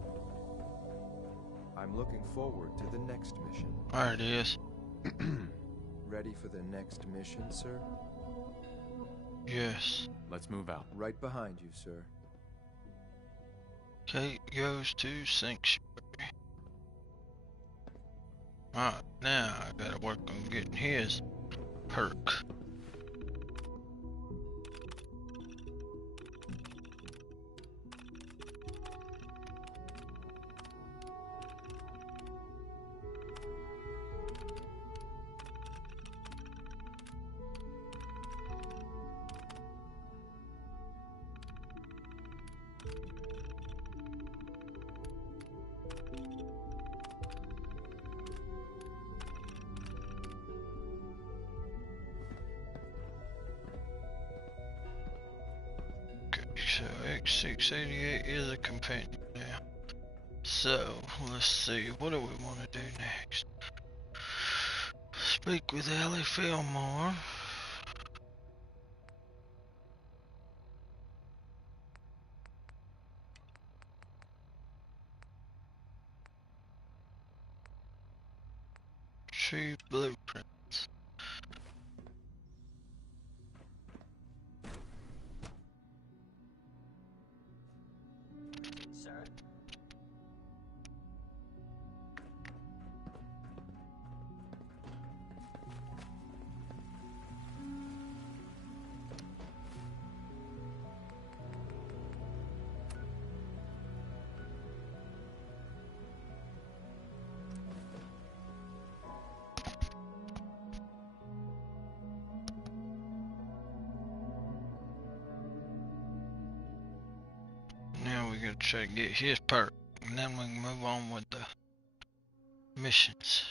I'm looking forward to the next mission. There it is. Ready for the next mission, sir? Yes. Let's move out. Right behind you, sir. Kate goes to Sanctuary. Alright, now I gotta work on getting his perk. So X688 is a companion now. So let's see, what do we want to do next? Speak with Ellie Fillmore. Retrieve blueprints. Sir? Now we gotta try to get his perk, and then we can move on with the missions.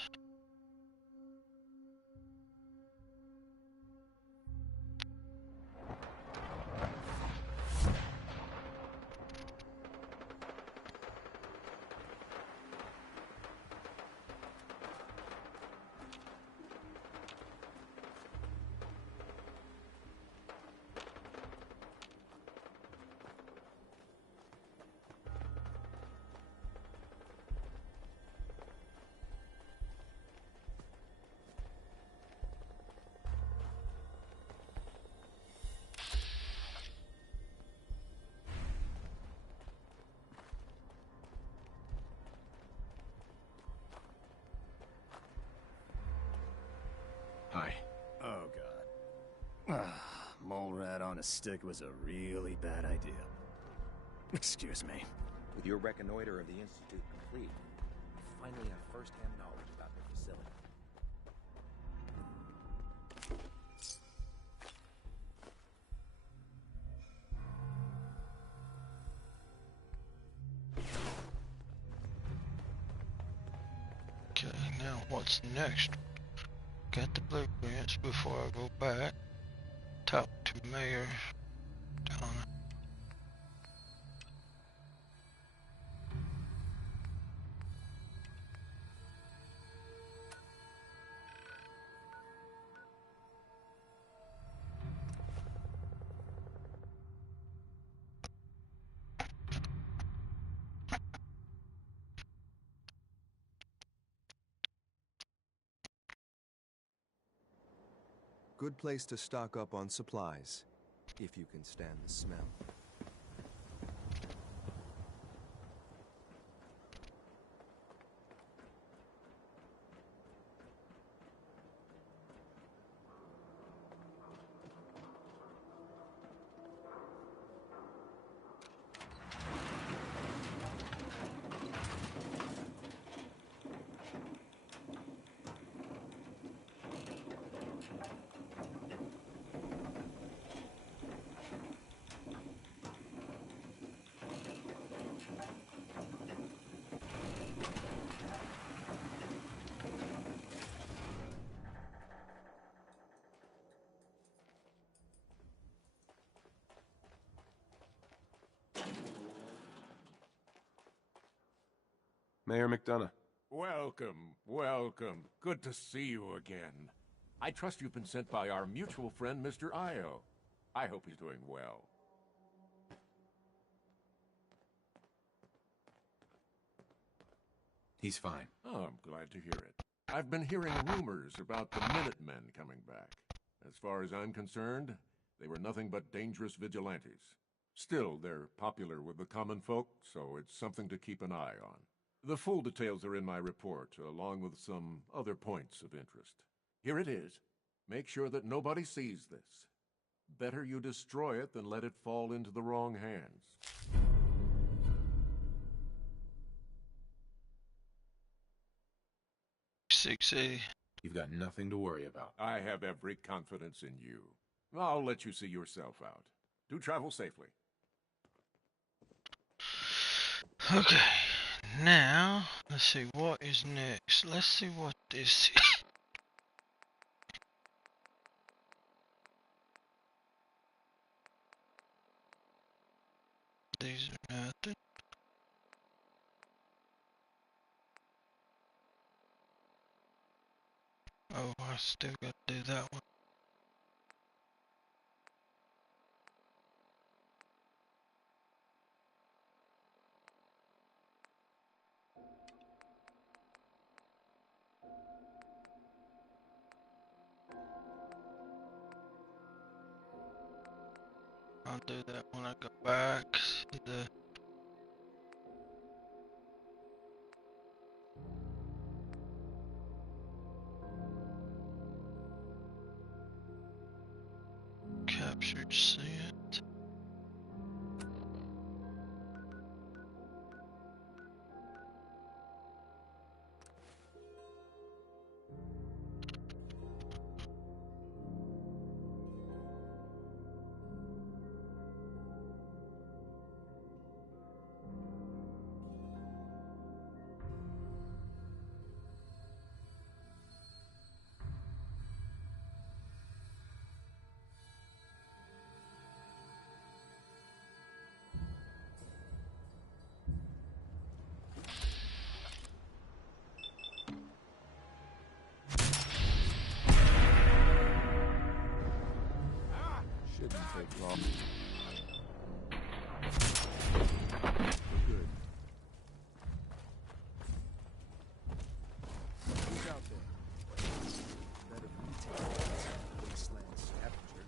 Hi. Oh god. Mole rat on a stick was a really bad idea. Excuse me. With your reconnoiter of the Institute complete, you finally have first-hand knowledge about the facility. Okay, now what's next? Got the blueprints before I go back. Talk to Mayor Donna. Good place to stock up on supplies, if you can stand the smell. Mayor McDonough. Welcome, welcome. Good to see you again. I trust you've been sent by our mutual friend, Mr. Io. I hope he's doing well. He's fine. Oh, I'm glad to hear it. I've been hearing rumors about the Minutemen coming back. As far as I'm concerned, they were nothing but dangerous vigilantes. Still, they're popular with the common folk, so it's something to keep an eye on. The full details are in my report, along with some other points of interest. Here it is. Make sure that nobody sees this. Better you destroy it than let it fall into the wrong hands. You've got nothing to worry about. I have every confidence in you. I'll let you see yourself out. Do travel safely. Okay, now let's see what is next. Let's see what this is. These are nothing. Oh, I still got to do that one. I'll do that when I go back to the captured scent. Shouldn't take long. We're good. Who's out there? Better be taking wasteland scavenger.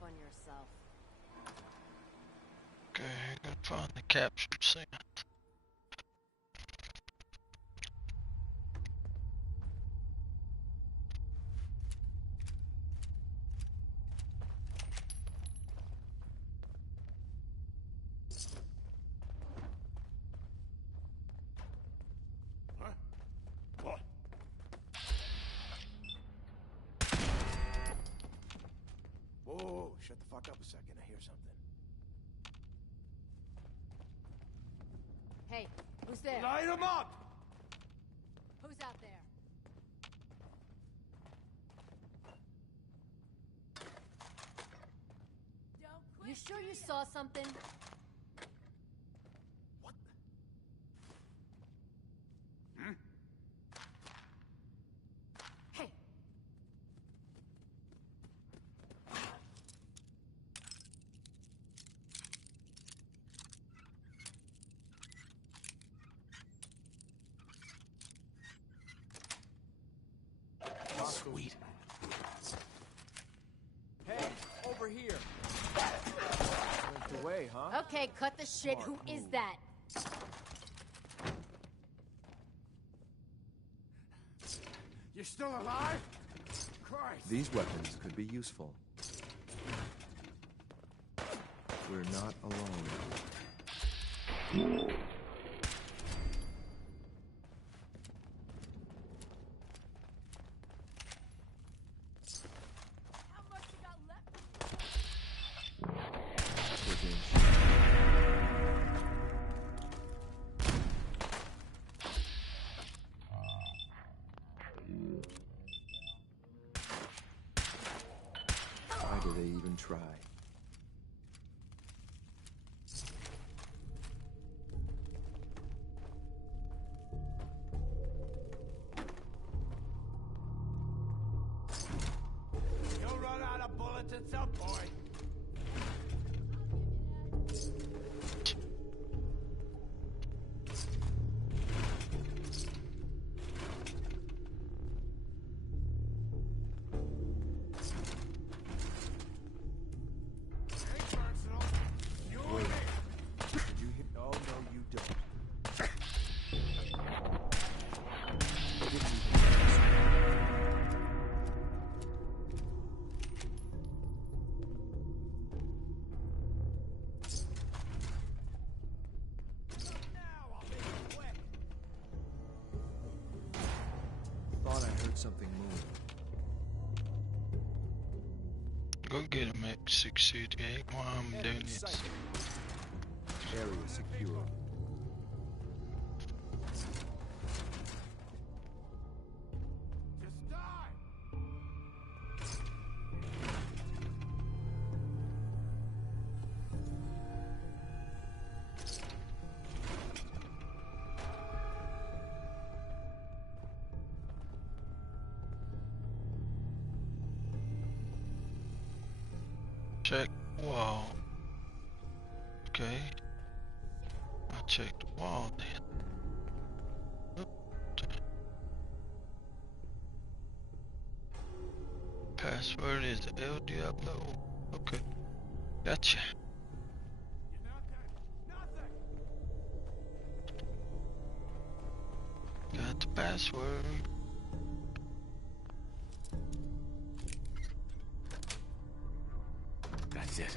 On yourself. Okay, I gotta find the captured scent. Whoa, shut the fuck up a second. I hear something. Hey, who's there? Light 'em up! Who's out there? You sure you saw something? What? Hmm? Hey. Sweet. Hey, over here. Went away, huh? Okay, cut the shit. Who is that? You're still alive? Christ. These weapons could be useful. We're not alone. Why do they even try? You'll run out of bullets at some point. Thought I heard something move. Go get him, X688, while I'm doing this. Area secure. Check wall. Okay. I checked the wall then. Password is El Diablo. Okay. Gotcha. Got the password. That's it.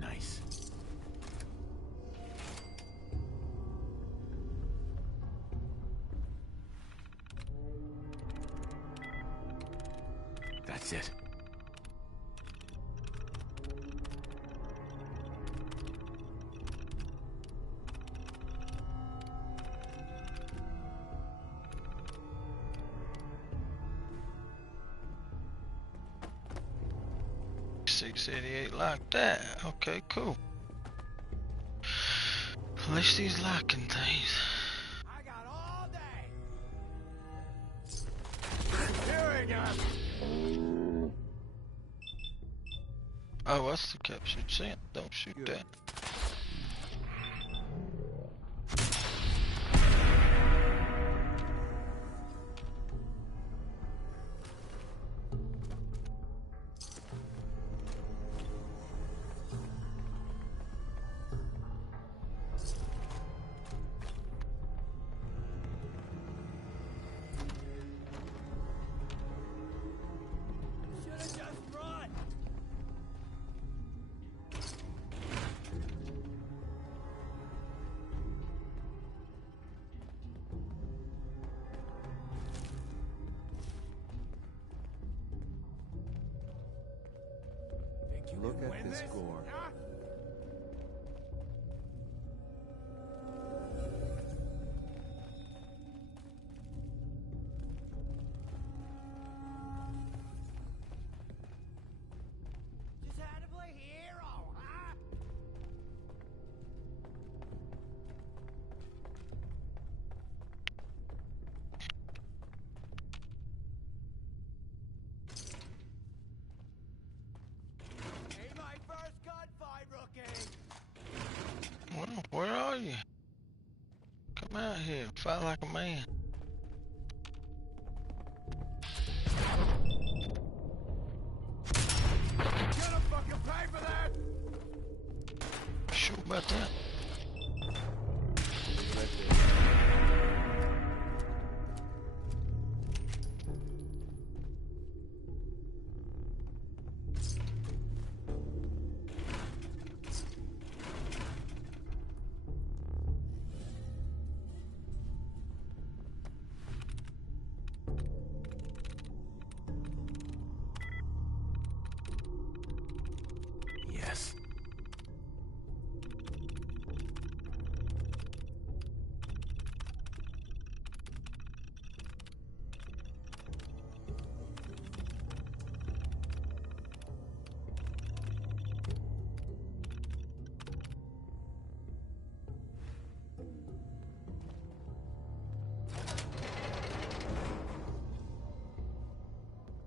Nice. That's it. $688 like that. Okay, cool. At least he's liking things. Oh, that's the captured scent. Don't shoot that. Look at this gore. Just had to play hero, huh? Well, where are you? Come out here, fight like a man. Gonna fucking pay for that! Sure about that? Yes.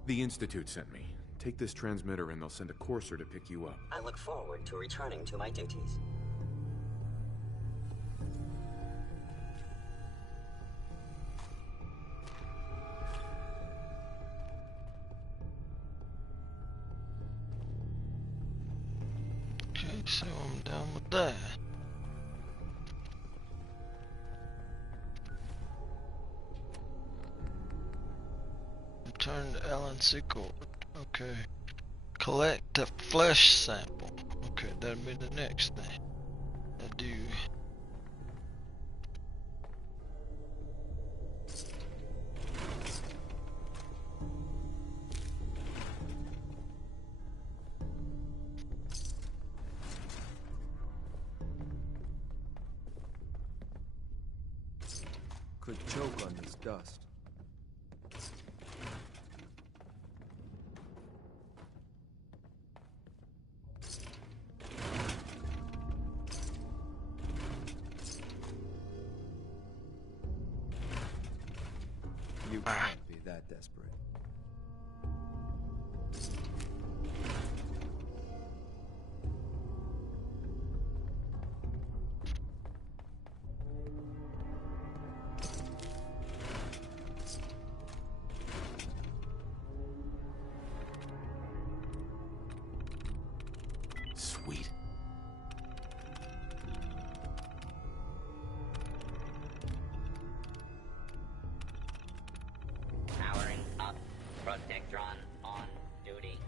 The Institute sent me. Take this transmitter and they'll send a courser to pick you up. I look forward to returning to my duties. Okay, so I'm done with that. Return to Allen Secord. Okay. Collect a flesh sample. Okay, that'll be the next thing I do. Could choke on this dust. You can't be that desperate. Sweet. Powering up. Protectron on duty.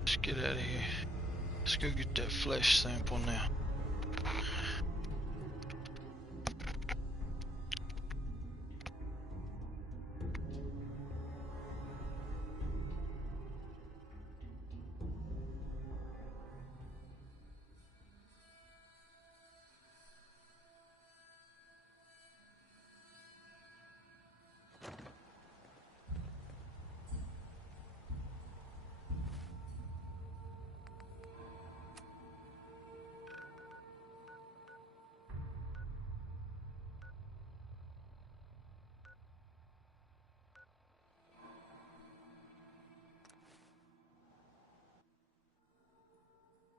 Let's get out of here. Let's go get that flesh sample now.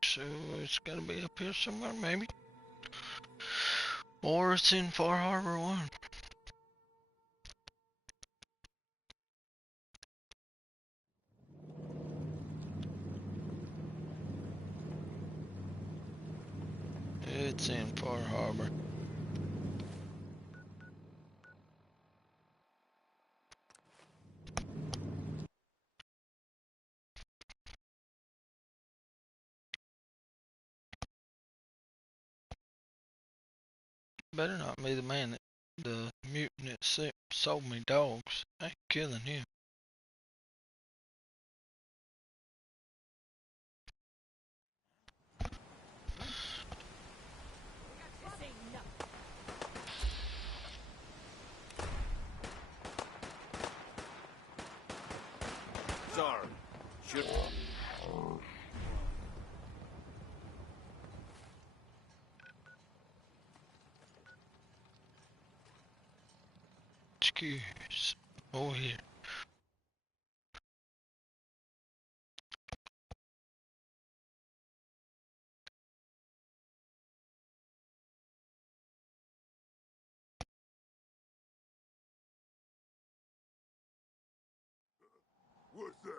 So it's gotta be up here somewhere, maybe. Or it's in Far Harbor 1. It's in Far Harbor. Better not be the man that the mutant that sold me dogs. I ain't killing him. Sorry. Should. Excuse. Over here. What's that?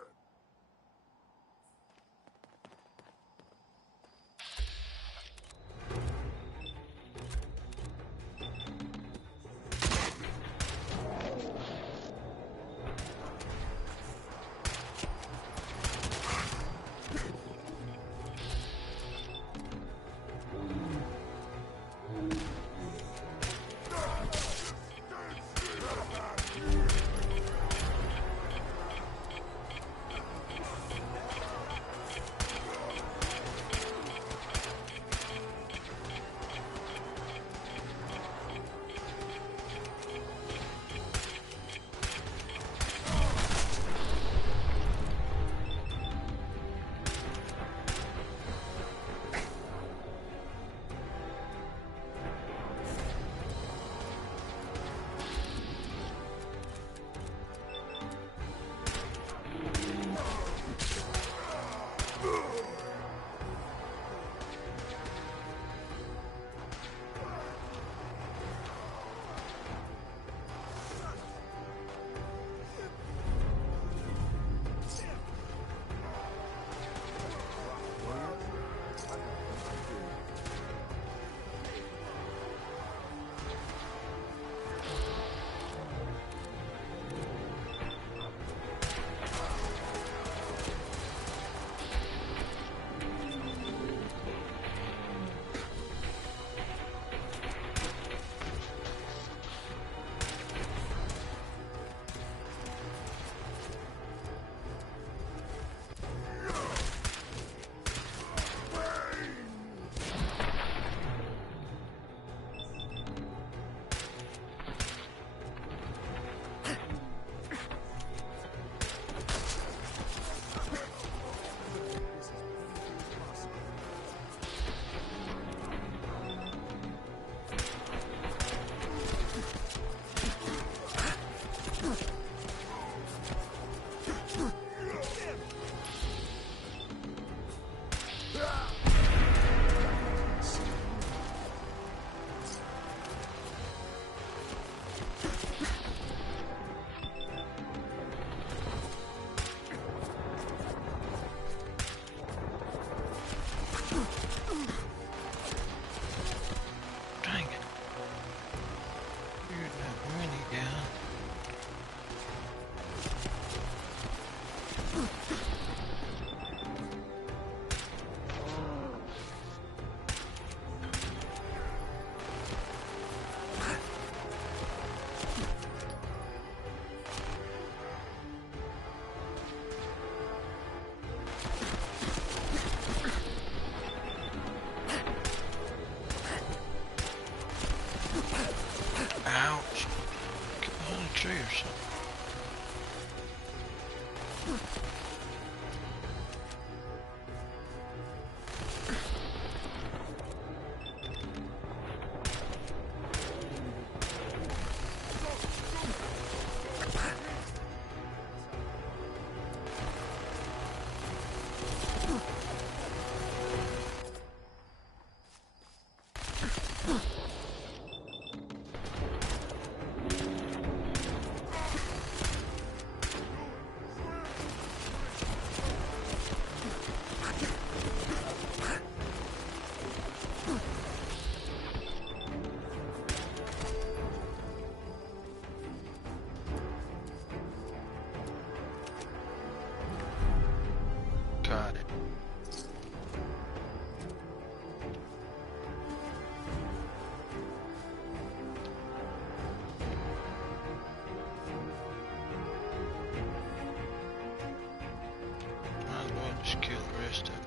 Just kill the rest of it.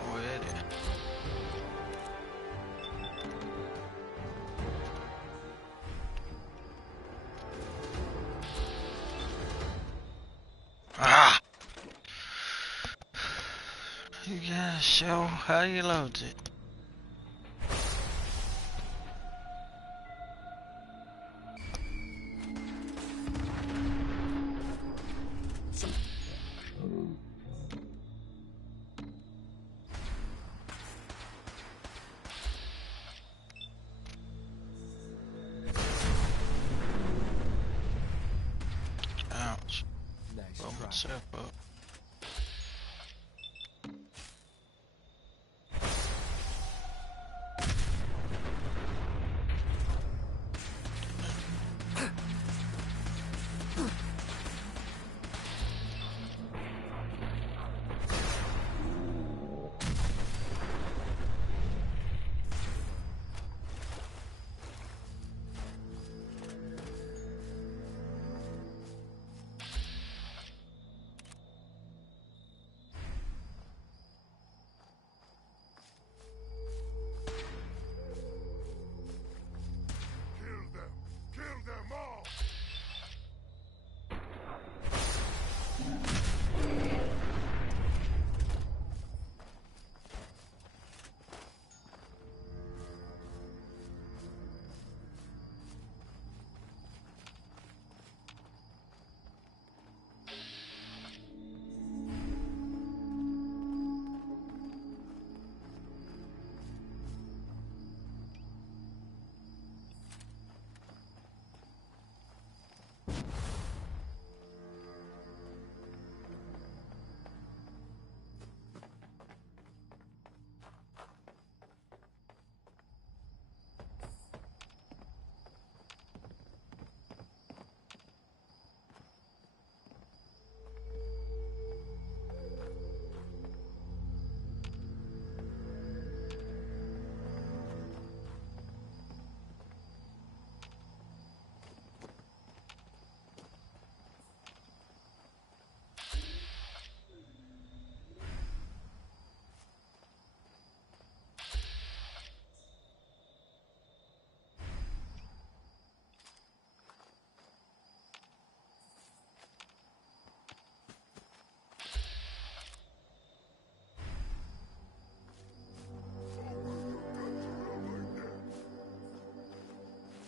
Oh, yeah, it. Ah! You gotta show how you load it.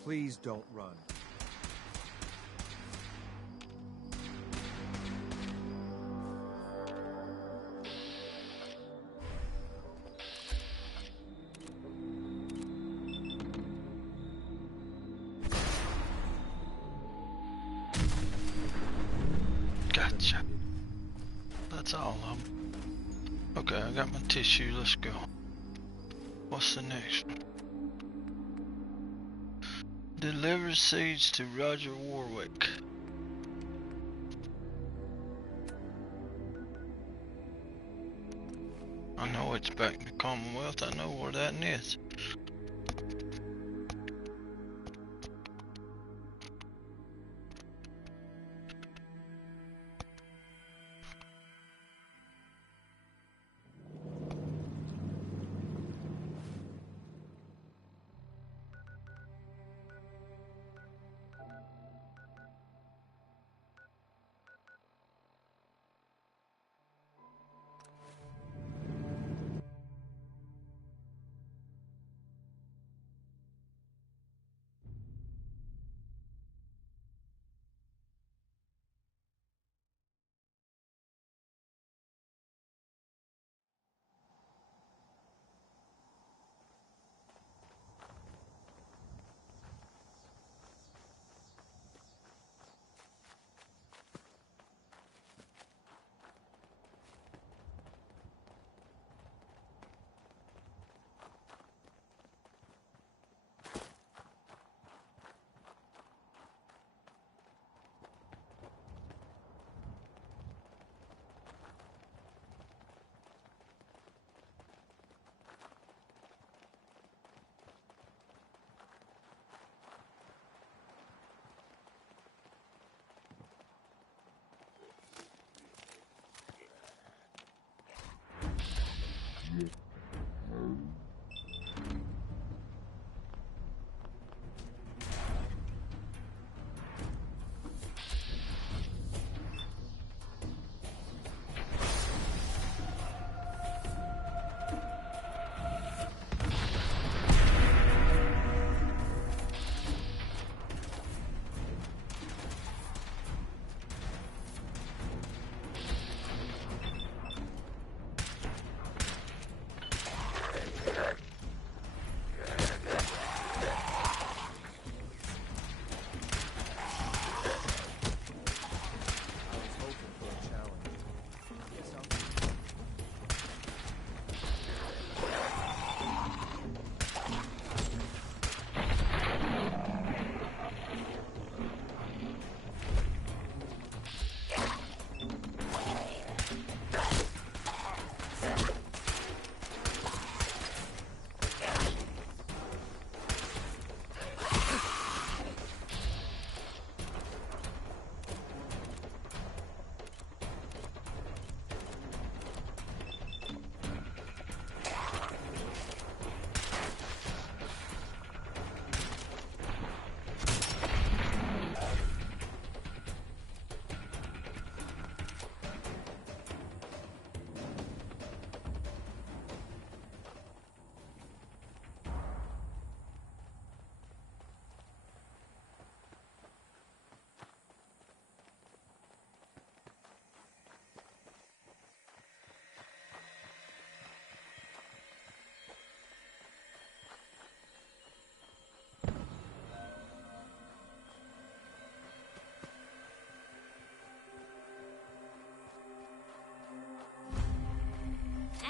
Please don't run. Gotcha. That's all of them. Okay, I got my tissue. Let's go. What's the next one? Deliver seeds to Roger Warwick. I know it's back in the Commonwealth. I know where that is.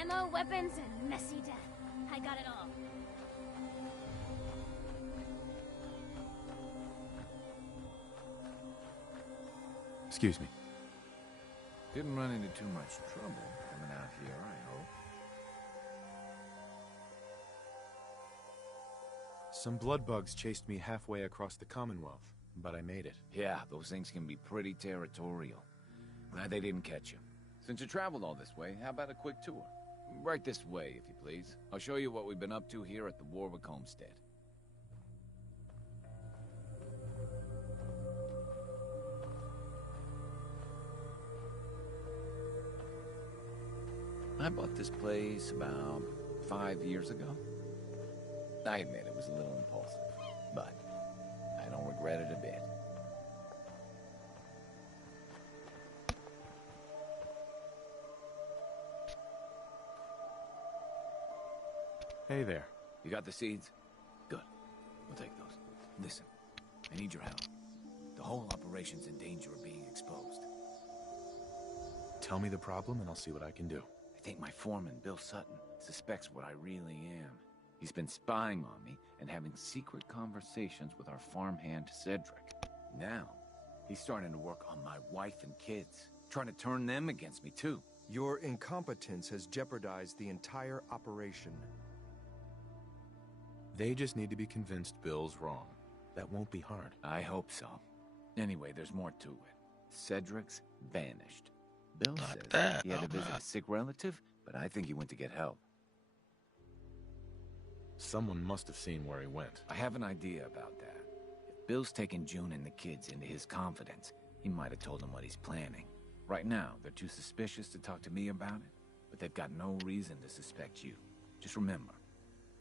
Ammo, weapons, and messy death. I got it all. Excuse me. Didn't run into too much trouble coming out here, I hope. Some blood bugs chased me halfway across the Commonwealth, but I made it. Yeah, those things can be pretty territorial. Glad they didn't catch you. Since you traveled all this way, how about a quick tour? Right this way, if you please. I'll show you what we've been up to here at the Warwick Homestead. I bought this place about 5 years ago. I admit it was a little impulsive, but regret it a bit. Hey there. You got the seeds? Good. We'll take those. Listen, I need your help. The whole operation's in danger of being exposed. Tell me the problem and I'll see what I can do. I think my foreman, Bill Sutton, suspects what I really am. He's been spying on me and having secret conversations with our farmhand, Cedric. Now, he's starting to work on my wife and kids, trying to turn them against me too. Your incompetence has jeopardized the entire operation. They just need to be convinced Bill's wrong. That won't be hard. I hope so. Anyway, there's more to it. Cedric's vanished. Bill says he had to visit a sick relative, but I think he went to get help. Someone must have seen where he went. I have an idea about that. If Bill's taken June and the kids into his confidence, he might have told them what he's planning. Right now, they're too suspicious to talk to me about it, but they've got no reason to suspect you. Just remember,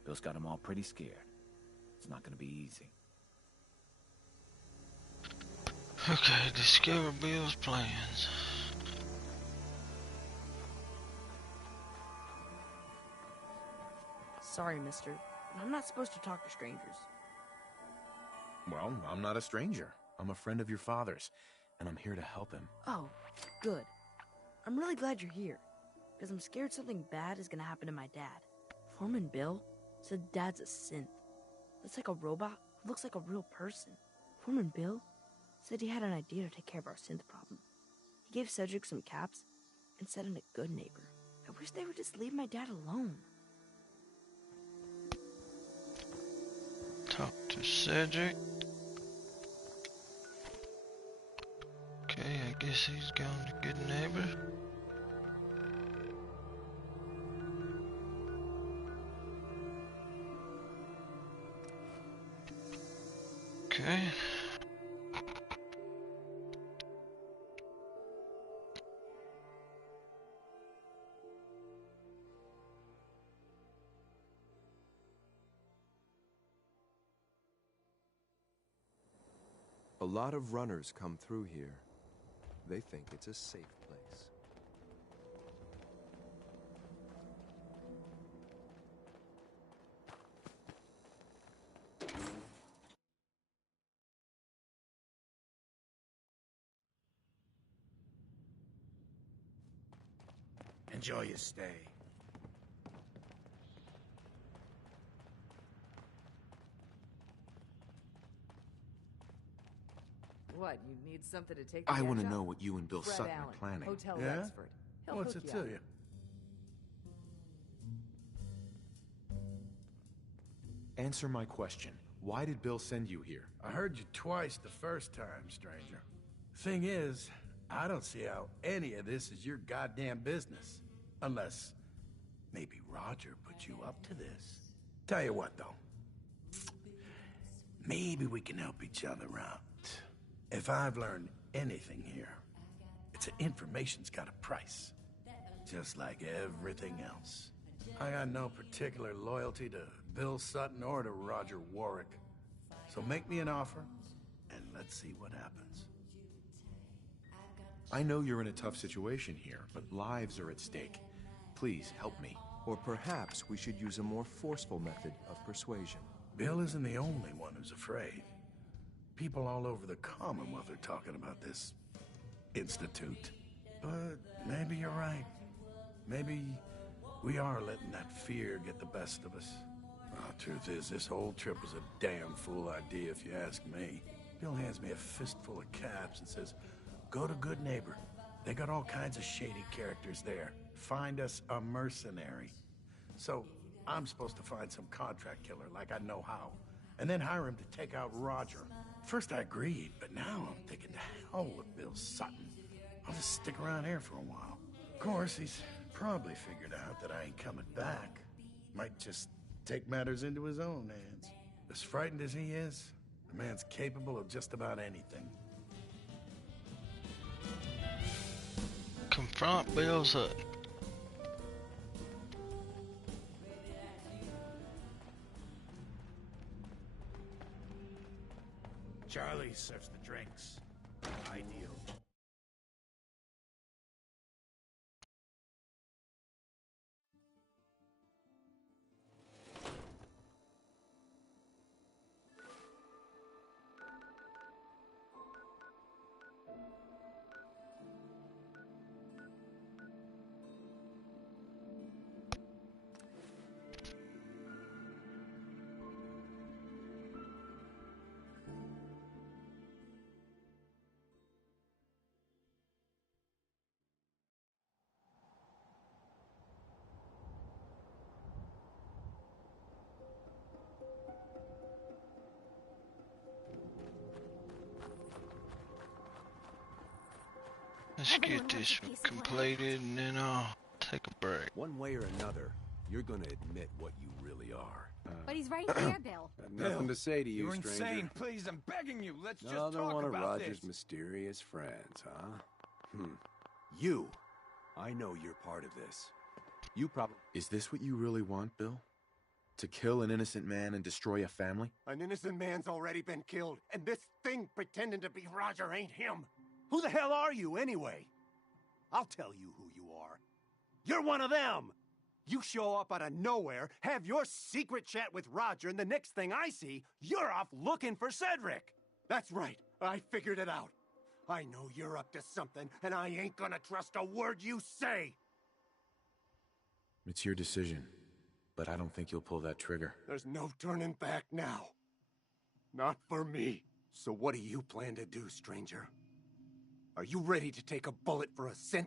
Bill's got them all pretty scared. It's not gonna be easy. Okay, discover Bill's plans. Sorry, mister. I'm not supposed to talk to strangers. Well, I'm not a stranger. I'm a friend of your father's, and I'm here to help him. Oh, good. I'm really glad you're here, because I'm scared something bad is gonna happen to my dad. Foreman Bill said Dad's a synth. That's like a robot who looks like a real person. Foreman Bill said he had an idea to take care of our synth problem. He gave Cedric some caps and said I'm a good neighbor. I wish they would just leave my dad alone. Talk to Cedric. Okay, I guess he's gone to good neighbor. Okay. A lot of runners come through here. They think it's a safe place. Enjoy your stay. What, you need something to take I the want to edge know off? what you and Bill Fred Sutton Allen, are planning. Hotel Yeah? Rexford. He'll What's hook it you to up. you? Answer my question. Why did Bill send you here? I heard you twice the first time, stranger. Thing is, I don't see how any of this is your goddamn business. Unless maybe Roger put you up to this. Tell you what, though. Maybe we can help each other out. If I've learned anything here, it's that information's got a price. Just like everything else. I got no particular loyalty to Bill Sutton or to Roger Warwick. So make me an offer, and let's see what happens. I know you're in a tough situation here, but lives are at stake. Please help me. Or perhaps we should use a more forceful method of persuasion. Bill isn't the only one who's afraid. People all over the Commonwealth are talking about this institute. But maybe you're right. Maybe we are letting that fear get the best of us. Truth is, this whole trip was a damn fool idea if you ask me. Bill hands me a fistful of caps and says, go to Good Neighbor. They got all kinds of shady characters there. Find us a mercenary. So I'm supposed to find some contract killer like I know how, and then hire him to take out Roger. First I agreed, but now I'm thinking to hell with Bill Sutton. I'll just stick around here for a while. Of course, he's probably figured out that I ain't coming back. Might just take matters into his own hands. As frightened as he is, the man's capable of just about anything. Confront Bill Sutton. Charlie serves the drinks. Ideal. Let's get this completed and then I'll take a break. One way or another, you're gonna admit what you really are. But he's right there, Bill. Nothing to say to you, You're stranger. insane. Please, I'm begging you. Let's just Another talk one of about Roger's this. mysterious friends, huh? You. I know you're part of this. You probably... Is this what you really want, Bill? To kill an innocent man and destroy a family? An innocent man's already been killed, and this thing pretending to be Roger ain't him. Who the hell are you, anyway? I'll tell you who you are. You're one of them! You show up out of nowhere, have your secret chat with Roger, and the next thing I see, you're off looking for Cedric! That's right, I figured it out. I know you're up to something, and I ain't gonna trust a word you say! It's your decision, but I don't think you'll pull that trigger. There's no turning back now. Not for me. So what do you plan to do, stranger? Are you ready to take a bullet for a synth?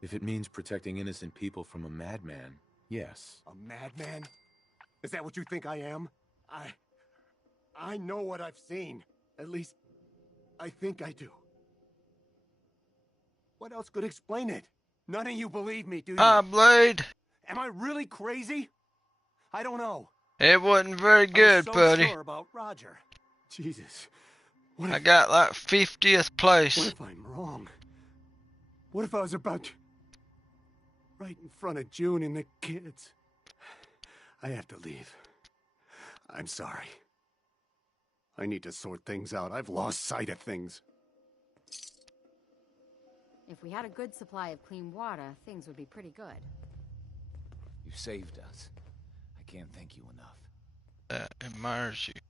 If it means protecting innocent people from a madman, yes. A madman? Is that what you think I am? I know what I've seen. At least, I think I do. What else could explain it? None of you believe me, do you? Hi, Blade. Am I really crazy? I don't know. It wasn't very good, I'm so buddy. sure about Roger. Jesus. I got like 50th place. What if I'm wrong? What if I was about to... right in front of June and the kids? I have to leave. I'm sorry. I need to sort things out. I've lost sight of things. If we had a good supply of clean water, things would be pretty good. You saved us. I can't thank you enough. That admires you.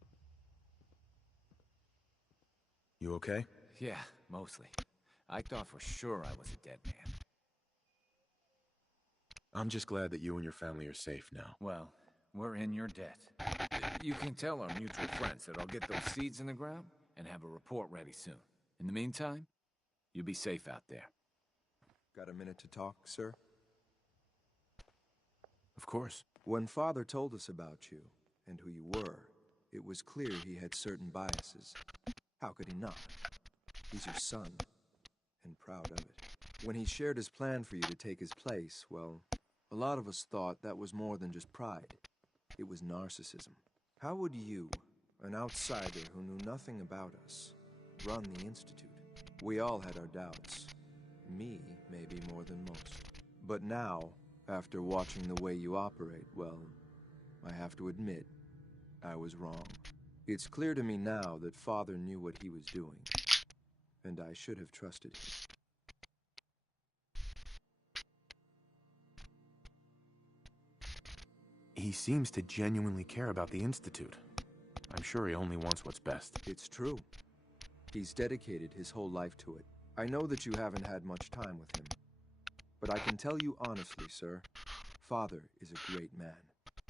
You okay? Yeah, mostly. I thought for sure I was a dead man. I'm just glad that you and your family are safe now. Well, we're in your debt. You can tell our mutual friends that I'll get those seeds in the ground and have a report ready soon. In the meantime, you be safe out there. Got a minute to talk, sir? Of course. When Father told us about you and who you were, it was clear he had certain biases. How could he not? He's your son, and proud of it. When he shared his plan for you to take his place, well, a lot of us thought that was more than just pride. It was narcissism. How would you, an outsider who knew nothing about us, run the Institute? We all had our doubts. Me, maybe more than most. But now, after watching the way you operate, well, I have to admit, I was wrong. It's clear to me now that Father knew what he was doing, and I should have trusted him. He seems to genuinely care about the Institute. I'm sure he only wants what's best. It's true. He's dedicated his whole life to it. I know that you haven't had much time with him, but I can tell you honestly, sir, Father is a great man.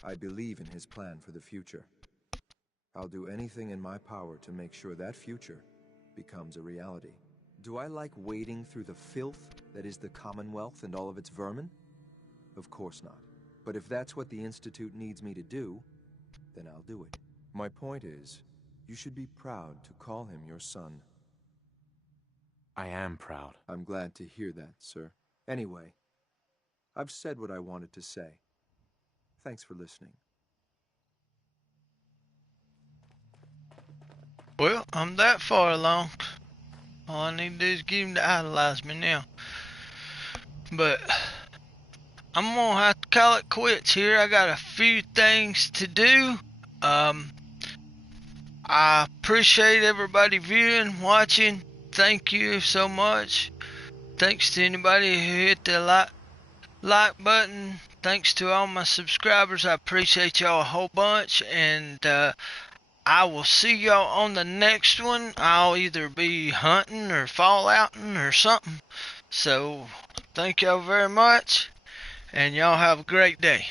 I believe in his plan for the future. I'll do anything in my power to make sure that future becomes a reality. Do I like wading through the filth that is the Commonwealth and all of its vermin? Of course not. But if that's what the Institute needs me to do, then I'll do it. My point is, you should be proud to call him your son. I am proud. I'm glad to hear that, sir. Anyway, I've said what I wanted to say. Thanks for listening. Well, I'm that far along. All I need to do is get him to idolize me now. But I'm gonna have to call it quits here. I got a few things to do. I appreciate everybody viewing, watching. Thank you so much. Thanks to anybody who hit the like button. Thanks to all my subscribers. I appreciate y'all a whole bunch. And I will see y'all on the next one. I'll either be hunting or fallouting or something. So thank y'all very much. And y'all have a great day.